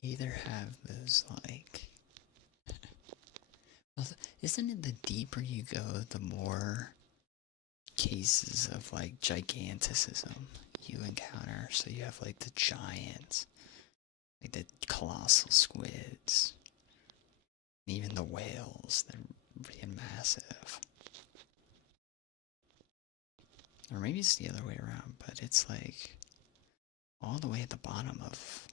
you either have those, like... Well, isn't it the deeper you go, the more cases of, like, giganticism you encounter? So you have, like, the giants, like the colossal squids, and even the whales, they're being massive. Or maybe it's the other way around, but it's like all the way at the bottom of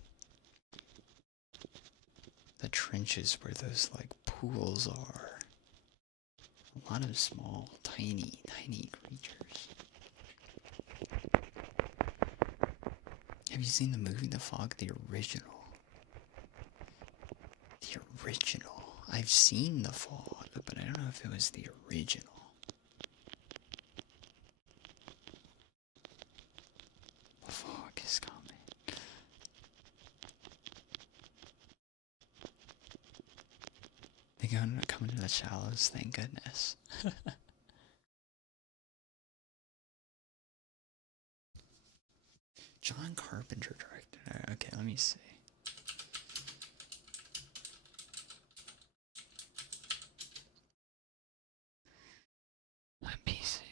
the trenches where those like pools are. A lot of small, tiny creatures. Have you seen the movie The Fog? The original. The original. I've seen The Fog, but I don't know if it was the original. The fog is coming. They come into the shallows, thank goodness. John Carpenter directed it. Okay, let me see. Let me see.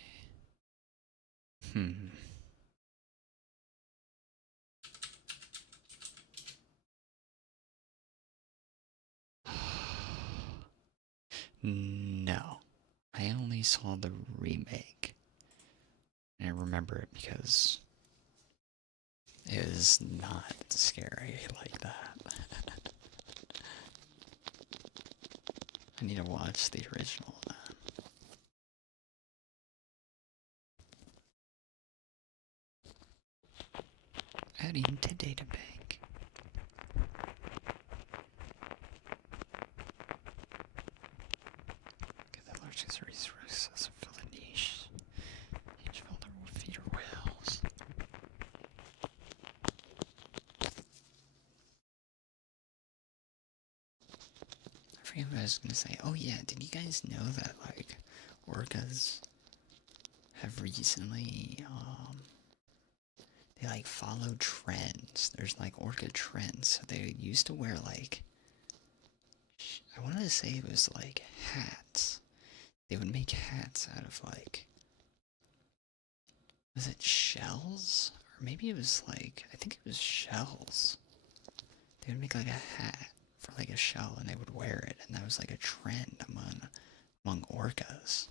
No. I only saw the remake. And I remember it because it was not scary like that. I need to watch the original then. Adding to databank. Get that large resources fill the niche. Each filter will feed your whales. I forget what I was gonna say. Oh yeah, did you guys know that like orcas have recently they like follow trends. There's like orca trends. So they used to wear like I wanted to say it was like hats. They would make hats out of like was it shells? Or maybe it was like I think it was shells. They would make like a hat for like a shell and they would wear it and that was like a trend among orcas.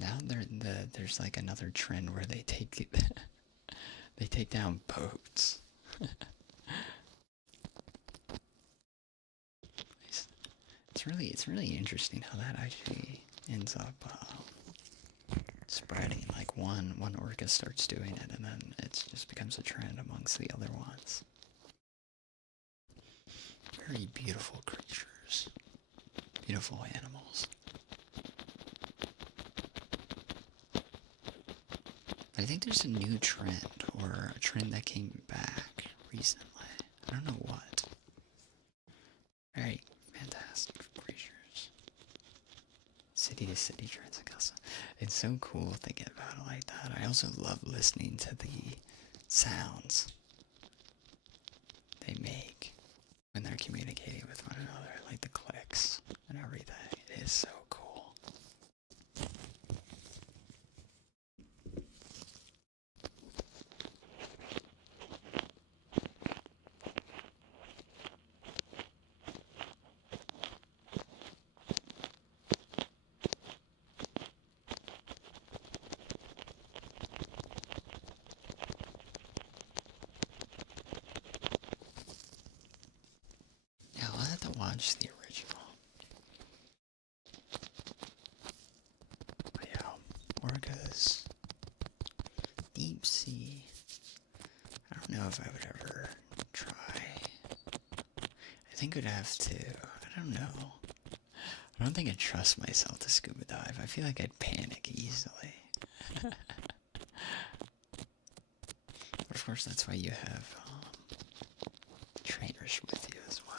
Now there's like another trend where they take they take down boats. It's really interesting how that actually ends up spreading. Like one orca starts doing it, and then it just becomes a trend amongst the other ones. Very beautiful creatures, beautiful animals. I think there's a new trend, or a trend that came back recently. I don't know what. Very fantastic creatures. City to city transacasa. It's so cool thinking about it like that. I also love listening to the sounds they make when they're communicating with one another, like the clicks and everything. It is so cool. Yeah, I'll have to watch the original. But yeah, orcas, deep sea. I don't know if I would ever try. I think I'd have to. I don't know. I don't think I'd trust myself to scuba dive. I feel like I'd panic easily. But of course, that's why you have trainers with you as well.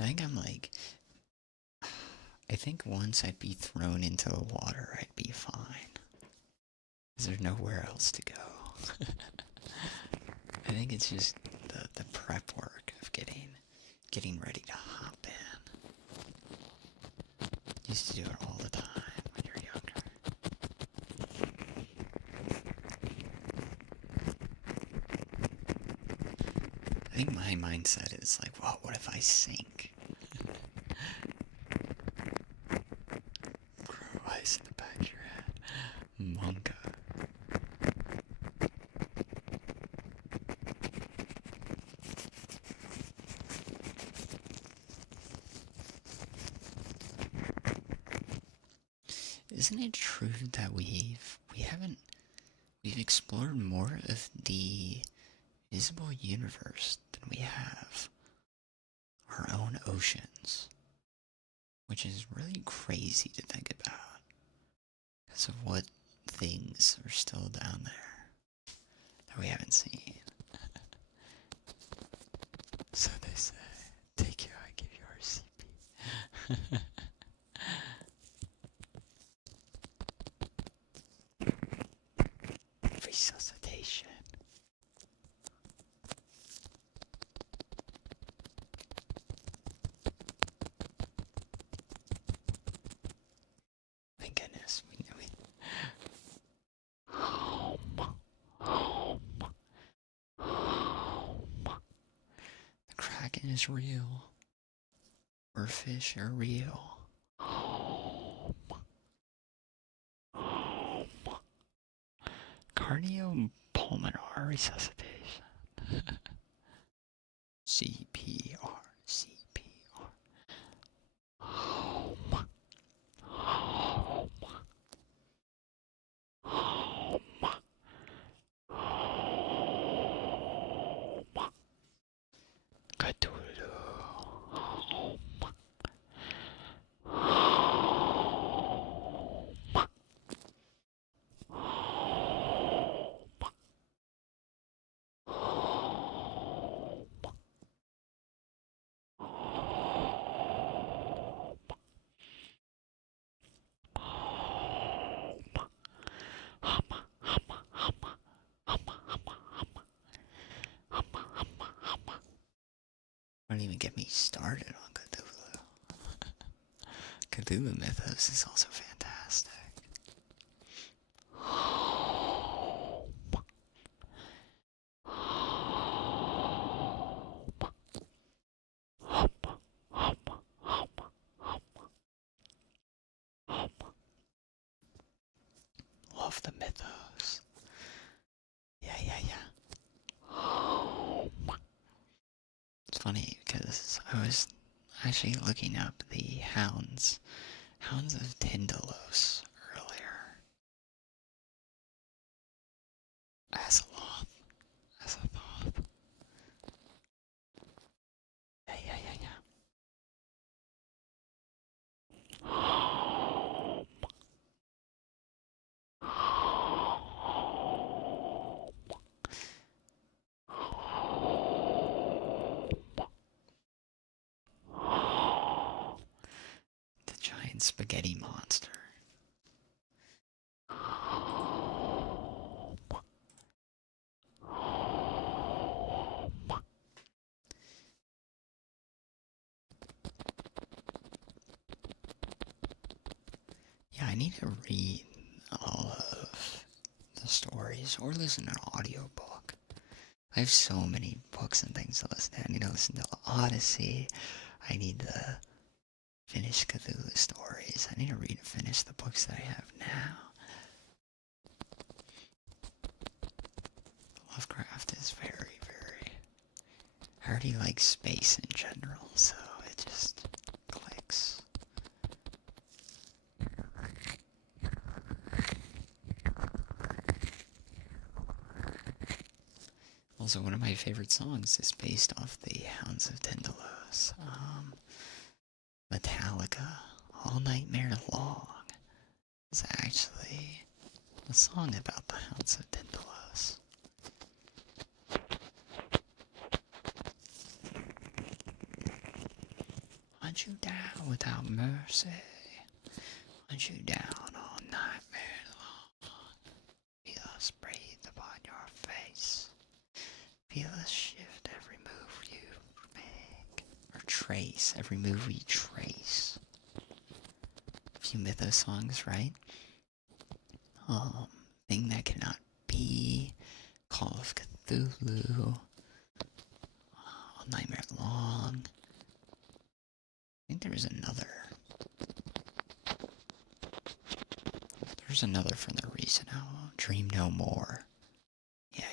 I think I'm like. I think once I'd be thrown into the water, I'd be fine. Because there's nowhere else to go. I think it's just the prep work of getting ready to hop in. Used to do it all the time when you're younger. I think my mindset is like, well, what if I sink? Grow ice in the back of your head. Monka. Isn't it true that we've explored more of the visible universe than we have our own oceans? Which is really crazy to think about. Because of what things are still down there that we haven't seen. So they say, take care, I give you RCP. Resuscitation. Thank goodness. The Kraken is real. Or fish are real. Cardiopulmonary resuscitation. CPR. CPR. Home. Home. Home. Home. Cthulhu. Home. Home. Don't even get me started on Cthulhu. Cthulhu mythos is also fantastic. Love the mythos. Yeah. It's funny because I was actually looking up the hounds of Tindalos earlier. As a thought. Yeah. The giant spaghetti monster. Yeah, I need to read all of the stories or listen to an audiobook. I have so many books and things to listen to. I need to listen to Odyssey. I need to finish Cthulhu stories. I need to read and finish the books that I have now. Lovecraft is very, very... I already like space in general, so it just clicks. Also, one of my favorite songs is based off the Hounds of Tindalos. Metallica, All Nightmare Long, is actually a song about the Hounds of Tindalos. Hunt you down without mercy. Hunt you down all nightmare long. Feel us breathe upon your face. Feel us shift every move you make. Or trace every move we trace. A few mythos songs, right? Thing That Cannot Be. Call of Cthulhu. All Nightmare Long. I think there's another. There's another from the recent album. Dream No More. Yeah.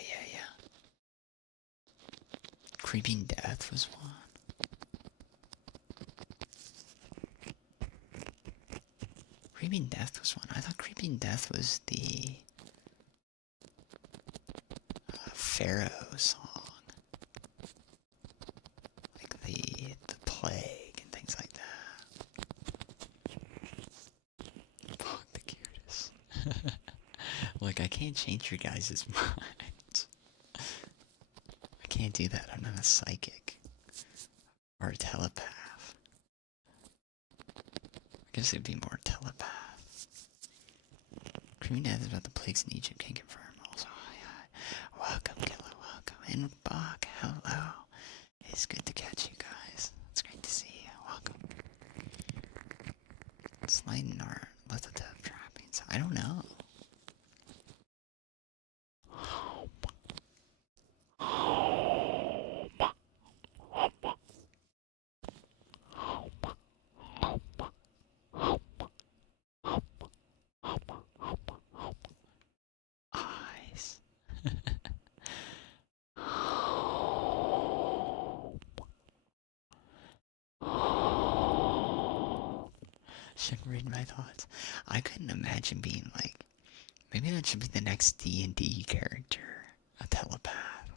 Creeping Death was one. Creeping Death was one. I thought Creeping Death was the Pharaoh song. Like the plague and things like that. Fuck the cutest. Look, I can't change your guys' minds. I can't do that. I'm not a psychic. Or a telepath. I guess it'd be more telepath. Creamy Death about the plagues in Egypt can confirm. Also, hi. Welcome, Killer, welcome. And Bach, hello. It's good to catch you guys. It's great to see you. Welcome. Sliding art, let the death trappings. I don't know. Eyes. Shouldn't read my thoughts. I couldn't imagine being like, maybe that should be the next D&D character, a telepath.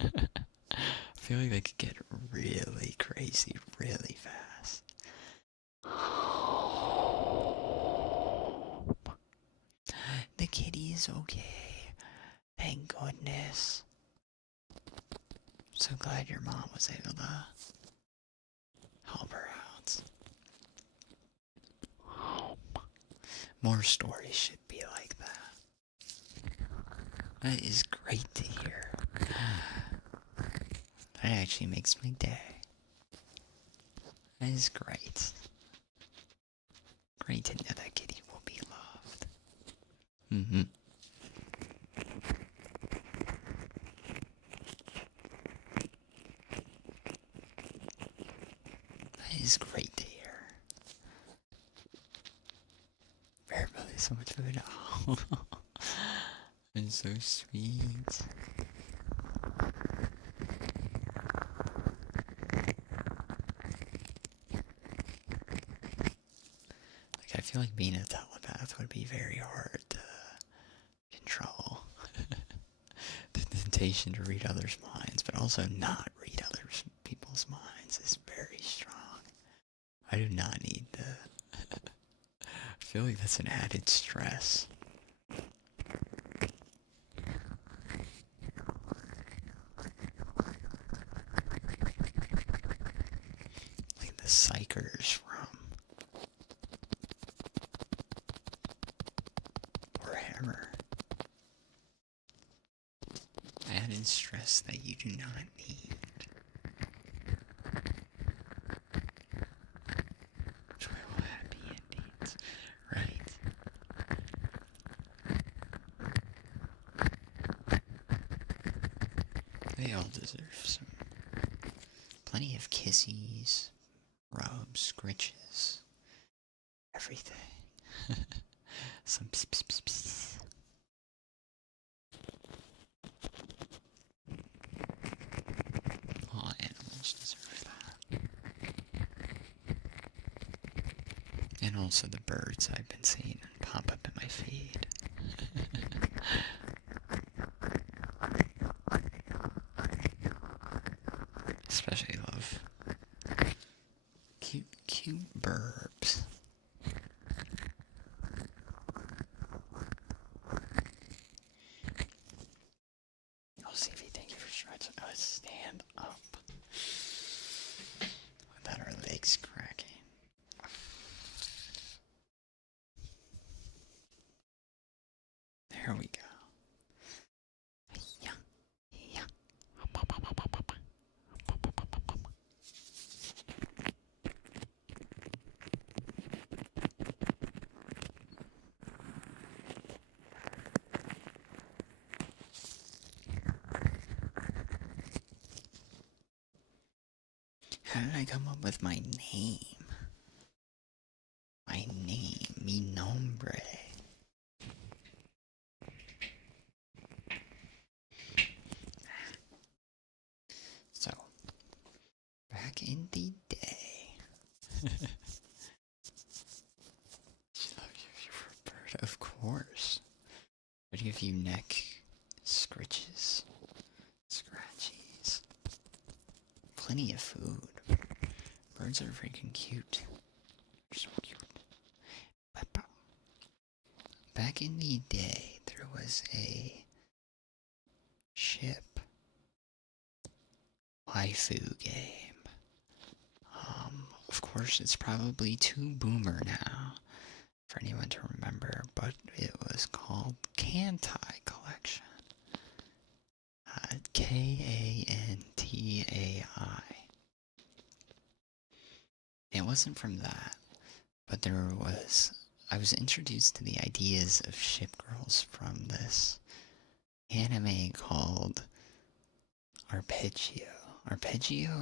I feel like they could get really crazy really fast. The kitty is okay. Thank goodness. So glad your mom was able to help her out. More stories should be like that. That is great to hear. That actually makes my day. That is great. Great to know that kitty will be loved. Mm-hmm. That is great to hear. Everybody, so much food. Oh, it's so sweet. Like, I feel like being a telepath would be very hard to control. The temptation to read others' minds, but also not read other people's minds is very strong. I do not need the... I feel like that's an added stress. Like the psychers from wherever. Added stress that you do not need. Joyful happy endings, right? They all deserve plenty of kisses, rubs, scritches, everything. Some pss, pss, pss, pss. All animals deserve that. And also the birds I've been seeing pop up in my feed. Especially love cute burbs. I'll see if thank you for stretching. Oh, stand up. Without our legs cracking. There we go. Yeah. Yeah. How did I come up with my name? My name, mi nombre. So, back in the day. She loved you if you were a bird, of course. Would give you neck scritches, scratchies. Plenty of food. Birds are freaking cute. They're so cute. Peppa. back in the day, there was a ship waifu game. Of course, it's probably too boomer now for anyone to remember, but it was called Kantai Collection. Kantai. It wasn't from that, but I was introduced to the ideas of ship girls from this anime called Arpeggio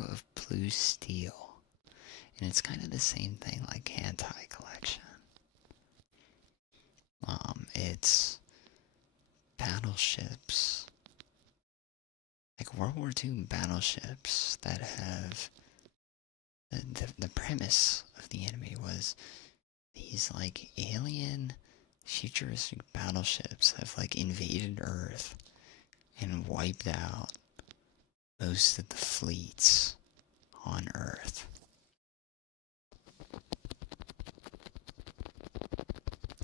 of Blue Steel. And it's kind of the same thing like Kantai Collection. It's battleships, like World War II battleships that have the premise of the anime was these like alien futuristic battleships have like invaded Earth and wiped out most of the fleets on Earth.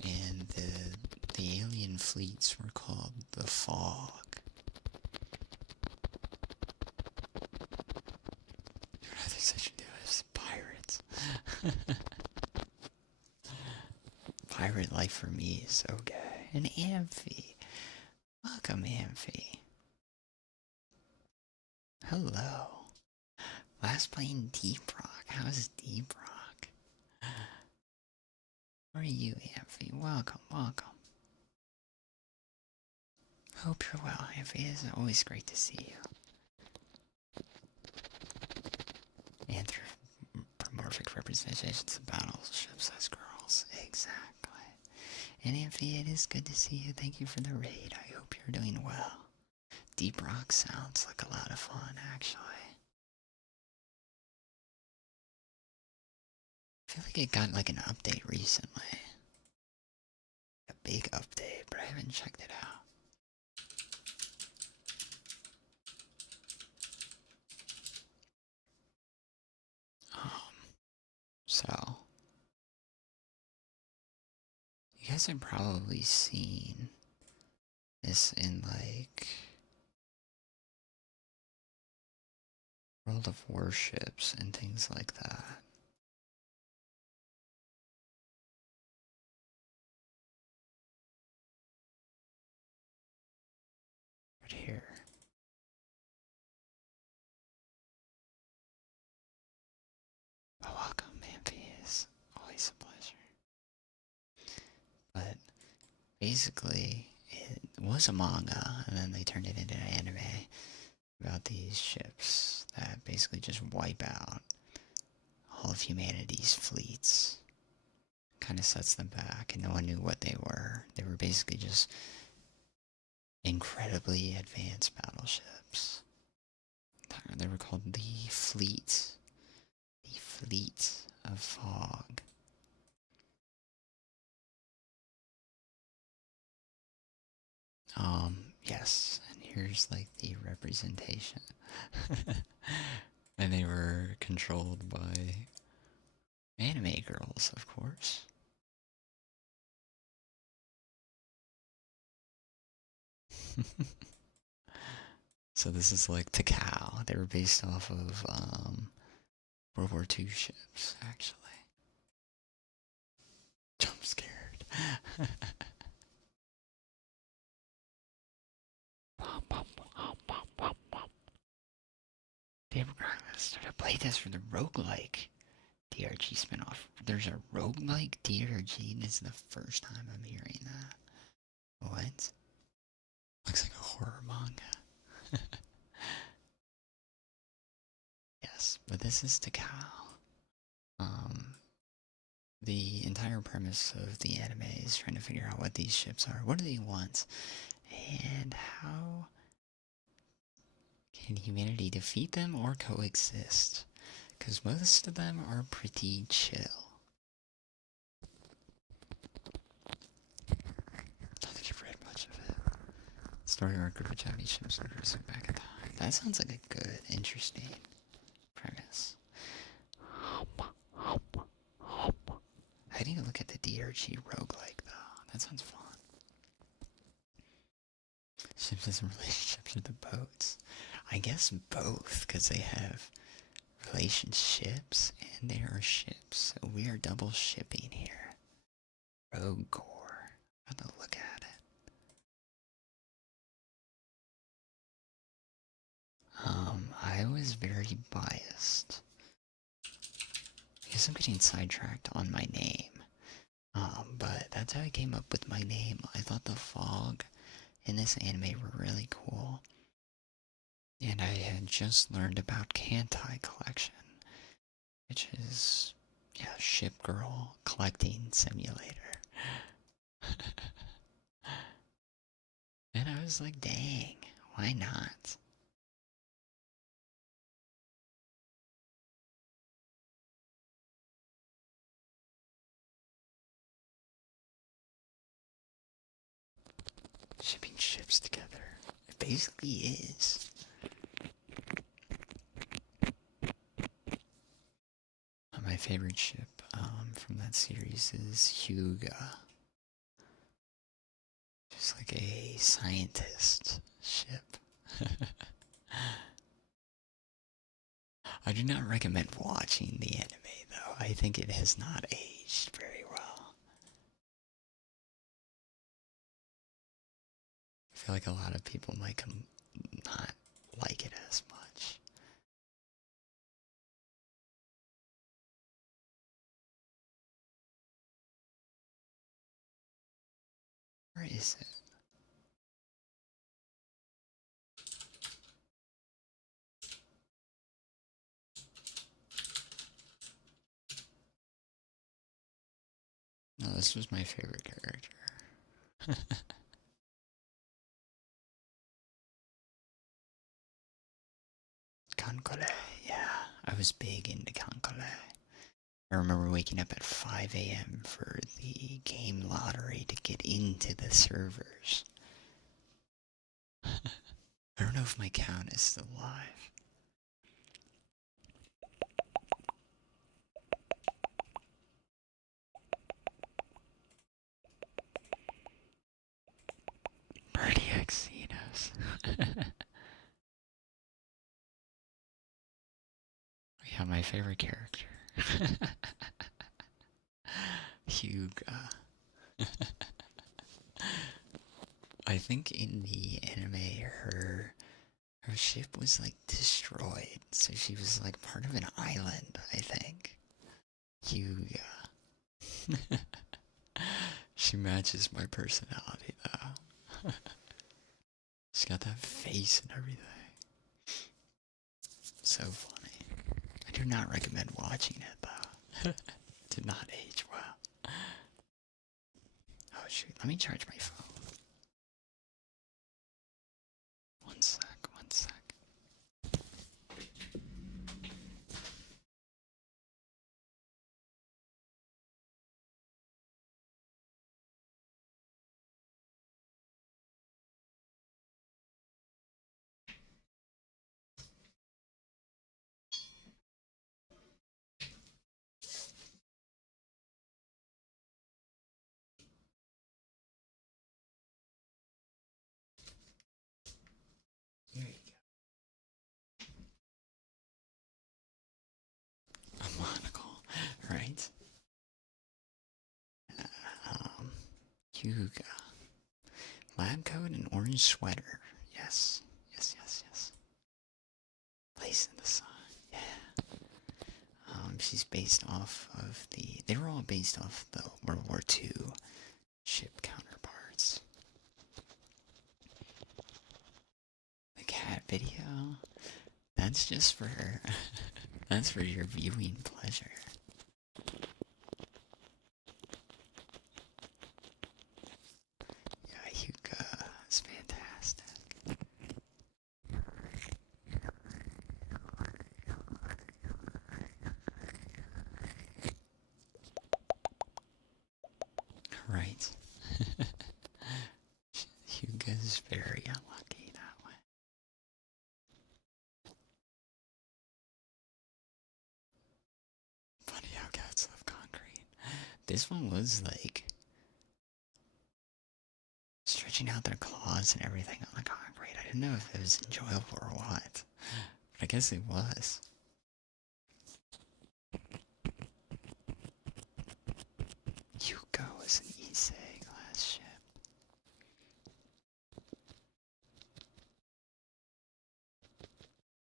And the alien fleets were called the Fog. What other things I should do is pirates. Pirate life for me is okay. An Amphi. Welcome, Amphi. Hello. Last playing Deep Rock. How's Deep Rock? How are you, Amphi? Welcome, welcome. Hope you're well, Amphi. It's always great to see you. Anthropomorphic representations of battleships as girls. Exactly. And Amphi, it is good to see you. Thank you for the raid. I hope you're doing well. Deep Rock sounds like a lot of fun, actually. I feel like it got like an update recently. A big update, but I haven't checked it out. So you guys have probably seen this in like World of Warships and things like that. But here. Oh, welcome, Amphi. It's always a pleasure. But basically, it was a manga, and then they turned it into an anime about these ships that basically just wipe out all of humanity's fleets. Kind of sets them back, and no one knew what they were. They were basically just incredibly advanced battleships. They were called the Fleet. The Fleet of Fog. Yes, and here's like the representation. And they were controlled by anime girls, of course. So this is like Takao. They were based off of World War II ships, actually. Jump scared. David Grant started a playtest for the roguelike DRG spinoff. There's a roguelike DRG? This is the first time I'm hearing that. What? Looks like a horror manga. Yes, but this is Takao. The entire premise of the anime is trying to figure out what these ships are. What do they want? And how can humanity defeat them or coexist? Because most of them are pretty chill. Don't think you've read much of it. Story arc of a Japanese ships back in time. That sounds like a good, interesting premise. I need to look at the DRG roguelike though. That sounds fun. Ships as relationships with the boats. I guess both, because they have relationships and they are ships. So we are double shipping here. Rogue core. I'm gonna look at it. I was very biased. I guess I'm getting sidetracked on my name. But that's how I came up with my name. I thought the fog in this anime were really cool. And I had just learned about Kantai Collection, which is, yeah, ship girl collecting simulator. And I was like, dang, why not? Shipping ships together. It basically is. My favorite ship from that series is Hyuga. Just like a scientist ship. I do not recommend watching the anime, though. I think it has not aged very well. I feel like a lot of people might not like it as much. Where is it? No, this was my favorite character. Kankole, yeah. I was big into Kankole. I remember waking up at 5 a.m. for the game lottery to get into the servers. I don't know if my count is still live. Birdie Excedos. Yeah, my favorite character. Hyuga. I think in the anime, her ship was like destroyed, so she was like part of an island, I think. Hyuga. She matches my personality though. She's got that face and everything. So funny. I do not recommend watching it though. Did not age well. Oh shoot, let me charge my phone. One sec, one sec. There you go. A monocle, right? Hyuga. Lab coat and orange sweater. Yes, yes, yes, yes. Place in the sun. Yeah. She's based off of they were all based off the World War II ship counterparts. The cat video, that's just for, that's for your viewing pleasure. Yeah, Hyuga is fantastic. Right. Hyuga's very unlucky that way. Funny how cats love concrete. This one was like stretching scratching out their claws and everything on the concrete. I didn't know if it was enjoyable or what, but I guess it was. Yuko is an Issei class ship.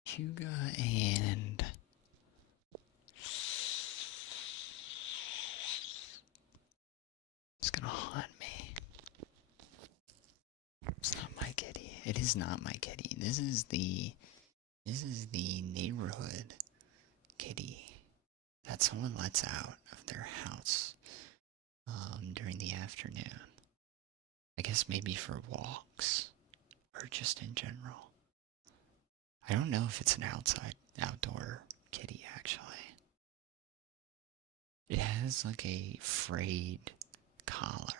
Hyuga and it's gonna haunt me. It's not my kitty. It is not my kitty. This is the neighborhood kitty that someone lets out of their house during the afternoon. I guess maybe for walks or just in general. I don't know if it's an outdoor kitty actually. It has like a frayed collar.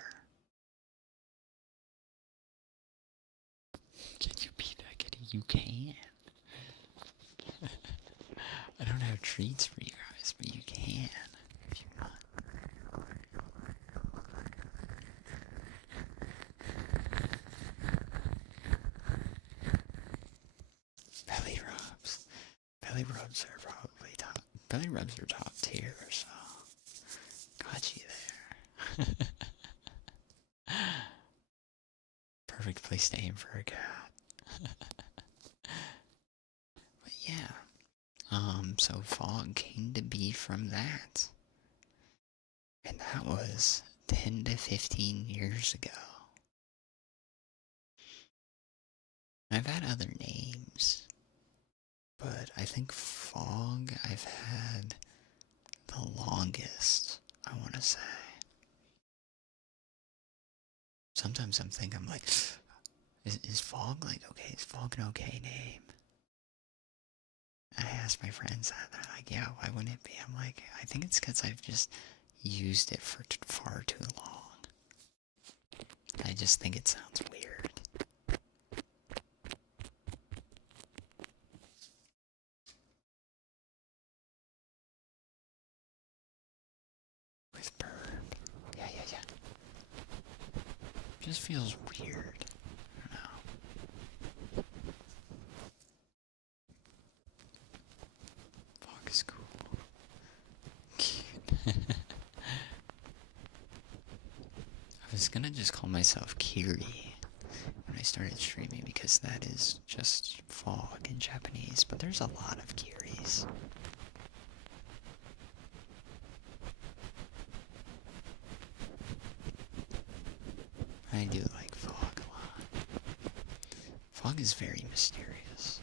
Can you beat that kitty? You can. I don't have treats for you guys, but you can if you want. Belly rubs. Belly rubs are probably top. Belly rubs are top tier, so got you there. Perfect place to aim for a cat. But yeah. So fog came to be from that. And that was 10 to 15 years ago. I've had other names, but I think fog I've had the longest, I want to say. Sometimes I'm like, is fog like okay? Is fog an okay name? I asked my friends that, they're like, yeah, why wouldn't it be? I'm like, I think it's because I've just used it for far too long. I just think it sounds weird. With bird. Yeah. Just feels weird. I don't know. Fog is cool. Cute. I was gonna just call myself Kiri when I started streaming because that is just fog in Japanese, but there's a lot of Kiris. I do like fog a lot. Fog is very mysterious.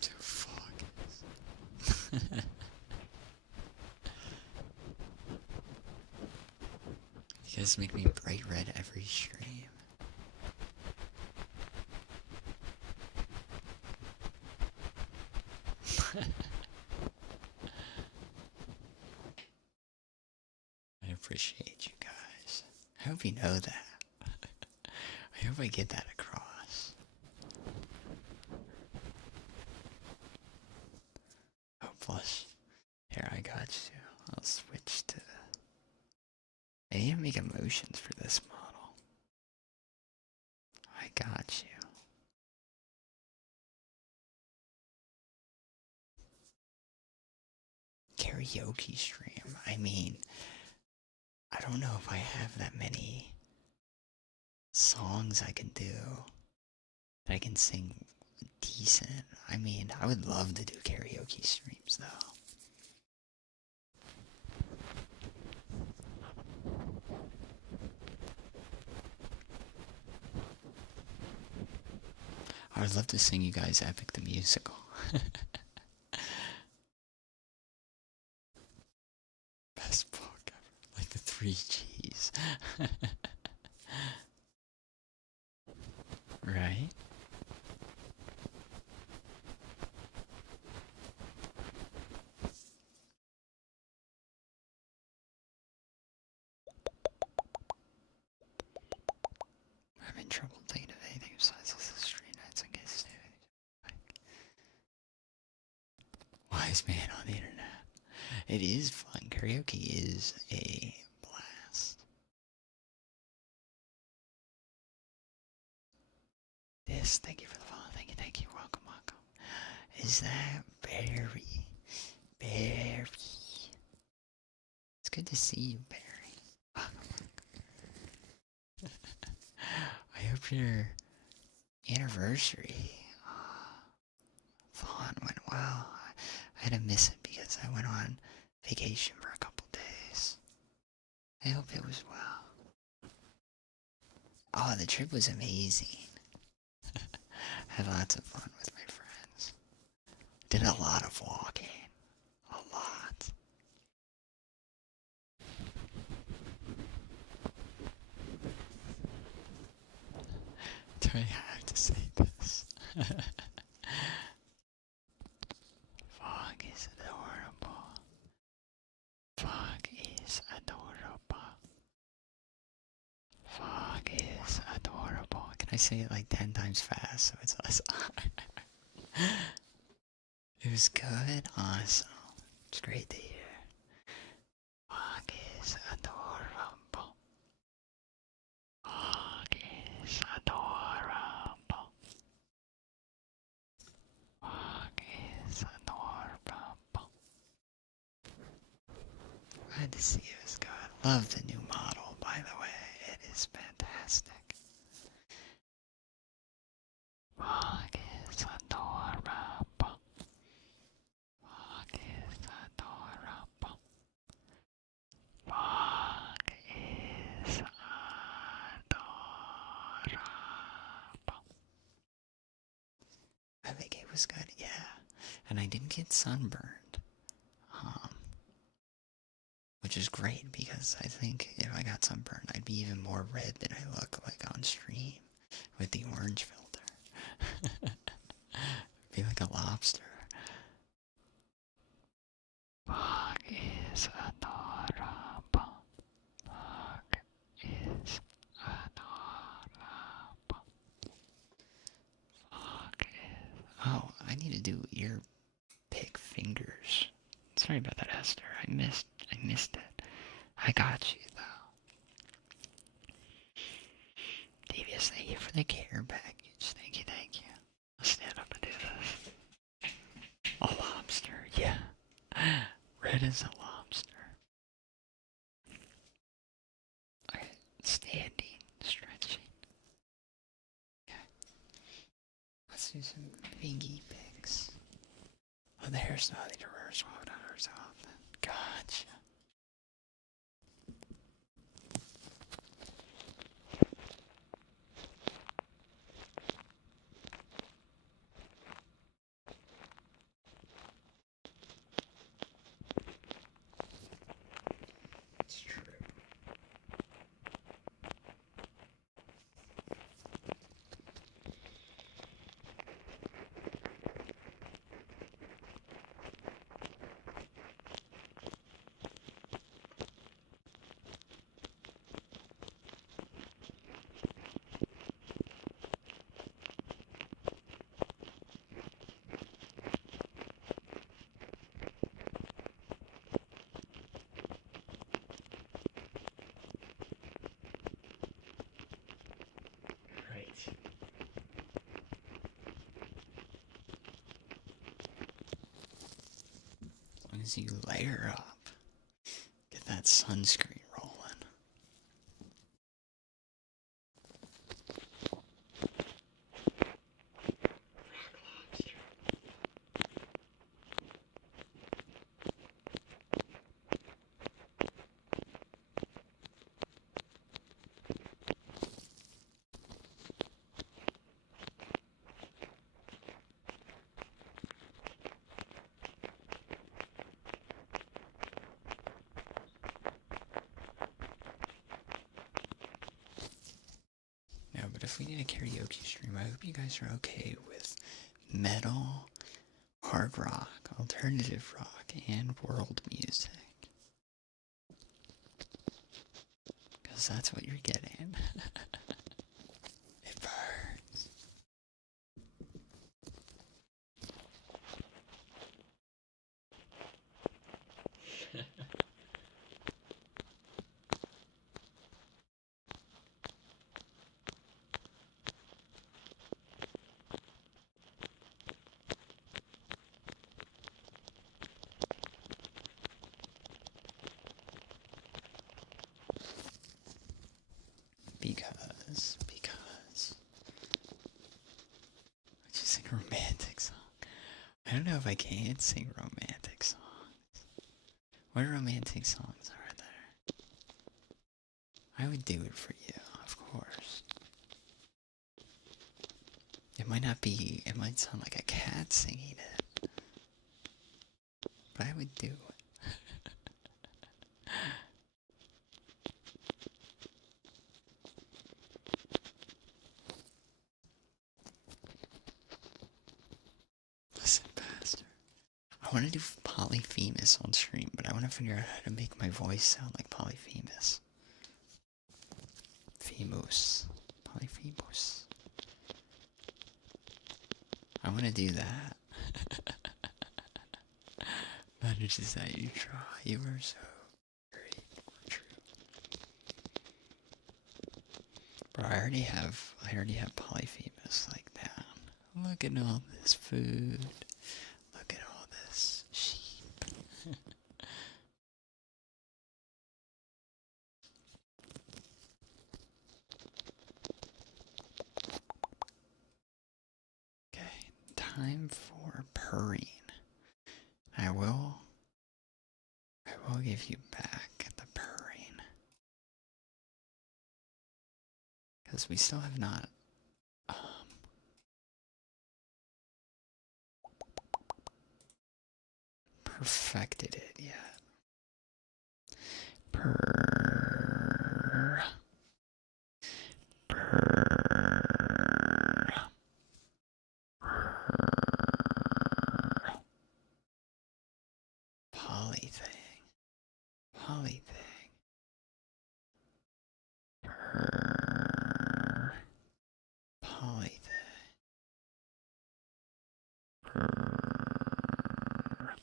So fog is. You guys make me bright red every stream. I appreciate you guys. I hope you know that. I hope I get that across. Oh, plus, here I got you. I'll switch to. I need to make emotions for this model. I got you. Karaoke stream. I mean, I don't know if I have that many songs I can do that I can sing decent. I mean, I would love to do karaoke streams though. I would love to sing you guys Epic the Musical. Best book ever. Like the 3 Gs. Right? I'm having trouble thinking of anything besides the street nights and guess like Wise man on the internet. It is fun karaoke is a blast. This, thank you for the follow. Thank you. Welcome. Is that Barry? Barry. It's good to see you, Barry. I hope your anniversary fun went well. I had to miss it because I went on vacation for a couple days. I hope it was well. Oh, the trip was amazing. Had lots of fun with my friends. Did a lot of walking. A lot. Do I have to say this? Fog is adorable. Fog is adorable. Fog is adorable. Can I say it like 10 times fast so it's less? It was good. Awesome. It's great to hear. Fog is adorable. Fog is adorable. Fog is adorable. Glad to see it was good. Love the new model, by the way. It is fantastic. Fog is adorable. Fog is adorable. Fog is adorable. I think it was good, yeah. And I didn't get sunburned. Which is great because I think if I got sunburned, I'd be even more red than I look like on stream with the orange filter. Be like a lobster. Fog is adorable. Fog is adorable. Fog is... Oh, I need to do ear pick fingers. Sorry about that, Esther. I missed it. I got you, though. Devious, thank you for the care package. Thank you. I'll stand up and do this. A lobster, yeah. Red as a lobster. Okay, standing, stretching. Okay. Let's do some fingy picks. Oh, the hair's not the reverse swap, not herself. Gotcha. It's true. As long as you layer up, get that sunscreen rolling. No, but if we need a karaoke stream, I hope you guys are okay with metal, hard rock, alternative rock, and world music. Because that's what you're getting. It burns. don't know if I can sing romantic songs. What romantic songs are there? I would do it for you, of course. It might not be, it might sound like a cat singing it. But I would do it. Listen, Pastor. I want to do Polyphemus on stream, but I want to figure out how to make my voice sound like Polyphemus. Phemus. Polyphemus. I want to do that. Matters is that you try. You are so great. True. Bro, I already have Polyphemus like down. Look at all this food. Look at all this sheep. Okay, time for purring. I will give you back the purring. Because we still have not perfected it yet. Purr. Purr. Purr. Poly thing. Poly thing. Purr. Poly thing. Purr.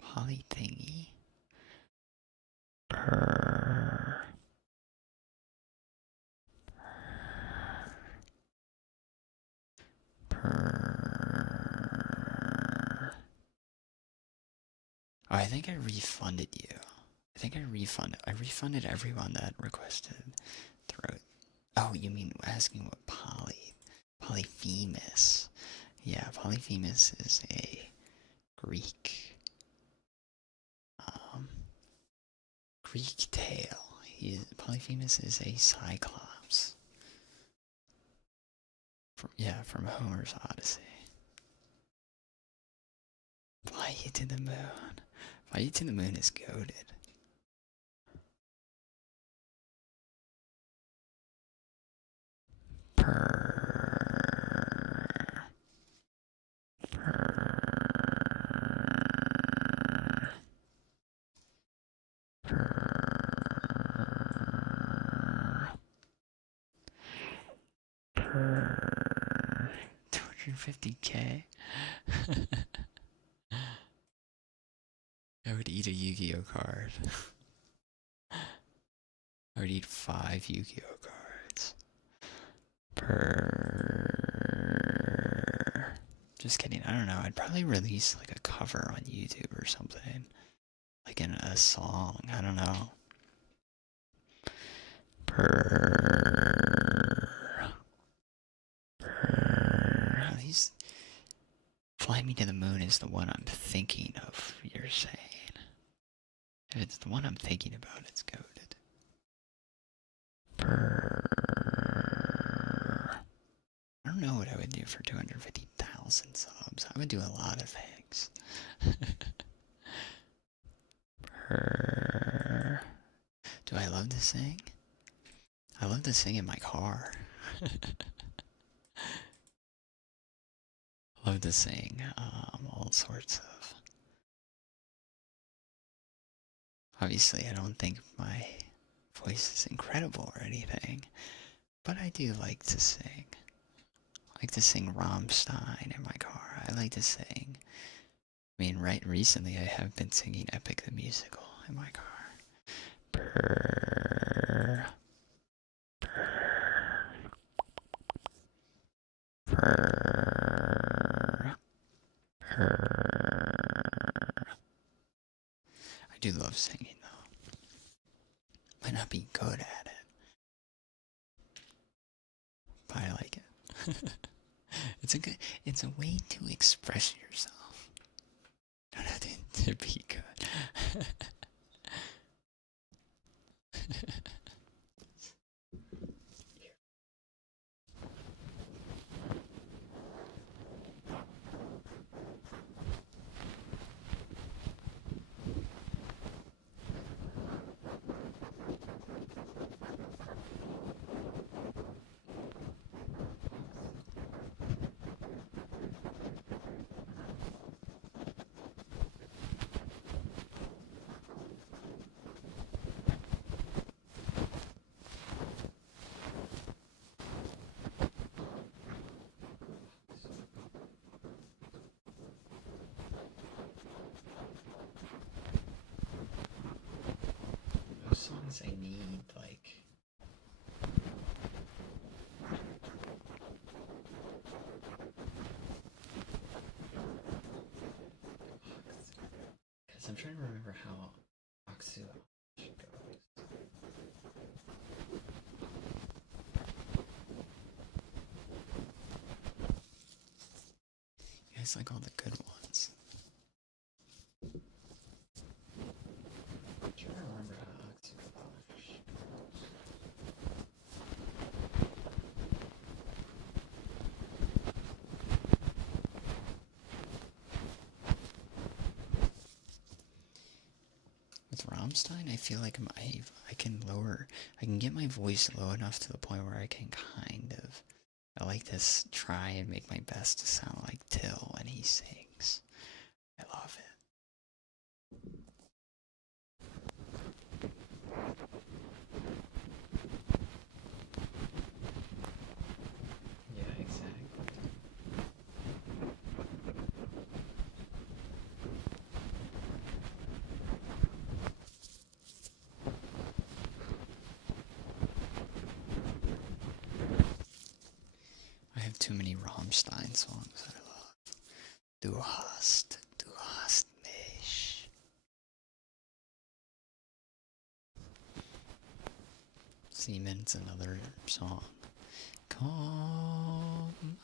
Poly thingy. Purr. Purr. Oh, I think I refunded you. I refunded everyone that requested throat. Oh, you mean asking what Polyphemus. Yeah, Polyphemus is a Greek tale. Polyphemus is a cyclops. From Homer's Odyssey. Fly You to the Moon. Fly You to the Moon is goated. Purr. Purr. Purr. Purr. 250k? I would eat a Yu-Gi-Oh card. I would eat 5 Yu-Gi-Oh cards. Purr. Just kidding. I don't know. I'd probably release like a cover on YouTube or something. Like in a song. I don't know. Purr. Purr. At least Fly Me to the Moon is the one I'm thinking of, you're saying. If it's the one I'm thinking about, it's goated. Purr. I don't know what I would do for 250,000 subs. I would do a lot of things. Purr. Do I love to sing? I love to sing in my car. I love to sing all sorts of... Obviously, I don't think my voice is incredible or anything, but I do like to sing. I like to sing Rammstein in my car. I like to sing... I mean, right recently I have been singing Epic the Musical in my car. Purr. Purr. Purr. Purr. I do love singing though. Might not be good at it, but I like it. It's a way It'd be good. Those songs I need, like. Because I'm trying to remember how Oxu goes. You guys like all the good ones. I'm trying to remember how Oxu goes. With Rammstein, I feel like I can get my voice low enough to the point where I can I like to try and make my best to sound like Till when he sings. I love it. Yeah, exactly. I have too many Rammstein songs that I love. Du hast mich. Siemens, another song. Come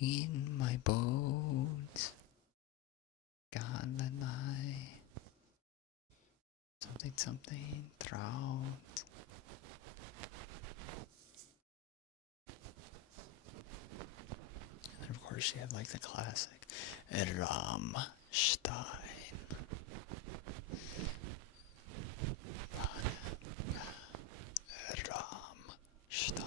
in my boat, Galilei. Something, Traut. And then of course you have like the classic Rammstein. Rammstein.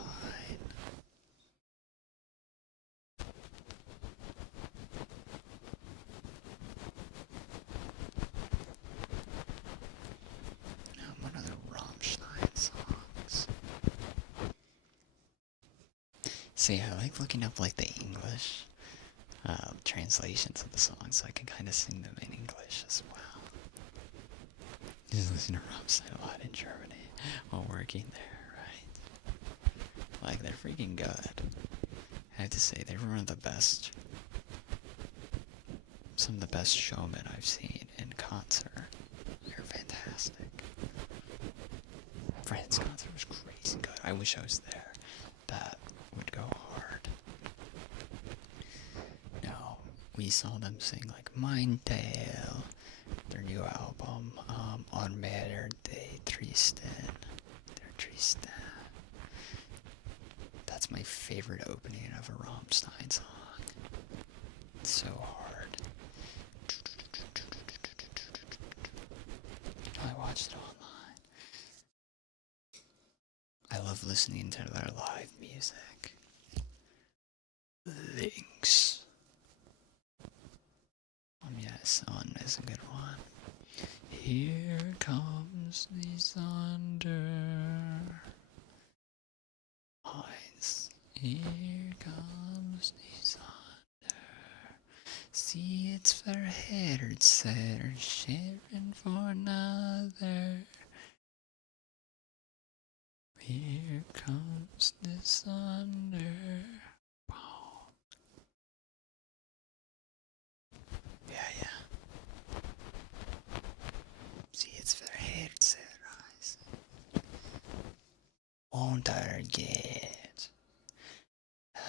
Now what other Rammstein songs? See, I like looking up like the English translations of the songs so I can kind of sing them in English as well. Just listen to Rammstein a lot in Germany while working there, right? Like, they're freaking good. I have to say, they were one of the best, some of the best showmen I've seen in concert. They're fantastic. Friends' concert was crazy good. I wish I was there. That would go hard. No, we saw them sing like Mein Teil, their new album, On Matter de Tristan. They're Tristan. That's my favorite opening of a Rammstein song. It's so hard. I watched it online. I love listening to their live music. Links. Yeah, Sun is a good one. Here comes the thunder. Eyes. Here comes the thunder. See, it's verheert, sir, sharing for another. Here comes the thunder. Wow. Yeah. See, it's verheert, sir, eyes. Won't I get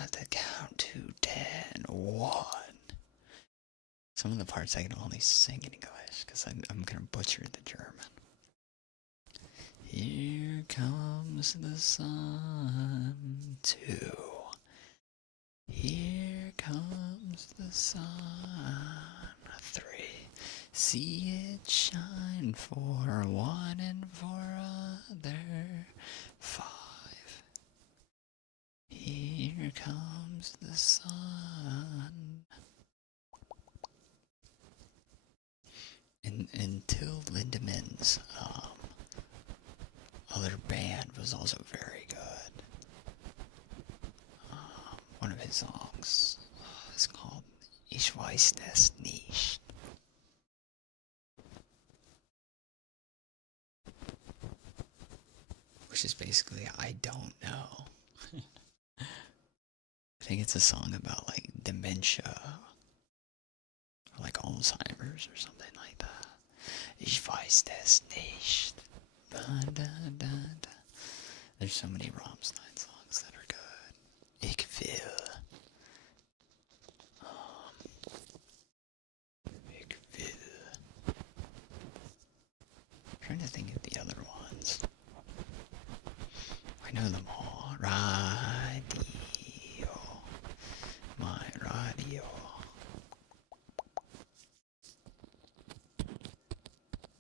at the count to 10? 1. Some of the parts I can only sing in English. English, because I'm gonna butcher the German. Here comes the sun, 2. Here comes the sun, 3. See it shine for one and for other, 5. Here comes the sun. Until Lindemann's other band was also very good. One of his songs is called Ich weiß das nicht. Which is basically, I don't know. I think it's a song about like dementia, or like Alzheimer's or something like that. Ich weiß das nicht. Da, da, da, da. There's so many Rammstein songs that are good. Ich will. Ich will. I'm trying to think of the other ones. I know them all. Radio. My radio. I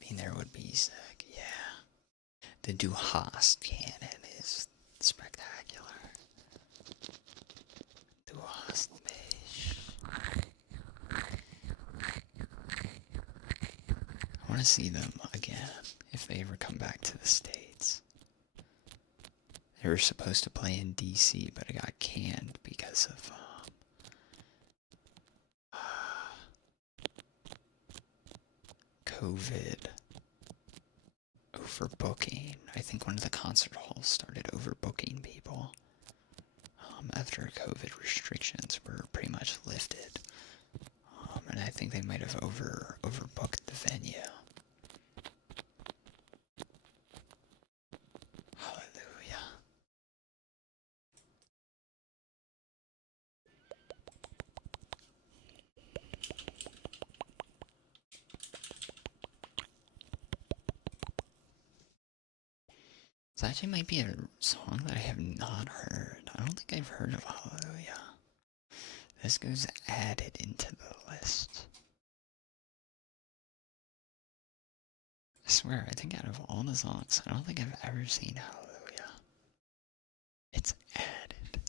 mean, there would be sick, yeah. The Du Hast cannon is spectacular. Du hast mich. I want to see them again if they ever come back to the States. They were supposed to play in DC, but it got canned because of COVID overbooking. I think one of the concert halls started overbooking people after COVID restrictions were pretty much lifted, and I think they might have overbooked the venue. Hallelujah. This actually might be a song that I have not heard. I don't think I've heard of Hallelujah. This goes added into the list. I swear, I think out of all the songs, I don't think I've ever seen Hallelujah. It's added.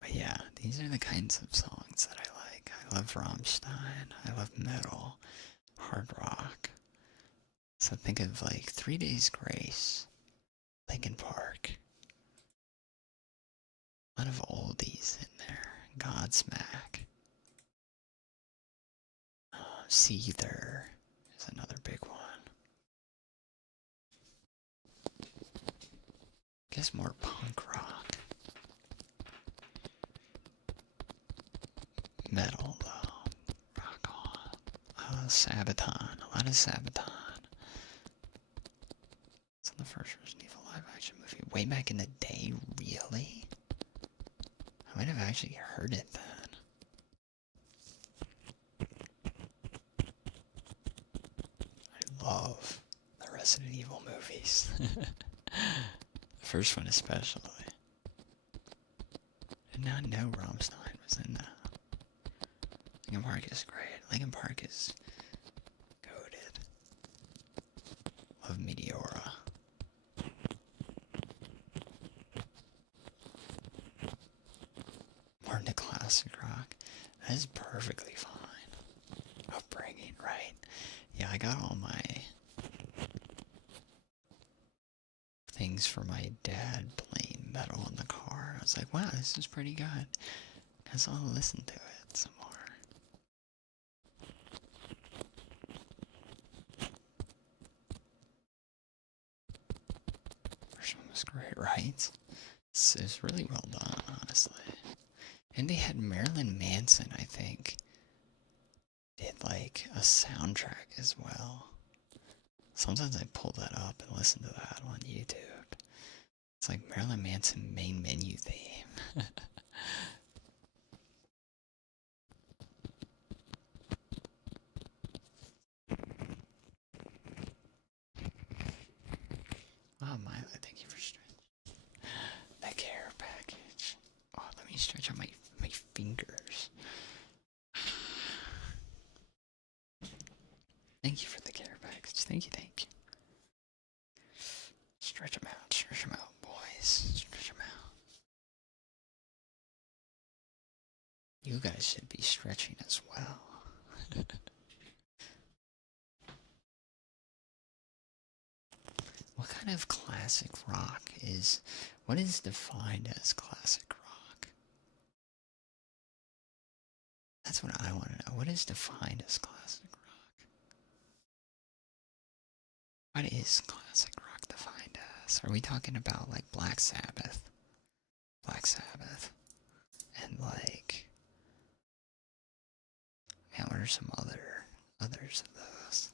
But yeah, these are the kinds of songs that I like. I love Rammstein. I love metal, hard rock. So think of like 3 Days Grace, Linkin Park. A lot of oldies in there. Godsmack. Seether is another big one. Guess more punk rock. Metal though. Rock on. Sabaton. A lot of Sabaton. It's in the first Resident Evil live action movie. Way back in the day, really? I might have actually heard it then. I love the Resident Evil movies. The first one especially. Did not know Rammstein was in that. Linkin Park is great. Linkin Park is goated. Love Meteora. More into classic rock. That is perfectly fine. Upbringing, right? Yeah, I got all my things for my dad playing metal in the car. I was like, wow, this is pretty good. Guess I'll listen to it some more. First one was great, right? It's really well done, honestly. And they had Marilyn Manson, I think, did like a soundtrack as well. Sometimes I pull that up and listen to that on YouTube. It's like Marilyn Manson main menu theme. Thank you for stretching. The care package. Oh, let me stretch out my fingers. Thank you for the care package. Thank you, thank you. Stretch them out, boys. Stretch them out. You guys should be stretching as well. What kind of classic rock is... What is defined as classic rock? That's what I want to know. What is defined as classic rock? What is classic rock defined as? Are we talking about like Black Sabbath? Black Sabbath. And like... Man, what are some others of those?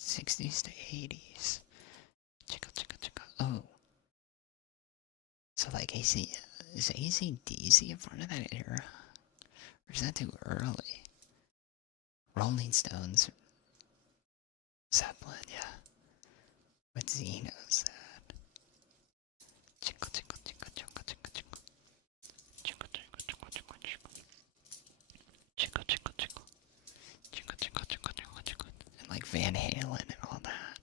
'60s to '80s. Oh, so like is AC/DC a part of that era, or is that too early? Rolling Stones, Zeppelin, yeah. What Zeno said. And like Van Halen and all that.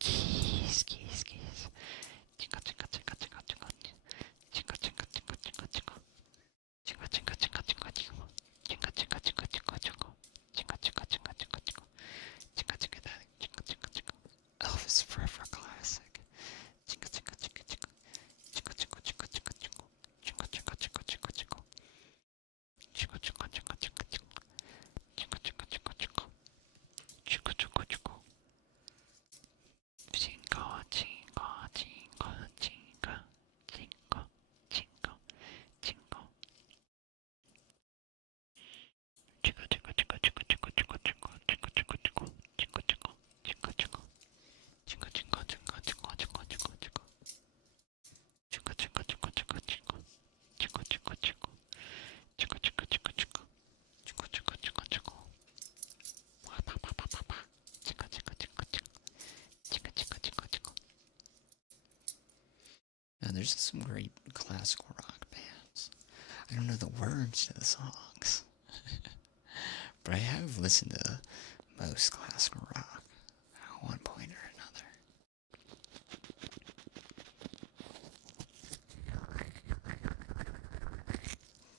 Keys. Elvis Forever Classic. Now, there's some great classical rock bands. I don't know the words to the songs, but I have listened to most classical rock at one point or another.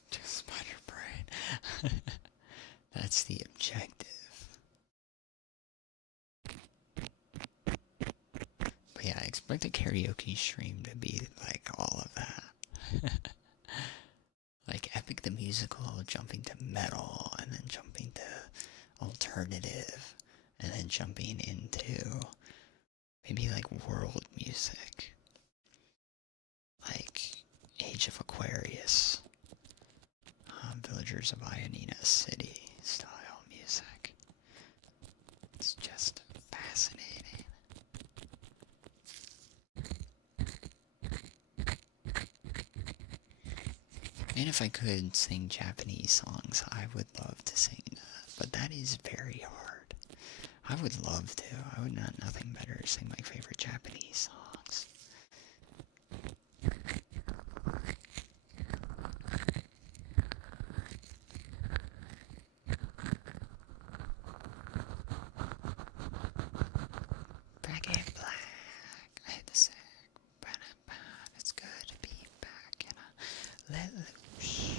Just spider brain. That's the objective. But yeah, I expect a karaoke stream to be like all of that. Like Epic the Musical jumping to metal, and then jumping to alternative, and then jumping into maybe like world music. Like Age of Aquarius, Villagers of Ionina City style music. It's just fascinating. And if I could sing Japanese songs, I would love to sing that. But that is very hard. I would love to. I would not nothing better to sing my favorite Japanese songs. Back in black. I hit the sack. It's good to be back. And I let loose.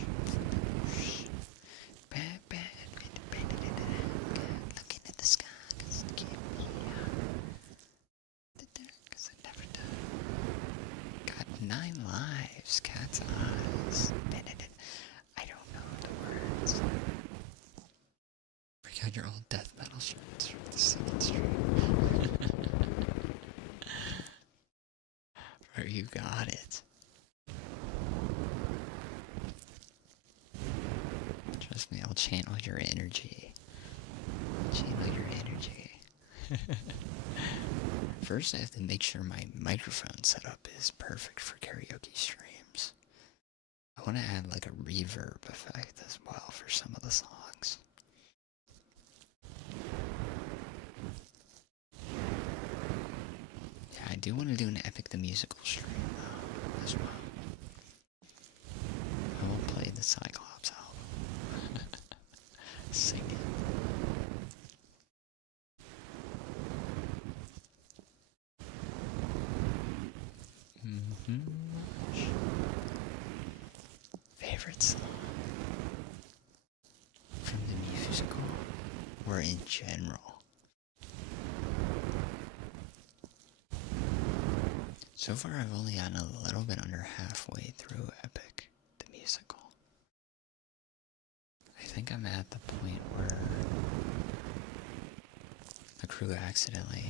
Looking at the sky, 'cause it can't be the dark, 'cause I never done. Got 9 lives, cat's eyes. I don't know the words. Bring out your old death metal shirts from the second stream. Or you got it. channel your energy. Channel your energy. First, I have to make sure my microphone setup is perfect for karaoke streams. I want to add like a reverb effect as well for some of the songs. Yeah, I do want to do an Epic the Musical stream though, as well. I will play the Cyclops album. Sing it. Favorite song from the musical or in general? So far I've only gotten a little bit under halfway through Epic the Musical. I think I'm at the point where the crew accidentally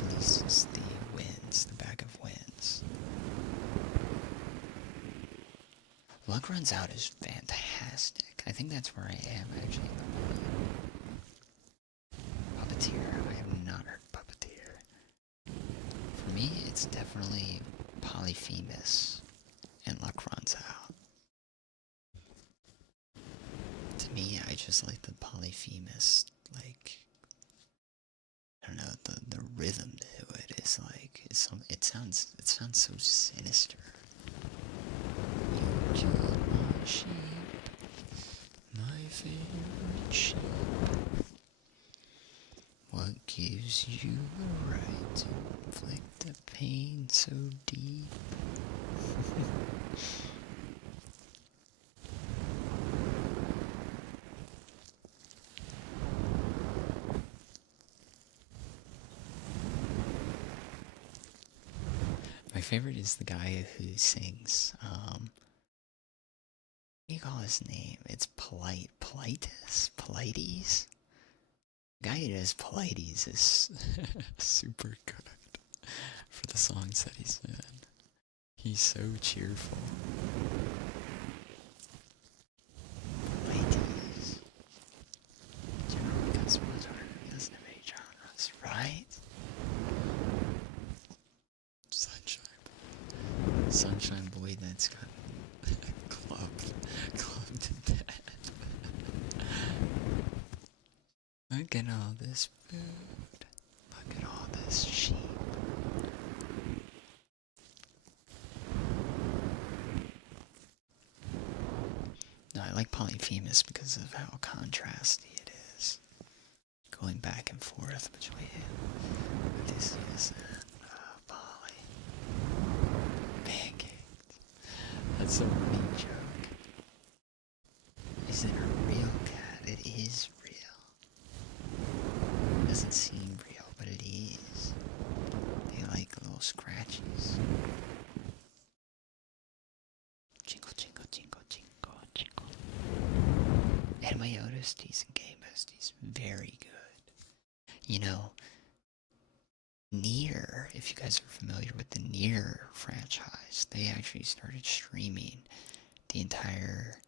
releases the winds, the bag of winds. Luck Runs Out is fantastic. I think that's where I am actually. Puppeteer. I have not heard Puppeteer. For me, it's definitely Polyphemus and Luck Runs Out. To me, I just like the Polyphemus, like, I don't know, the rhythm to it is like, it sounds so sinister. You killed my sheep, my favorite sheep. What gives you the right to inflict the pain so deep? My favorite is the guy who sings, what do you call his name? It's Polites? The guy who does Polites is super good for the songs that he's in. He's so cheerful. Polites. Generally conservatory, he doesn't have any genres, right? Sunshine Boy that's got clubbed to death. Look at all this food. Look at all this sheep. No, I like Polyphemus because of how contrasty it is. Going back and forth between Odysseus and Polly. Pancakes. That's a running joke. Is it a real cat? It is real. It doesn't seem real, but it is. They like little scratches. Jingle, jingle, jingle, jingle, jingle. And my Odysseus and Game Besties, very good. You know, Nier, if you guys are familiar with the Nier franchise, they actually started streaming the entire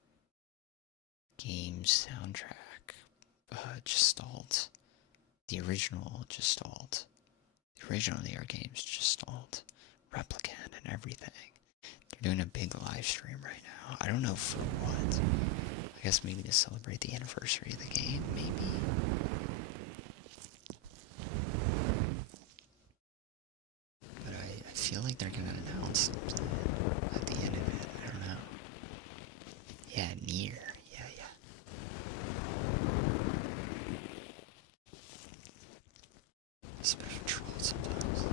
game's soundtrack. Gestalt. The original Gestalt. The original Nier games, Gestalt. Replicant and everything. They're doing a big live stream right now. I don't know for what. I guess maybe to celebrate the anniversary of the game, maybe. But I feel like they're gonna announce something at the end of it. I don't know. Yeah, Nier. Yeah. It's a bit of a troll sometimes.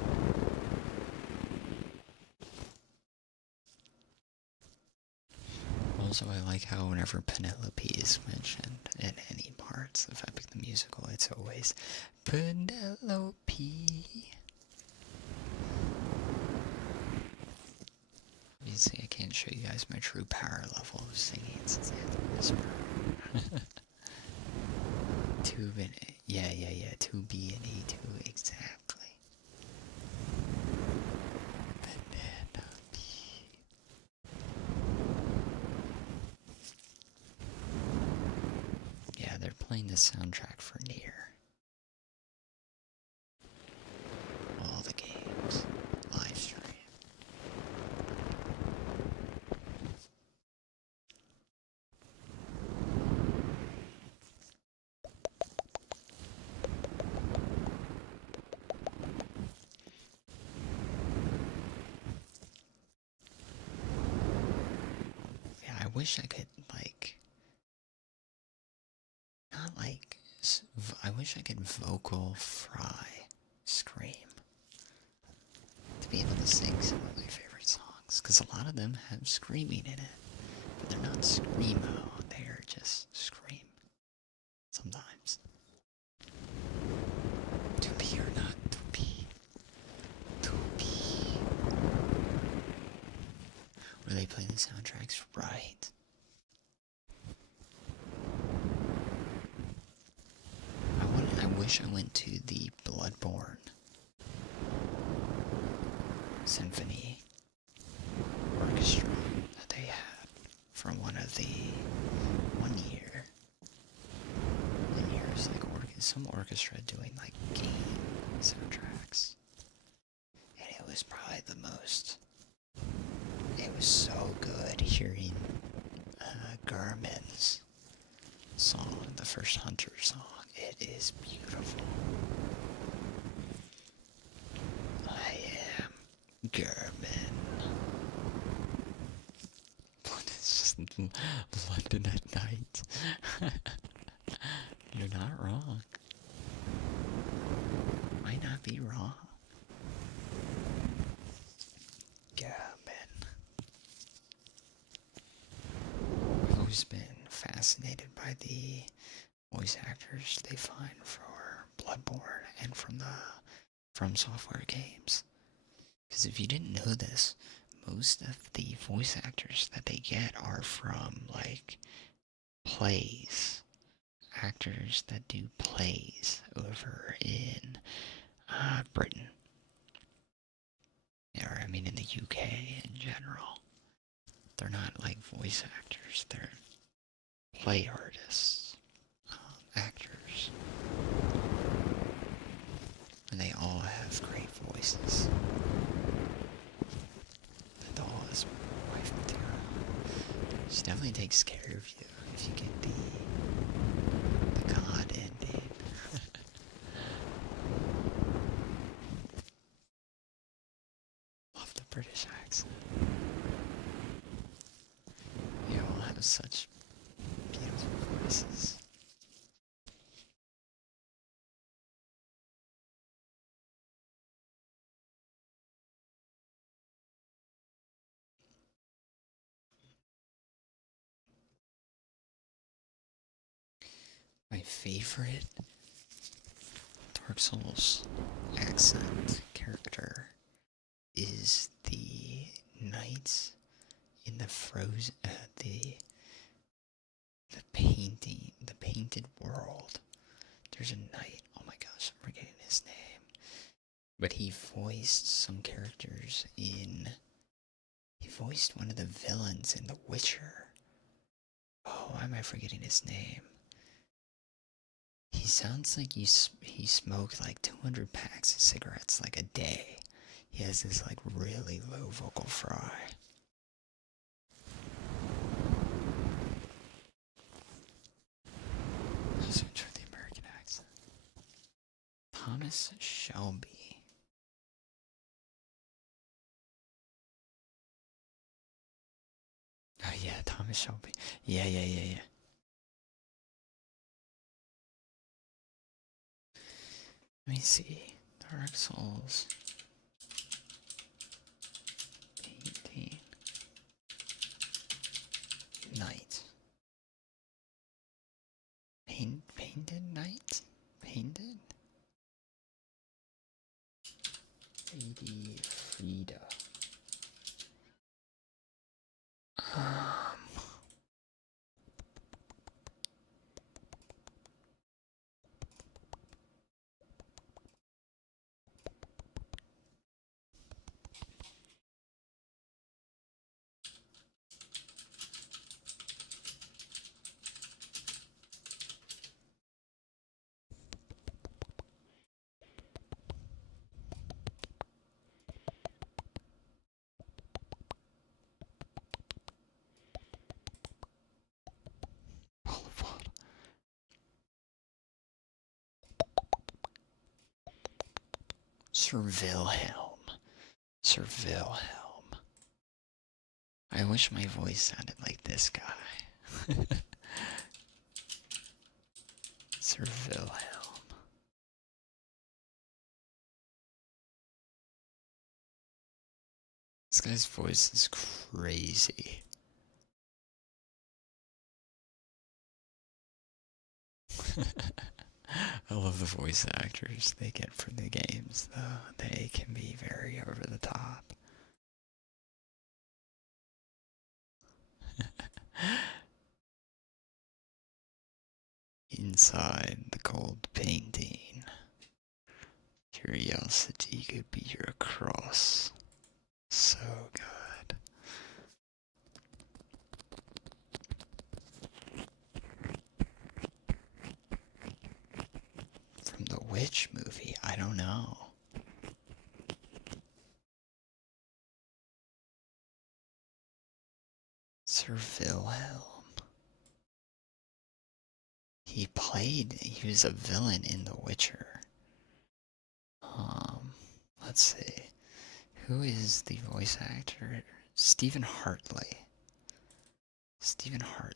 Also, I like how whenever Penelope is mentioned in any parts of Epic the Musical, it's always Penelope. Obviously, I can't show you guys my true power level of singing since I have to whisper. Tube and yeah, 2B and A2, exactly. Penelope. Yeah, they're playing the soundtrack for Nier. All the games. Live stream. Yeah, I wish I could, like, not like, I wish I could vocal fry Scream to be able to sing some of my favorite songs, because a lot of them have screaming in it, but they're not screamo, they're just scream. Sometimes. To be or not to be. To be. Were they playing the soundtracks right? I wish I went to the Bloodborne Symphony Orchestra that they had from one year. And years like some orchestra doing like game soundtracks. And it was probably the most. It was so good hearing Garmin's song, the first Hunter song. It is beautiful. I am Garmin. It's just London at night. You're not wrong. Might not be wrong. Garmin. I've always been fascinated by the voice actors they find for Bloodborne and from the From Software games. Because if you didn't know this, most of the voice actors that they get are from, like, plays. Actors that do plays over in Britain. Or, I mean, in the UK in general. They're not, like, voice actors. They're play artists. Actors. And they all have great voices. The doll is wife material. She definitely takes care of you if you get the God ending. Love the British accent. You all have such beautiful voices. My favorite Dark Souls accent character is the knights in the frozen, the painted world. There's a knight. Oh my gosh, I'm forgetting his name. But he voiced some characters in. He voiced one of the villains in The Witcher. Oh, why am I forgetting his name? He sounds like he smoked like 200 packs of cigarettes like a day. He has this like really low vocal fry. I also enjoy the American accent. Thomas Shelby. Oh yeah, Thomas Shelby. Yeah. Let me see. Dark Souls. Painting. Knight. Painted knight? Painted? Lady Frida. Sir Wilhelm. Sir Wilhelm. I wish my voice sounded like this guy. Sir Wilhelm. This guy's voice is crazy. I love the voice actors they get for the games, though. They can be very over the top. Inside the gold painting, curiosity could be your cross. So good. From the Witch movie, I don't know. Sir Wilhelm. He was a villain in The Witcher. Let's see. Who is the voice actor? Stephen Hartley. Stephen Hartley.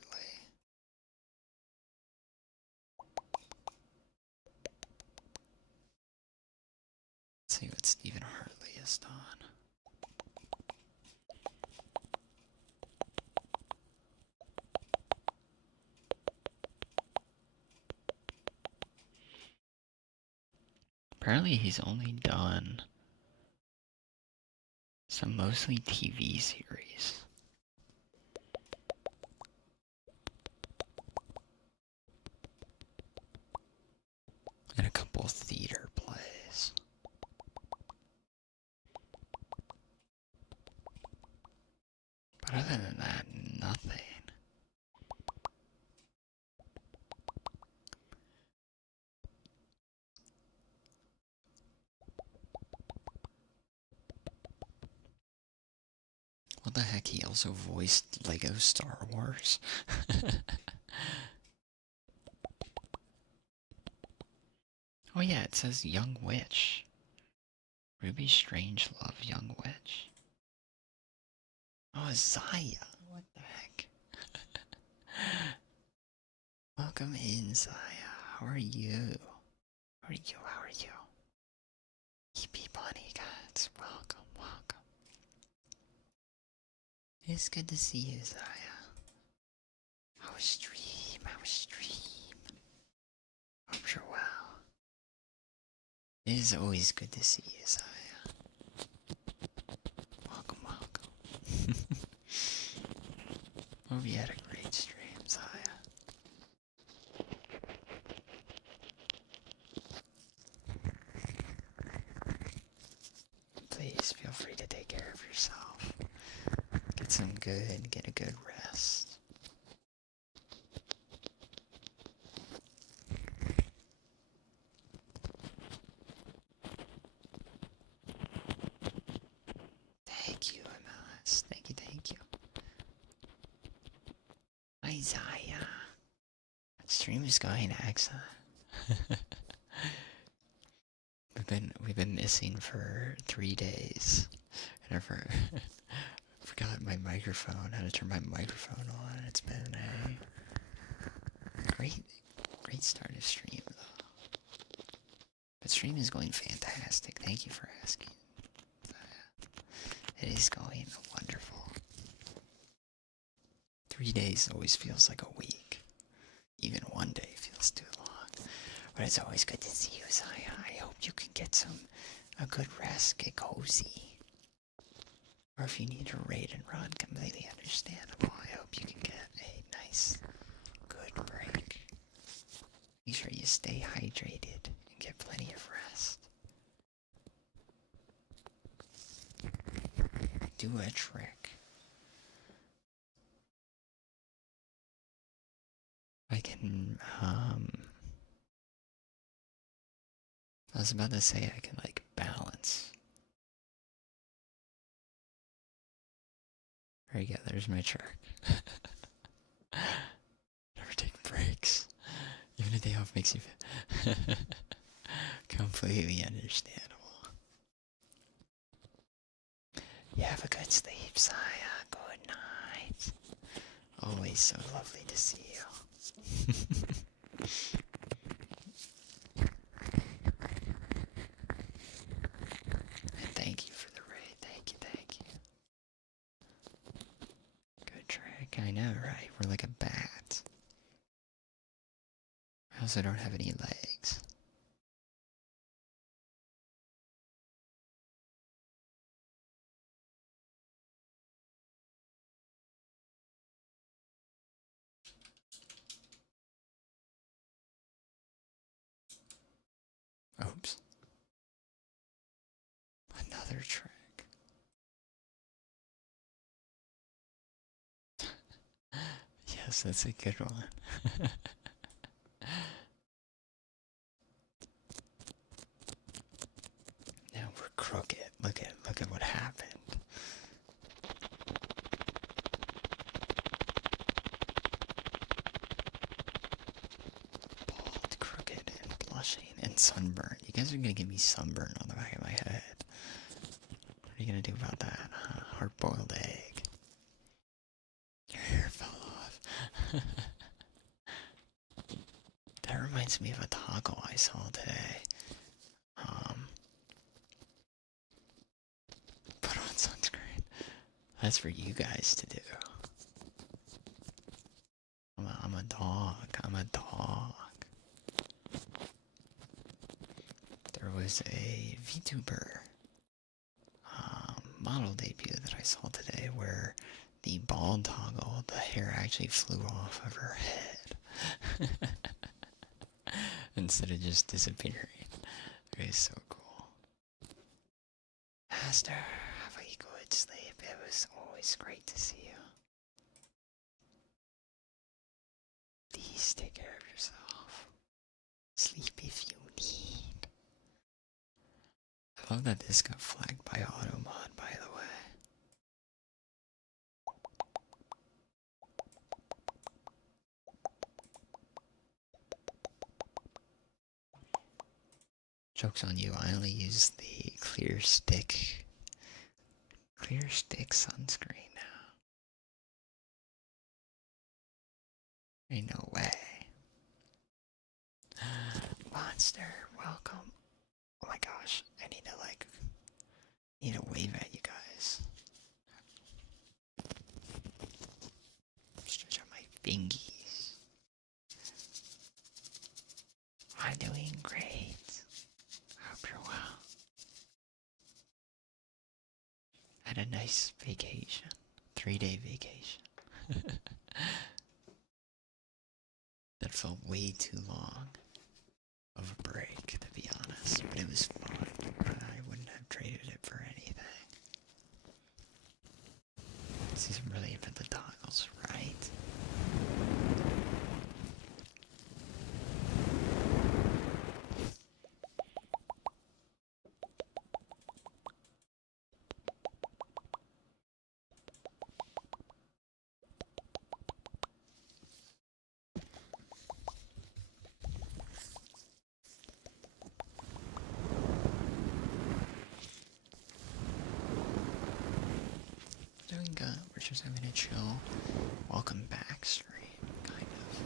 Let's see what Stephen Hartley has done. Apparently he's only done some mostly TV series. And a couple of theater plays. But other than that, nothing. What the heck, he also voiced Lego Star Wars? Oh yeah, it says Young Witch. Ruby Strangelove, Young Witch. Oh, Zaya. What the heck? Welcome in, Zaya. How are you? How are you? How are you? Hippie Bunny Cats, welcome, welcome. It's good to see you, Zaya. How was stream? How was stream? Hope you're well. It is always good to see you, Zaya. Welcome, welcome. Hope you had a great stream, Zaya. Please feel free to take care of yourself. Get a good rest. Thank you, MLS. Thank you, thank you. Isaiah. Stream is going excellent. We've been missing for 3 days. I never forgot my microphone, how to turn my microphone on. It's been a great start of stream though. But stream is going fantastic. Thank you for asking. It is going wonderful. 3 days always feels like a week. Even 1 day feels too long. But it's always good to see you, Zaya. I hope you can get a good rest, get cozy. Or if you need to raid and run, completely understandable. I hope you can get a nice, good break. Make sure you stay hydrated and get plenty of rest. Do a trick. I can, I was about to say I can, like, balance. There you go, there's my trick. Never take breaks. Even a day off makes you completely understandable. You have a good sleep, Saya. Good night. Always so lovely to see you. And thank you for the raid. Thank you, thank you. Good trick. I know, right? We're like a bat. I also don't have any legs. Oops. Another trick. Yes, that's a good one. Now we're crooked. Look at what happened. Bald, crooked, and blushing, and sunburn. You guys are gonna give me sunburn on the back of my head. What are you gonna do about that? Hard-boiled egg. Your hair fell off. That reminds me of a taco I saw today. Put on sunscreen. That's for you guys to do. I'm a dog. I'm a dog. There was a VTuber model debut that I saw today where the bald toggle, the hair actually flew off of her head instead of just disappearing. It was so cool. Master, have a good sleep. It was always great to see you. Please take care of yourself. Sleep if you need. I love that this got flagged by AutoMod, by the way. Joke's on you, I only use the clear stick sunscreen now. Ain't no way. Monster, welcome. Oh my gosh, I need to wave at you guys. Stretch out my fingies. I'm doing great. Hope you're well. Had a nice vacation. 3-day vacation. That felt way too long of a break, to be honest, but it was fun. I wouldn't have traded it for anything. These are really into the toggles, right? Doing good. We're just having a chill welcome back stream, kind of.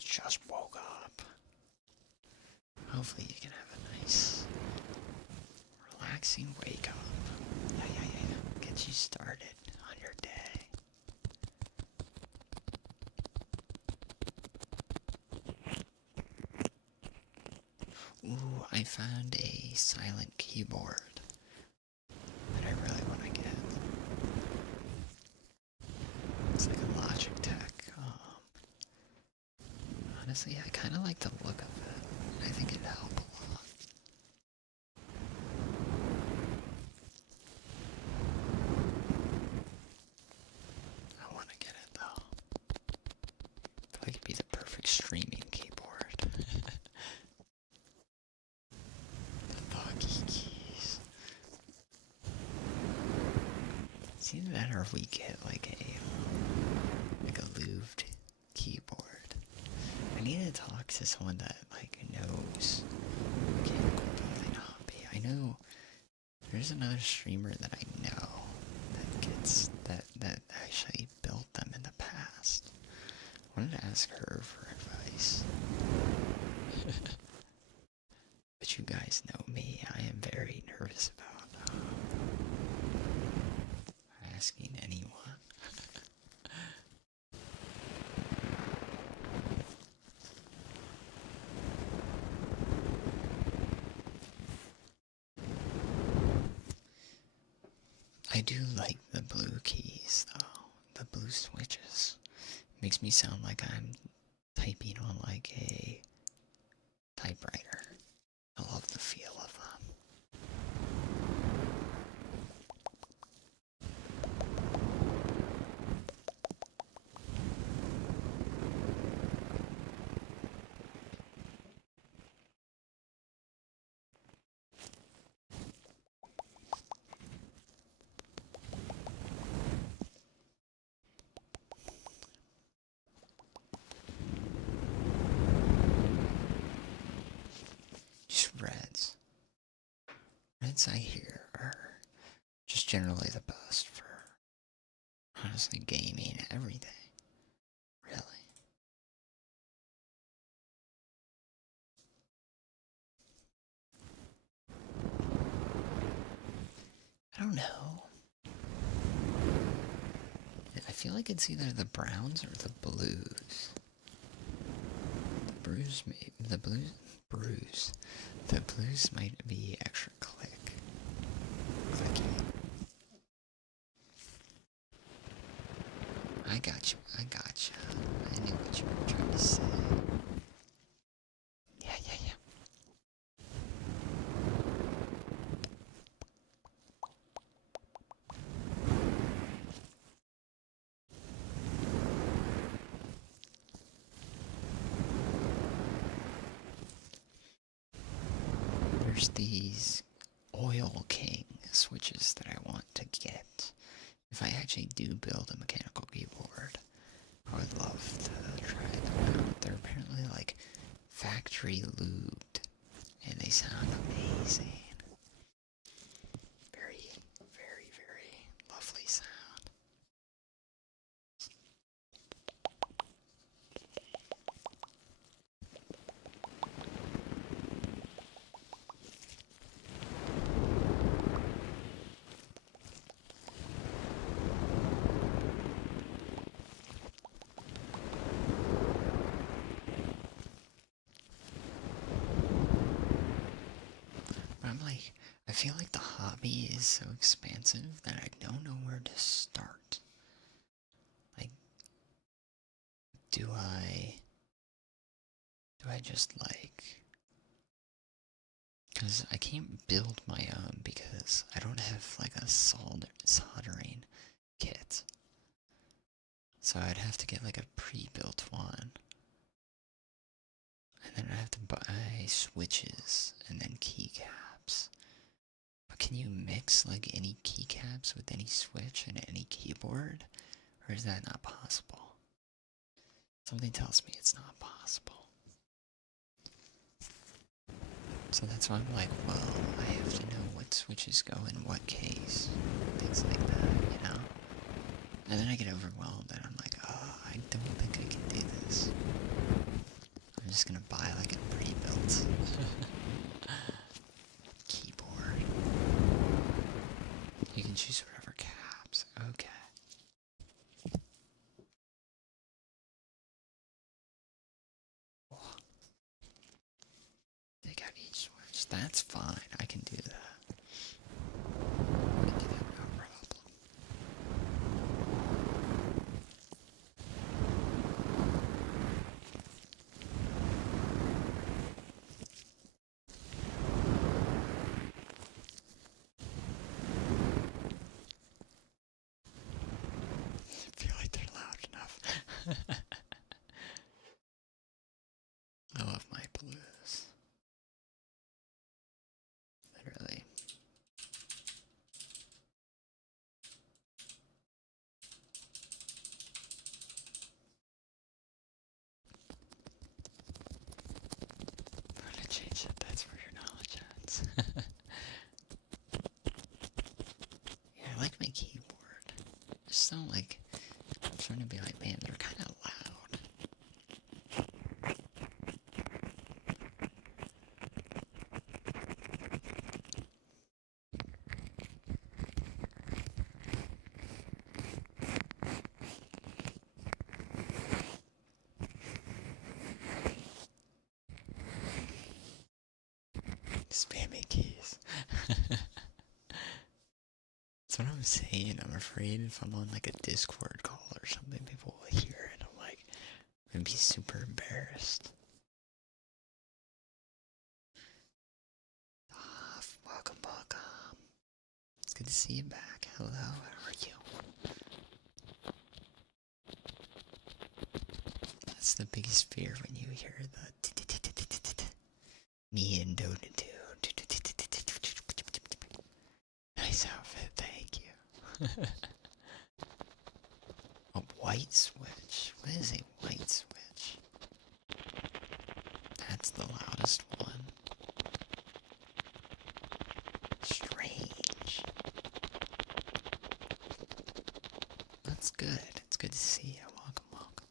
Just woke up. Hopefully you can have a nice, relaxing wake up. Yeah. Get you started on your day. Ooh, I found a silent keyboard that I really want to get. It's like a Logitech. Honestly, I kind of like the look of it. I think it'd help a lot. I want to get it though. I feel like it'd be the perfect streaming keyboard. The doggy keys. It's either that or we get like a louved keyboard. I need to talk to someone that like knows mechanical building hobby. I know there's another streamer that I know that actually built them in the past. I wanted to ask her for advice. But you guys know me, I am very nervous about asking anyone. I do like the blue keys though, the blue switches. Makes me sound like I'm typing on like a typewriter. I love the feel of them. Just reds. Reds I hear are just generally the best for honestly gaming, everything. Really. I don't know. I feel like it's either the browns or the blues. The blues might be extra clicky. I got you. I knew what you were trying to say. Yeah. There's these Oil King switches that I want to get. If I actually do build a mechanical keyboard, I would love to try them out. They're apparently like factory lubed, and they sound amazing. Very, very, very lovely sound. But I'm like, I feel like the hobby is so expansive that I don't know where to start. Like, do I just like, because I can't build my own because I don't have like a soldering kit. So I'd have to get like a pre-built one. And then I have to buy switches and then keycaps. But can you mix like any keycaps with any switch and any keyboard? Or is that not possible? Something tells me it's not possible. So that's why I'm like, well, I have to know what switches go in what case. Things like that, you know? And then I get overwhelmed and I'm like, oh, I don't think I can do this. I'm just gonna buy like a pre-built keyboard. You can choose whatever caps. Okay. Take out each switch. That's fine. I can do that. I can do that no problem. I feel like they're loud enough. I love my blues. Literally. just don't like. I'm starting to be like, man, they're kind of loud. Spamming keys. That's what I'm saying. I'm afraid if I'm on like a Discord call or something, people will hear it. I'm like, I'm gonna be super embarrassed. Welcome, welcome. It's good to see you back. Hello, how are you? That's the biggest fear when you hear the me and Dota 2. Nice outfit, thank you. A white switch? What is a white switch? That's the loudest one. Strange. That's good. It's good to see you. Welcome, welcome.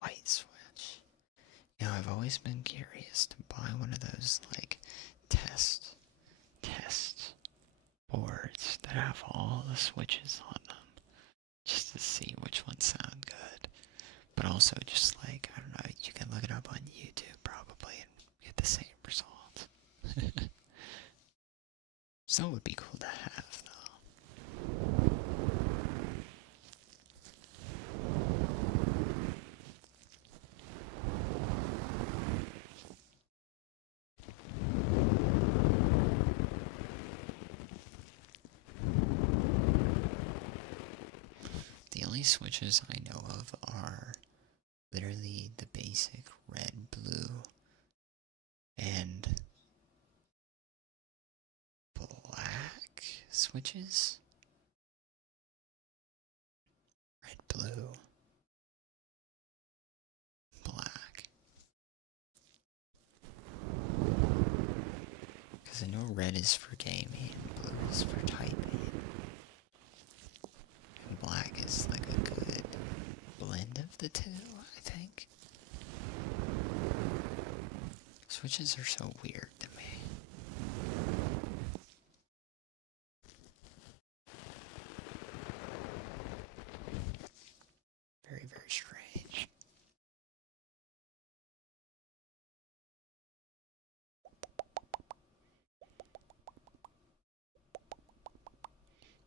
White switch. You know, I've always been curious to buy one of those, like, test boards that have all the switches on them, just to see which ones sound good. But also just like, I don't know, you can look it up on YouTube probably and get the same result. So it would be cool to have, though. The only switches I know of are literally the basic red, blue, and black switches. Red, blue, black. Because I know red is for gaming, blue is for typing, and black is like a good blend of the two, I think. Switches are so weird to me. Very, very strange.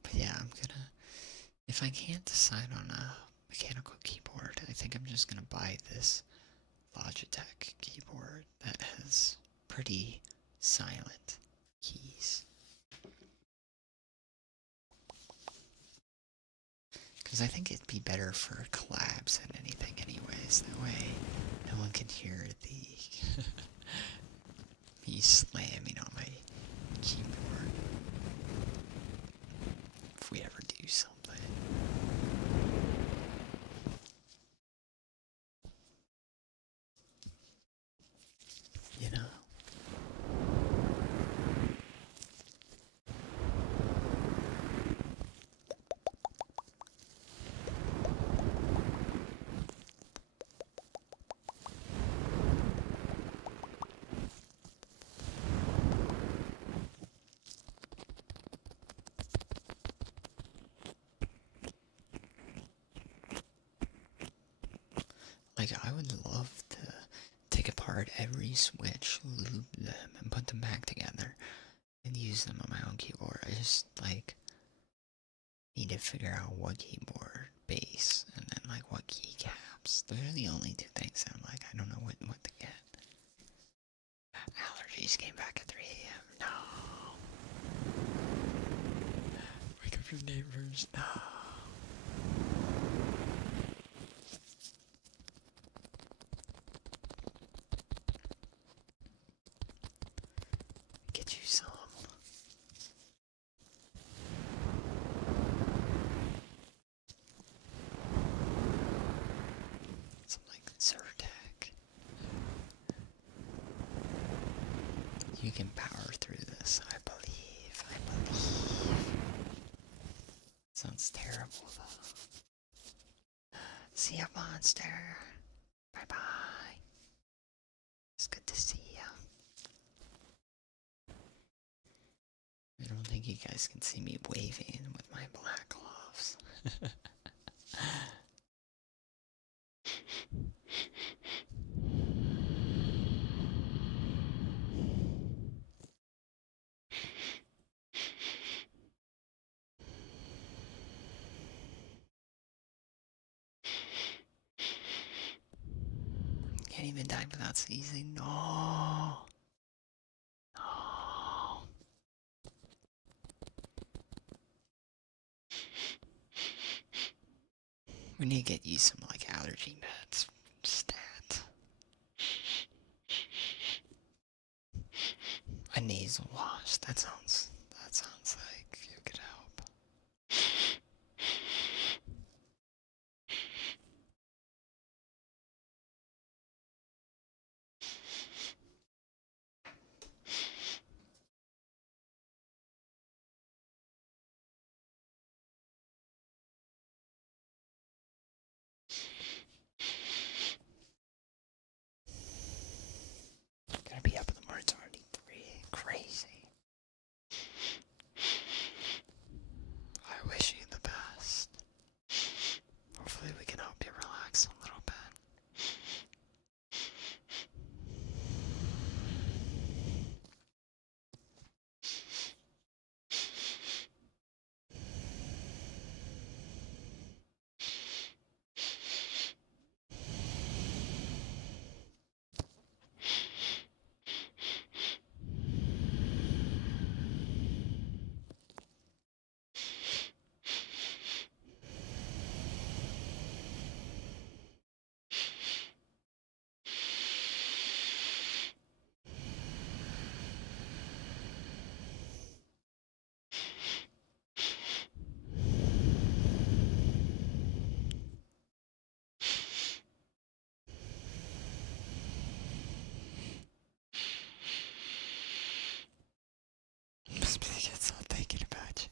But yeah, I'm gonna, if I can't decide on a mechanical keyboard, I think I'm just gonna buy this Logitech keyboard that has pretty silent keys. Because I think it'd be better for collabs than anything anyways. That way no one can hear the me slamming on my keyboard if we ever do something. You know? Like, I would love to take apart every switch, loop them, and put them back together, and use them on my own keyboard. I just, like, need to figure out what keyboard base, and then, like, what keycaps. Those are the only two things that I'm like, I don't know what to get. Allergies came back at 3 a.m. No. Wake up your neighbors. No. Get you some. Some like Zyrtec. You can power through this, I believe. I believe. Sounds terrible, though. See ya, monster. Bye-bye. It's good to see ya. I don't think you guys can see me waving with my black gloves. Can't even die without sneezing. No. No. We need to get you some like allergy meds. Stat. A nasal wash. That sounds like it could help. Gonna be up in the morning. It's already 3. Crazy. I wish you the best. Hopefully we can help you relax a little bit. It's not thinking about you.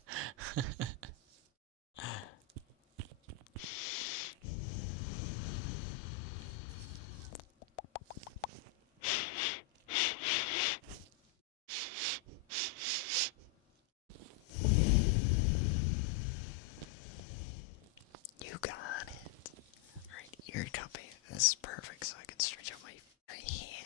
You got it. Alright, ear cupping. This is perfect, so I can stretch out my hand.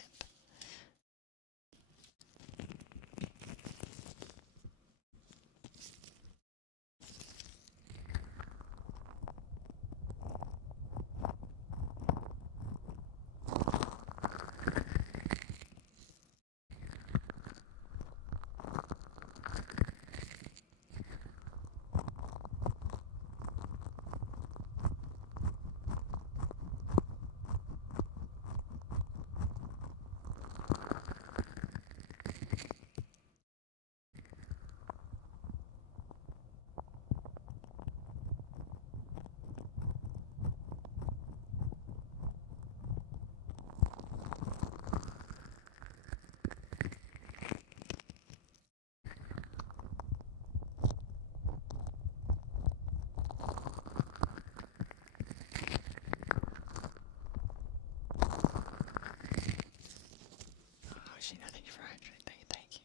Thank you for hydrating. Thank you.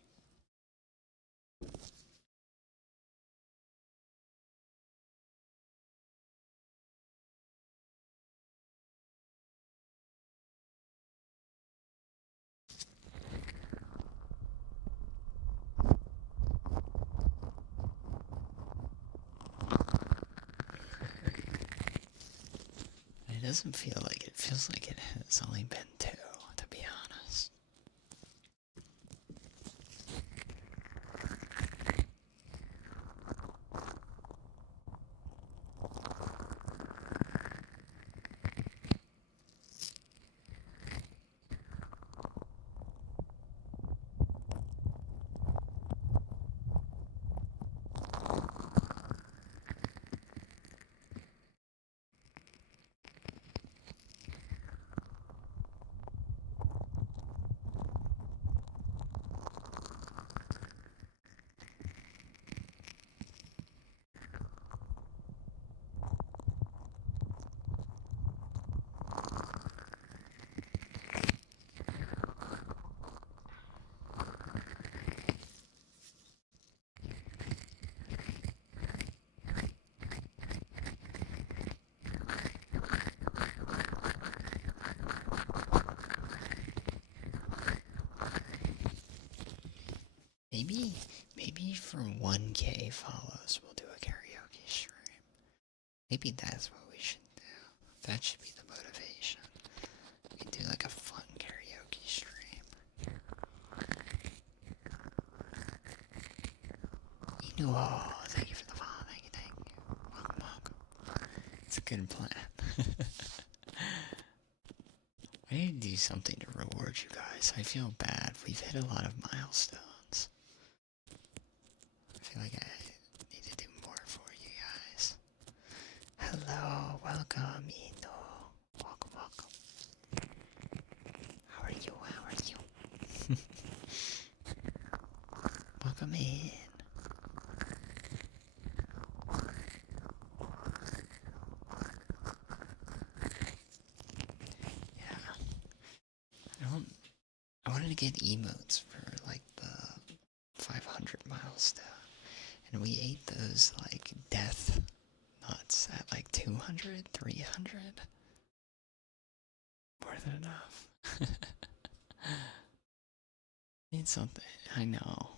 It doesn't feel like it. It feels like it has only been 2, to be honest. Maybe for 1K follows, we'll do a karaoke stream. Maybe that's what we should do. That should be the motivation. We do like a fun karaoke stream. Oh, thank you for the follow. Thank you. Welcome. It's a good plan. I need to do something to reward you guys. I feel bad. We've hit a lot of milestones. I feel like I need to do more for you guys. Hello, welcome, Ino. Welcome. How are you? Welcome in. I wanted to get emotes for like the 500 milestone, and we ate those like death nuts at like 200, 300. More than enough. Need something. I know.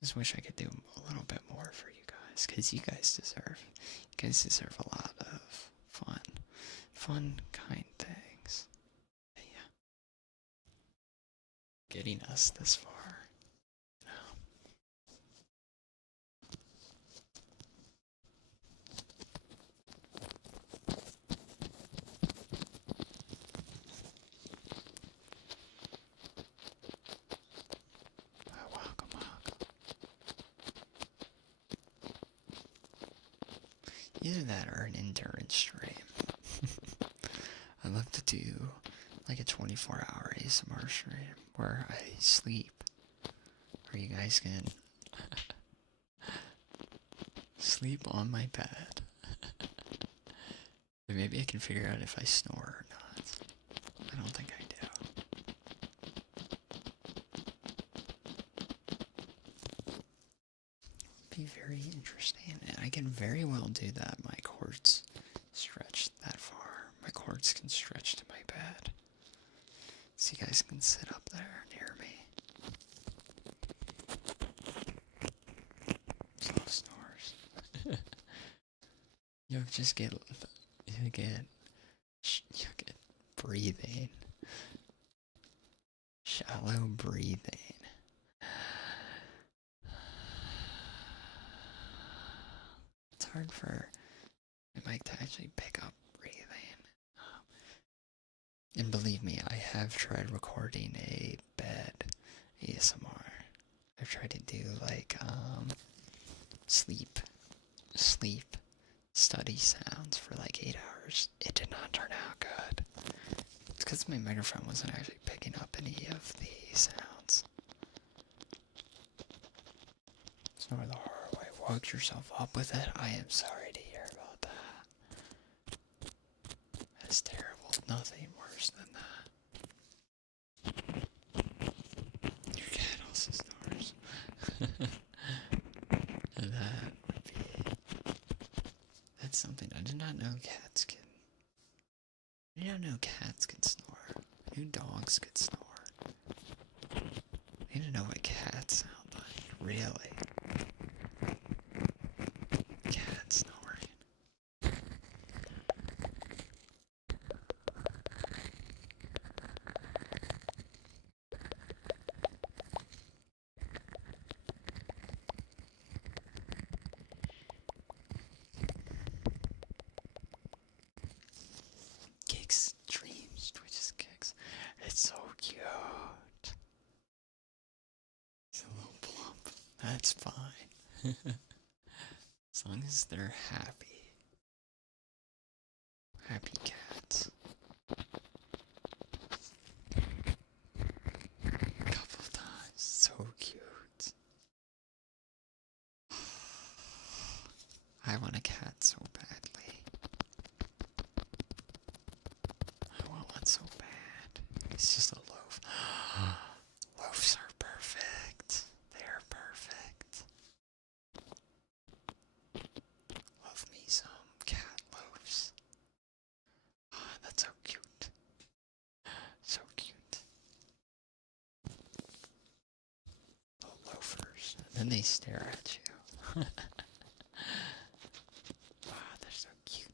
Just wish I could do a little bit more for you guys, because you guys deserve a lot of fun, kind things. Yeah. Getting us this far. Welcome. Either that or an endurance stream. I'd love to do like a 24-hour ASMR stream where I sleep, where you guys can sleep on my bed. But maybe I can figure out if I snore or not. I don't think I do. Be very interesting, and I can very well do that. My cords stretch that far. My cords can stretch to my bed, so you guys can sit up there near me. Slow snores. You'll get breathing, shallow breathing. It's hard for my mic to actually pick up breathing. And believe me, I have tried recording a bed ASMR. I've tried to do like sleep study sounds for like 8 hours. It did not turn out good. It's because my microphone wasn't actually picking up any of the sounds. Snore the horror way. Woke yourself up with it? I am sorry to hear about that. That's terrible. Nothing worse than that. Your cat also snores. That's something I did not know cats can. I did not know cats can snore. I knew dogs could snore. I need to know what cats sound like. Really? Cat snoring. Kicks, dreams, twitches, kicks. It's so cute. It's a little plump. That's fine. As long as they're happy. Happy cats. A couple of times. So cute. I want a cat so badly. I want one so bad. It's just a loaf. Loaves are perfect. They're perfect. Love me some cat loaves. That's so cute. So cute. Then they stare at you. Wow, they're so cute.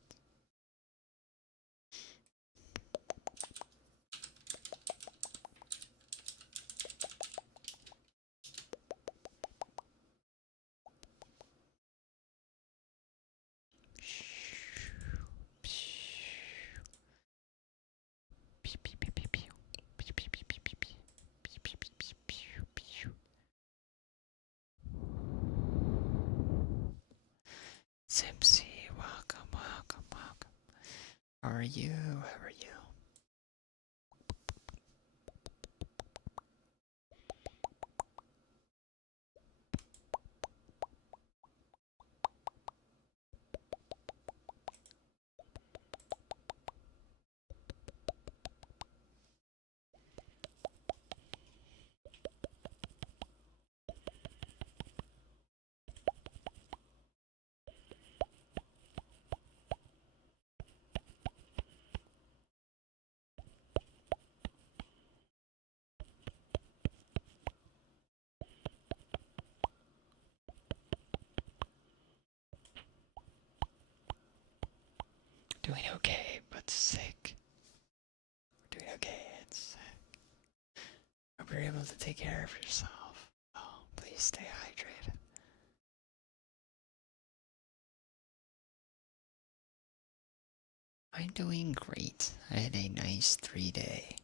Simpsy, welcome, welcome, welcome. How are you? How are you? Doing okay, but sick. We're doing okay and sick. Hope you're able to take care of yourself. Oh, please stay hydrated. I'm doing great. I had a nice 3-day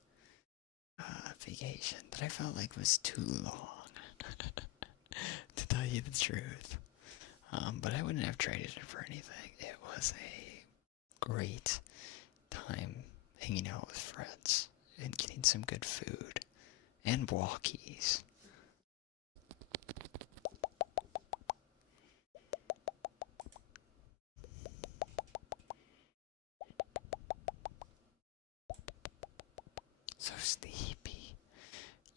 vacation that I felt like was too long, to tell you the truth. But I wouldn't have traded it for anything. It was a great time hanging out with friends and getting some good food and walkies. So sleepy.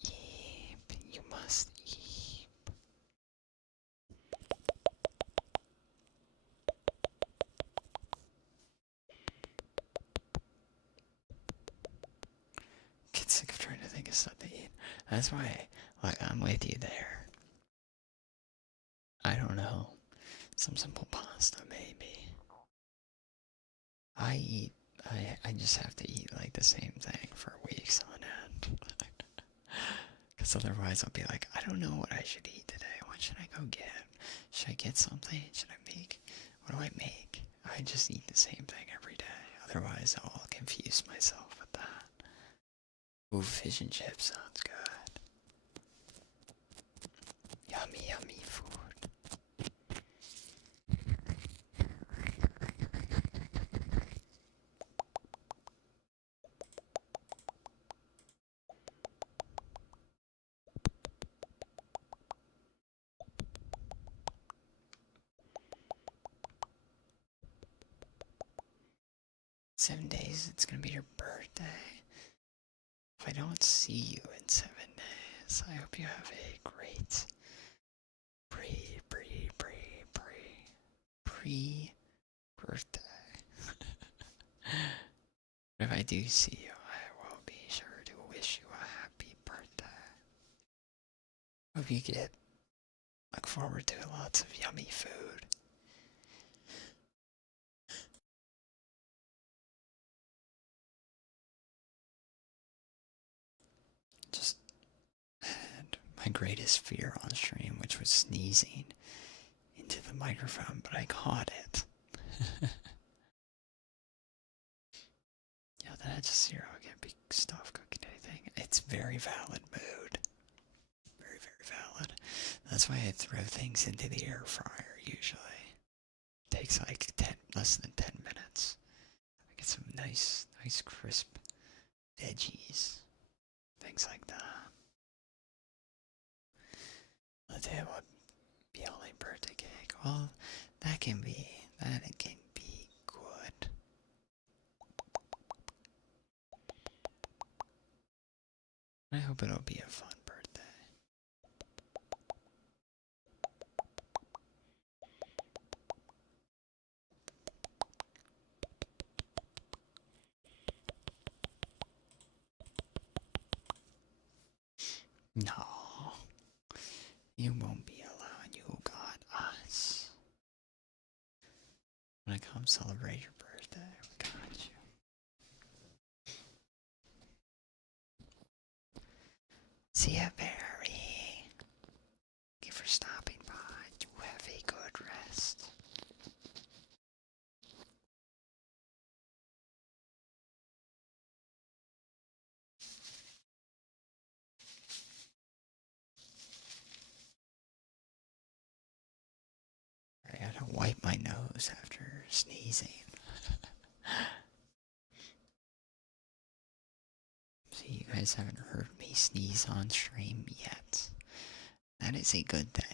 Eep, you must eep. Get sick of trying to think of stuff to eat. That's why, like, I'm with you there. I don't know. Some simple pasta, maybe. I just have to eat, like, the same thing for weeks on end. Because otherwise I'll be like, I don't know what I should eat today. What should I go get? Should I get something? Should I make? What do I make? I just eat the same thing every day. Otherwise I'll confuse myself with that. Ooh, fish and chips sounds good. Yummy, yummy food. 7 days, it's gonna be your birthday. If I don't see you in 7 days, I hope you have a great pre-birthday. But if I do see you, I will be sure to wish you a happy birthday. Hope you look forward to lots of yummy food. Just had my greatest fear on stream, which was sneezing into the microphone, but I caught it. Yeah, that's just 0. I can't be stuff cooking anything. It's very valid mood. Very, very valid. That's why I throw things into the air fryer usually. It takes like less than 10 minutes. I get some nice crisp veggies. Things like that. Let's say what be only birthday cake. Well, that can be good. I hope it'll be a fun birthday. No, you won't be allowed come celebrate your birthday. We got you. See ya, Barry. Thank you for stopping by. You have a good rest. I gotta wipe my nose after sneezing. See, you guys haven't heard me sneeze on stream yet. That is a good thing.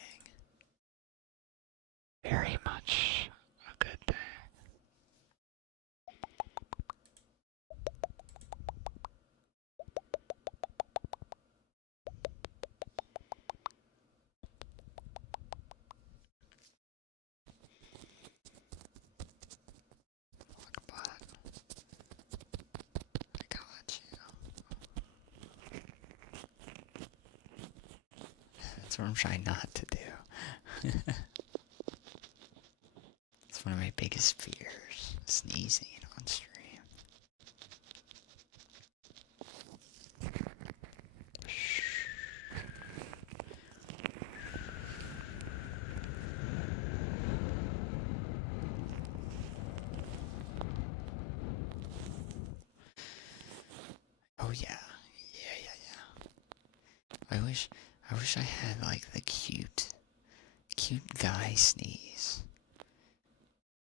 Very much a good thing. Look, bud. I got you. That's what I'm trying not to do. It's one of my biggest fears, sneezing on stream. Oh yeah. I wish I had like the cute guy sneeze.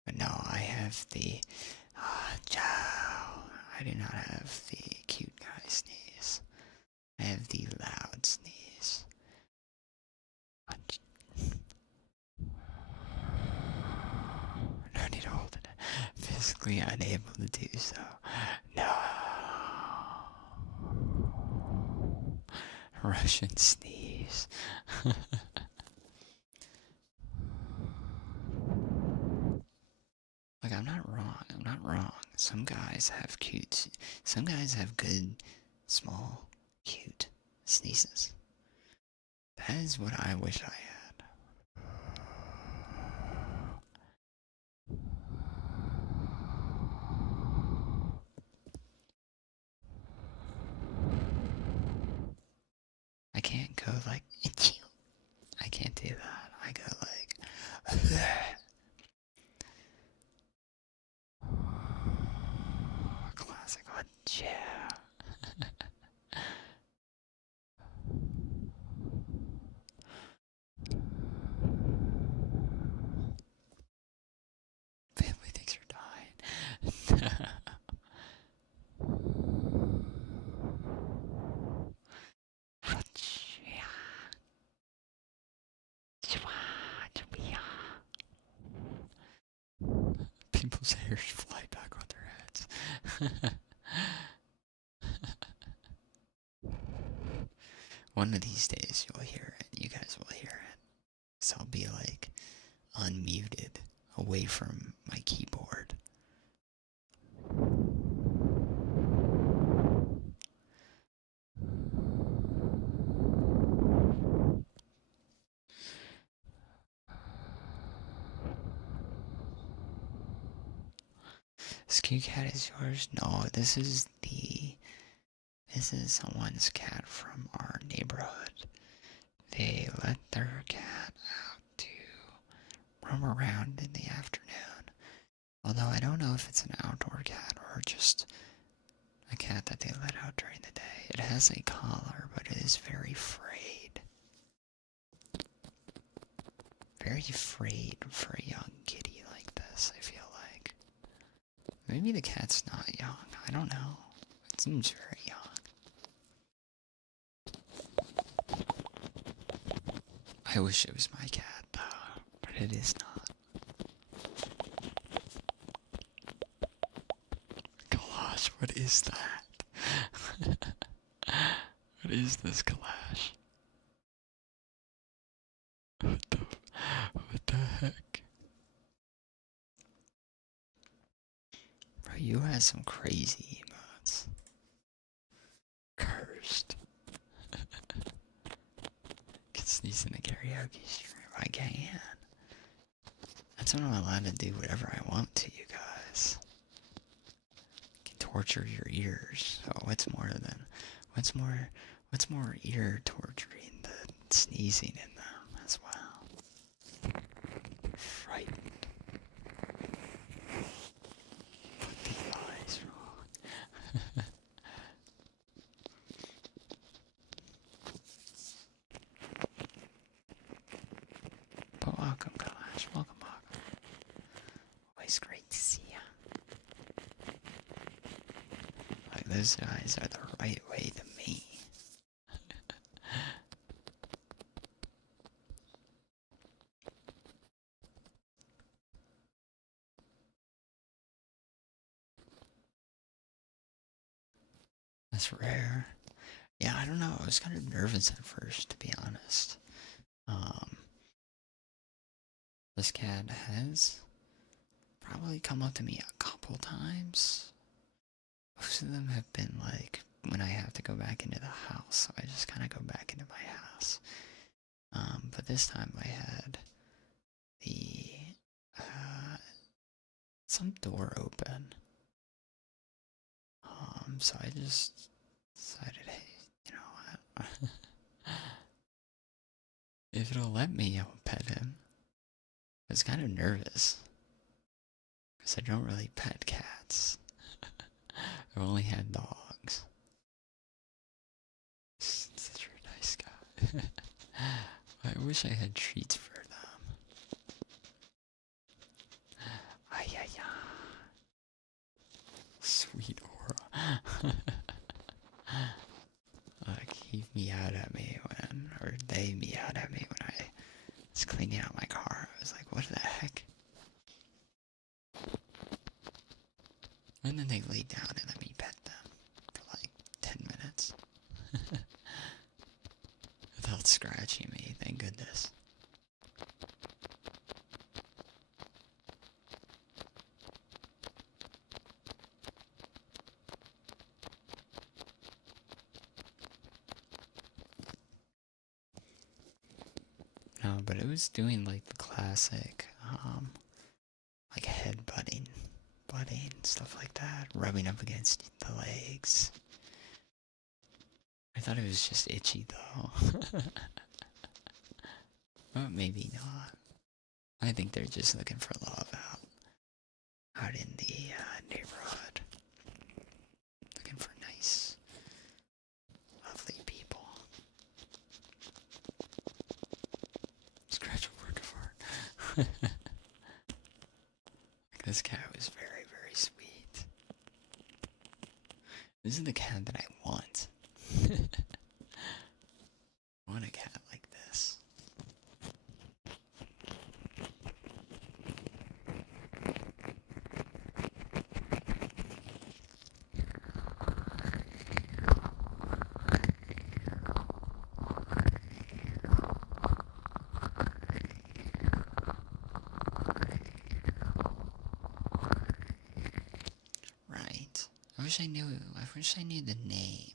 But no, I have the I do not have the cute guy sneeze. I have the loud sneeze. No need to hold it. Physically unable to do so. No. Russian sneeze. Like, I'm not wrong. Some guys have good, small, cute sneezes. That is what I wish I had. I can't go like, I can't do that. I go like, classic, yeah. Family thinks you're dying. People's hairs fly back on their heads. One of these days you'll hear it. You guys will hear it. So I'll be like unmuted away from my keyboard. This cute cat is yours? No, this is someone's cat from our neighborhood. They let their cat out to roam around in the afternoon. Although I don't know if it's an outdoor cat or just a cat that they let out during the day. It has a collar, but it is very frayed. Very frayed for a young kitty like this, I feel like. Maybe the cat's not young. I don't know. It seems very young. I wish it was my cat, though, but it is not. Gosh, what is that? What is this Kalash? What the heck? Bro, you have some crazy emotes. Cursed. Can sneeze in a karaoke stream. I can. That's when I'm allowed to do whatever I want to, you guys. torture your ears. So what's more ear torturing than sneezing in them as well? Frightened. Put the eyes wrong. But welcome, Kalash. Welcome. Always great to see ya. Like, those guys are the right way to me. That's rare. Yeah, I don't know. I was kind of nervous at first, to be honest. This cat has probably come up to me a couple times. Most of them have been like when I have to go back into the house, so I just kind of go back into my house. But this time I had the some door open. So I just decided, hey, you know what? If it'll let me, I'll pet him. I was kind of nervous because I don't really pet cats. I've only had dogs. Such a nice guy. I wish I had treats for them. Ay, ay, ay. Sweet aura. Like, he meowed at me or they meowed at me when I was cleaning out my car. I was like, what the heck? And then they laid down and let me pet them for like 10 minutes. Without scratching me, thank goodness. No, but it was doing like the classic, like head butting, stuff like that, rubbing up against the legs. I thought it was just itchy though. But maybe not. I think they're just looking for love out in the neighborhood. Looking for nice, lovely people. Scratch a work of art. Like, this cat was very, very sweet. This is the cat that I want. I want a cat like this. Right. I wish I knew the name.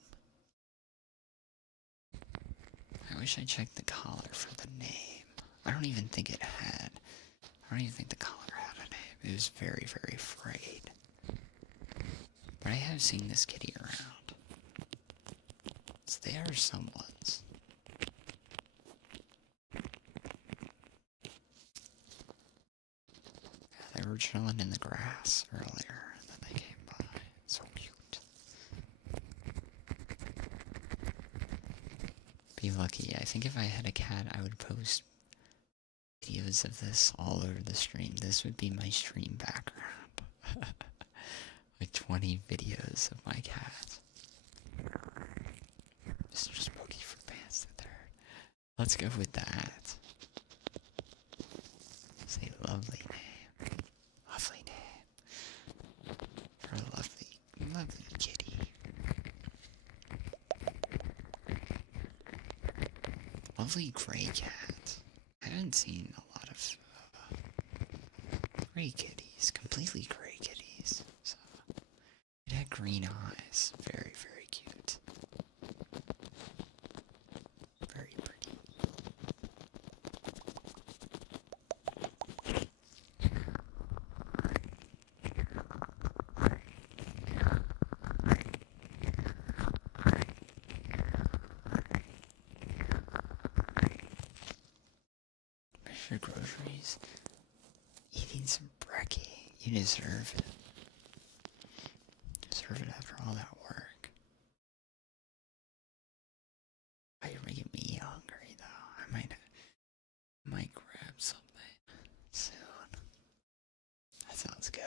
I wish I checked the collar for the name. I don't even think the collar had a name. It was very, very frayed. But I have seen this kitty around. So they are someone's. Yeah, they were chilling in the grass earlier, and then they came by. So cute. Be lucky. I think if I had a cat, I would post videos of this all over the stream. This would be my stream background. Like 20 videos of my cat. Mr. Spooky for Pants the Third. Let's go with that. It's a lovely name. Lovely name. For a lovely, lovely kitty. Lovely gray cat. I haven't seen a lot of gray kitties. Completely gray kitties. So, it had green eyes. Very, very cute. Very pretty. for groceries. Eating some brekkie. You deserve it. Deserve it after all that work. Oh, you're making me hungry though. I might grab something soon. That sounds good.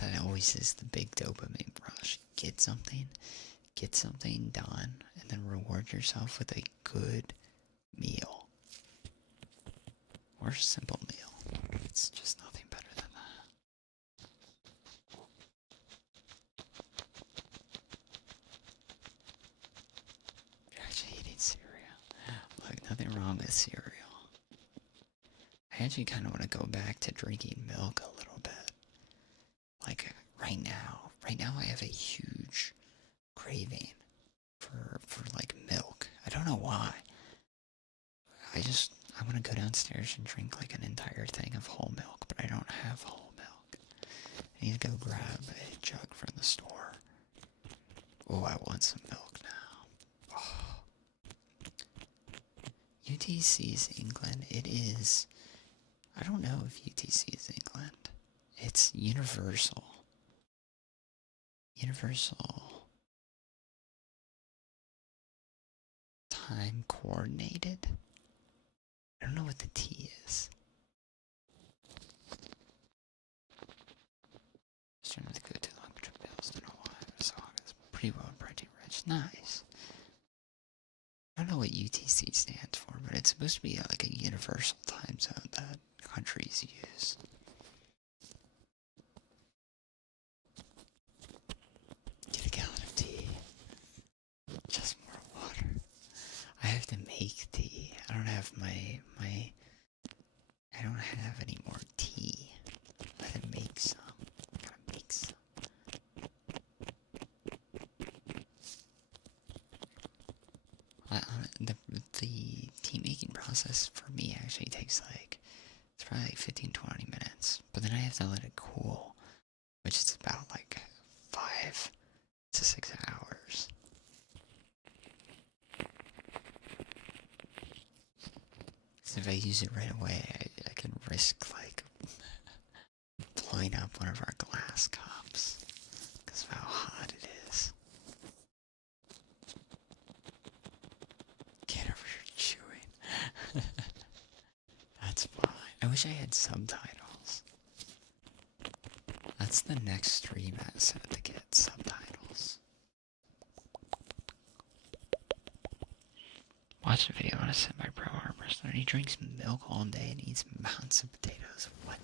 That always is the big dopamine rush. Get something done, and then reward yourself with a good meal. Or a simple meal. It's just nothing better than that. You're actually eating cereal. Look, nothing wrong with cereal. I actually kind of want to go back to drinking milk a little bit. Like, right now I have a huge craving for like milk. I don't know why. I want to go downstairs and drink like an entire thing of whole milk, but I don't have whole milk. I need to go grab a jug from the store. Oh, I want some milk now. Oh. UTC is England. It is. I don't know if UTC is England. It's Universal. Universal Time Coordinated? I don't know what the T is. Just trying to go too long trip bills. Don't know why. It's pretty well and pretty rich. Nice. I don't know what UTC stands for, but it's supposed to be like a universal time zone that countries use. Get a gallon of tea. Just more water. I have to make tea. I don't have I don't have any more tea. I gotta make some. The tea making process for me actually takes it's probably like 15-20 minutes. But then I have to let it cool, which is about like 5 to 6 hours. So if I use it right away, I can risk like blowing up one of our glass cups because of how hot it is. Get over here chewing. That's fine. I wish I had subtitles. That's the next stream asset to get subtitles. Watch the video on a semi-pro armor person. He drinks milk all day and eats mounds of potatoes. What?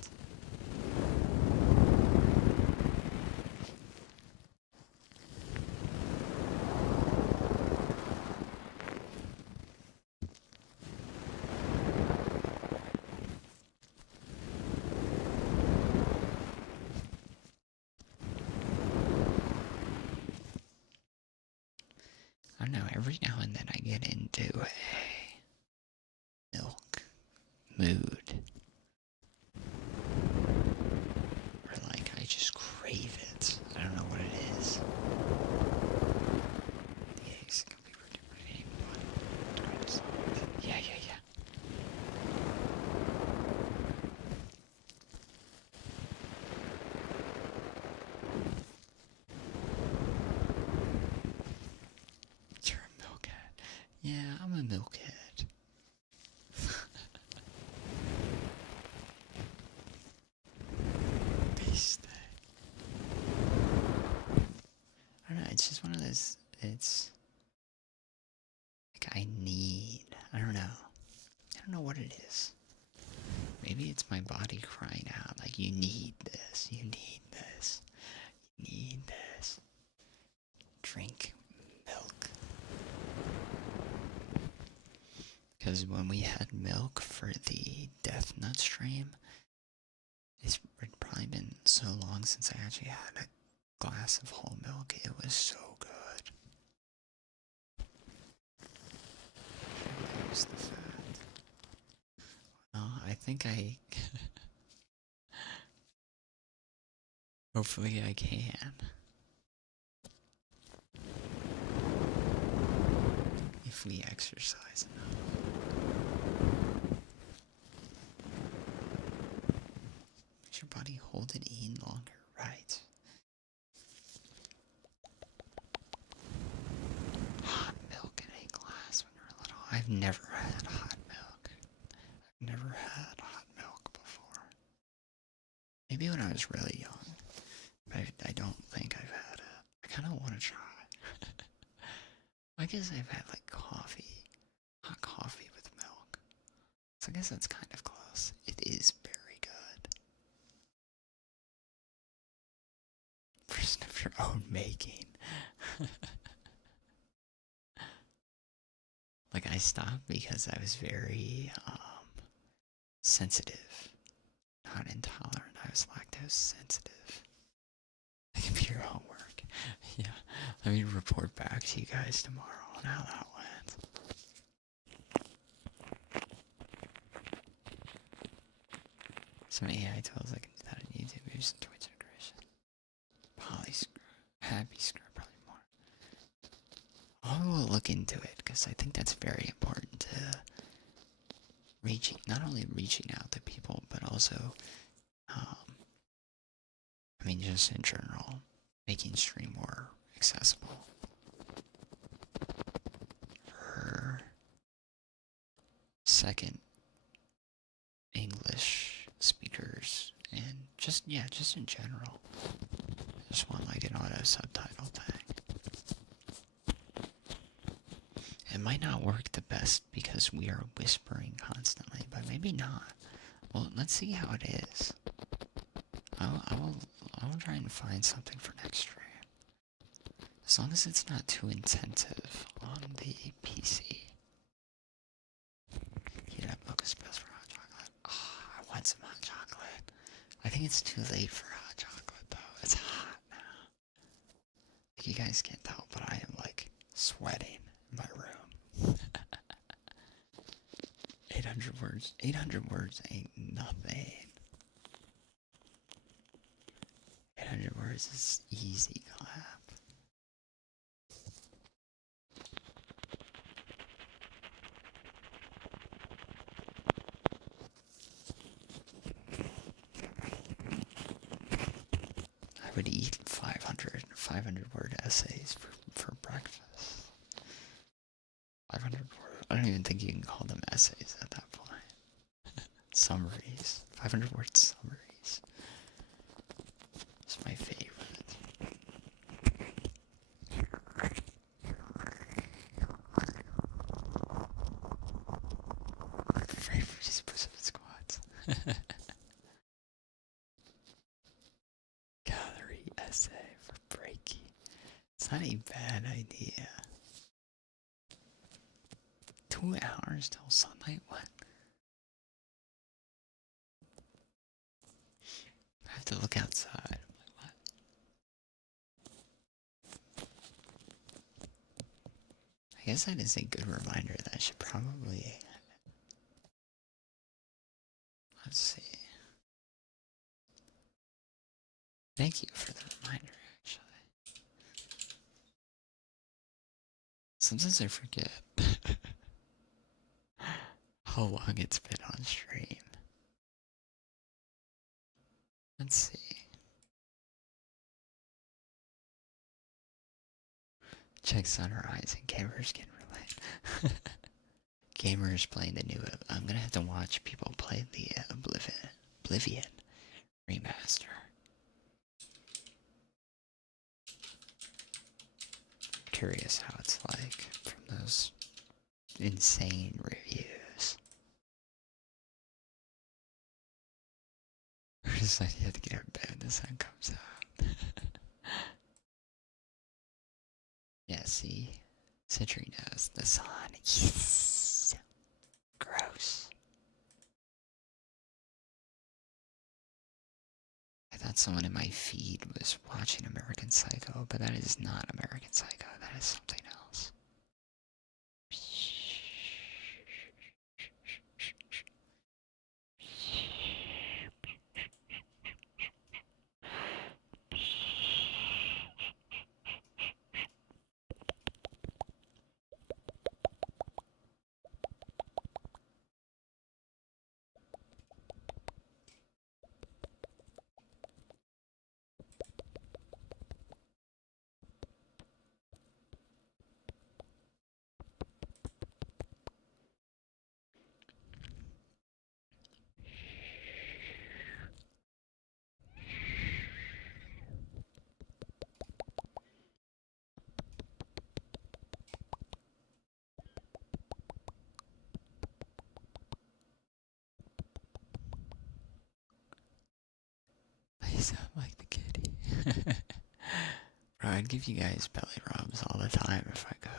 I don't know, every now and then I get into a milk mood. Or like, I just crave it. I don't know what it is. The eggs can be pretty Yeah. You're a milkhead. Yeah, I'm a milkhead. Beast. I don't know, it's just one of those, it's like I don't know what it is. Maybe it's my body crying out like, you need this, you need this, you need this. Drink milk. Because when we had milk for the Death Nut stream, it's probably been so long since I actually had a glass of whole milk. It was so good. Use the fat. Well, I think I... Hopefully I can. if we exercise enough. Makes your body hold it in longer, right? Hot milk in a glass when you're little. I've never had hot milk. I've never had hot milk before. Maybe when I was really young. I don't think I've had it. I kind of want to try. I guess I've had like coffee. Hot coffee with milk. So I guess that's kind of close. It is very good. First of your own making. Like I stopped because I was very sensitive. Not intolerant. I was lactose sensitive. That can be your homework. Yeah. Let me report back to you guys tomorrow on how that went. Some AI tools I can do that on YouTube. Maybe some Twitch integration. Polyscript. Happy script, probably more. I will look into it because I think that's very important to not only reaching out to people, but also, I mean, just in general, making stream more accessible for second English speakers and just in general. I just want like an auto subtitle thing. It might not work the best because we are whispering constantly, but maybe not. Well, let's see how it is. I will try and find something for next stream. As long as it's not too intensive on the PC. Heat up milk is best for hot chocolate. Oh, I want some hot chocolate. I think it's too late for hot chocolate though. It's hot now. Like, you guys can't tell, but I am like sweating in my room. 800 words. 800 words ain't nothing. 800 words is easy clap. I would eat 500 word essays for breakfast. 500 word. I don't even think you can call them essays at that point. Summaries. 500 word summaries. It's my favorite. Favorite is Pacific Squads. Gallery essay for breaking. It's not a bad idea. 2 hours till sunlight? What? I have to look outside. I'm like, what? I guess that is a good reminder that I should probably... Let's see. Thank you for the reminder, actually. Sometimes I forget how long it's been on stream. Let's see. Check Sunrise and gamers can relate. Gamers playing the new... I'm gonna have to watch people play the Oblivion remaster. Curious how it's like from those insane reviews. We're just like, you have to get out of bed when the sun comes out. Yeah, see? Citrine knows the sun. Yes! Gross. I thought someone in my feed was watching American Psycho, but that is not American Psycho. That is something else. sound like the kitty. Bro, I'd give you guys belly rubs all the time if I could.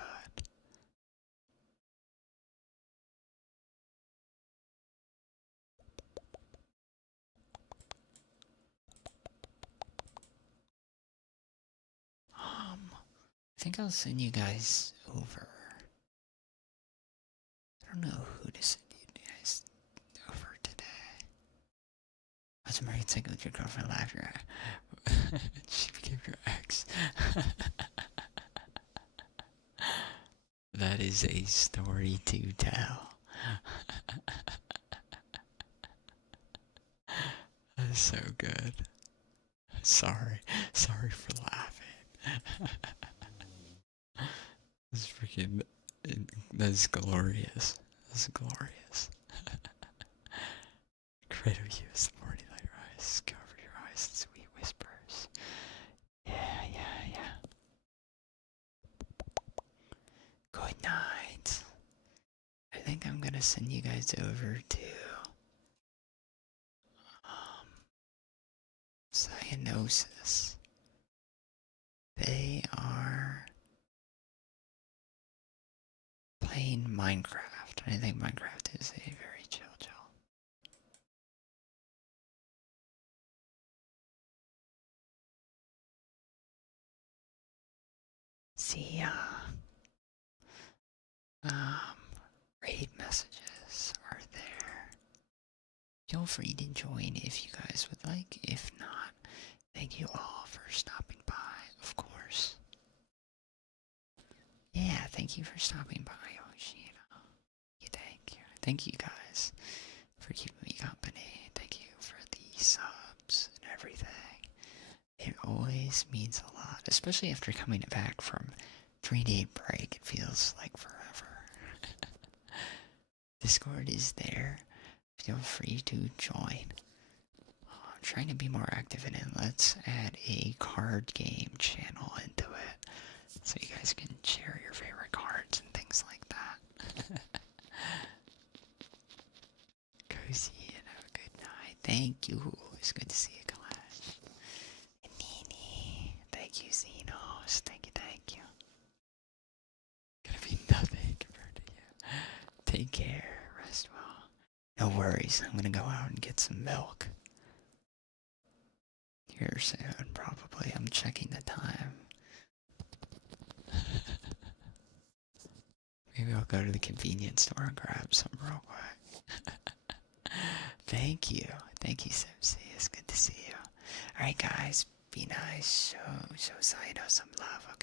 I think I'll send you guys over. I don't know who to send you guys over today. What's married second with your girlfriend last year? She became your ex. That is a story to tell. That's so good. Sorry for laughing. That's freaking, that's glorious. That's glorious. Cradle you as the morning light rise, cover your eyes in sweet whispers. Yeah. Good night. I think I'm gonna send you guys over to Cyanosis. They are playing Minecraft. I think Minecraft is a very chill. See ya. Raid messages are there. Feel free to join if you guys would like. If not, thank you all for stopping by, of course. Yeah, thank you for stopping by, Yoshino. Thank you. Thank you guys for keeping me company. Thank you for the subs and everything. It always means a lot, especially after coming back from 3-day break. It feels like forever. Discord is there. Feel free to join. I'm trying to be more active in it. Let's add a card game channel into it so you guys can share your favorite cards and things like that. Cozy and have a good night. Thank you. It's good to see you, Clash. And Nini. Thank you, Xenos. Thank you. Gonna be nothing compared to you. Take care. Rest well. No worries. I'm gonna go out and get some milk. Here soon, probably. I'm checking the time. Maybe I'll go to the convenience store and grab some real quick. Thank you, Simpsy. It's good to see you. Alright, guys, be nice. Show Saito some love, okay?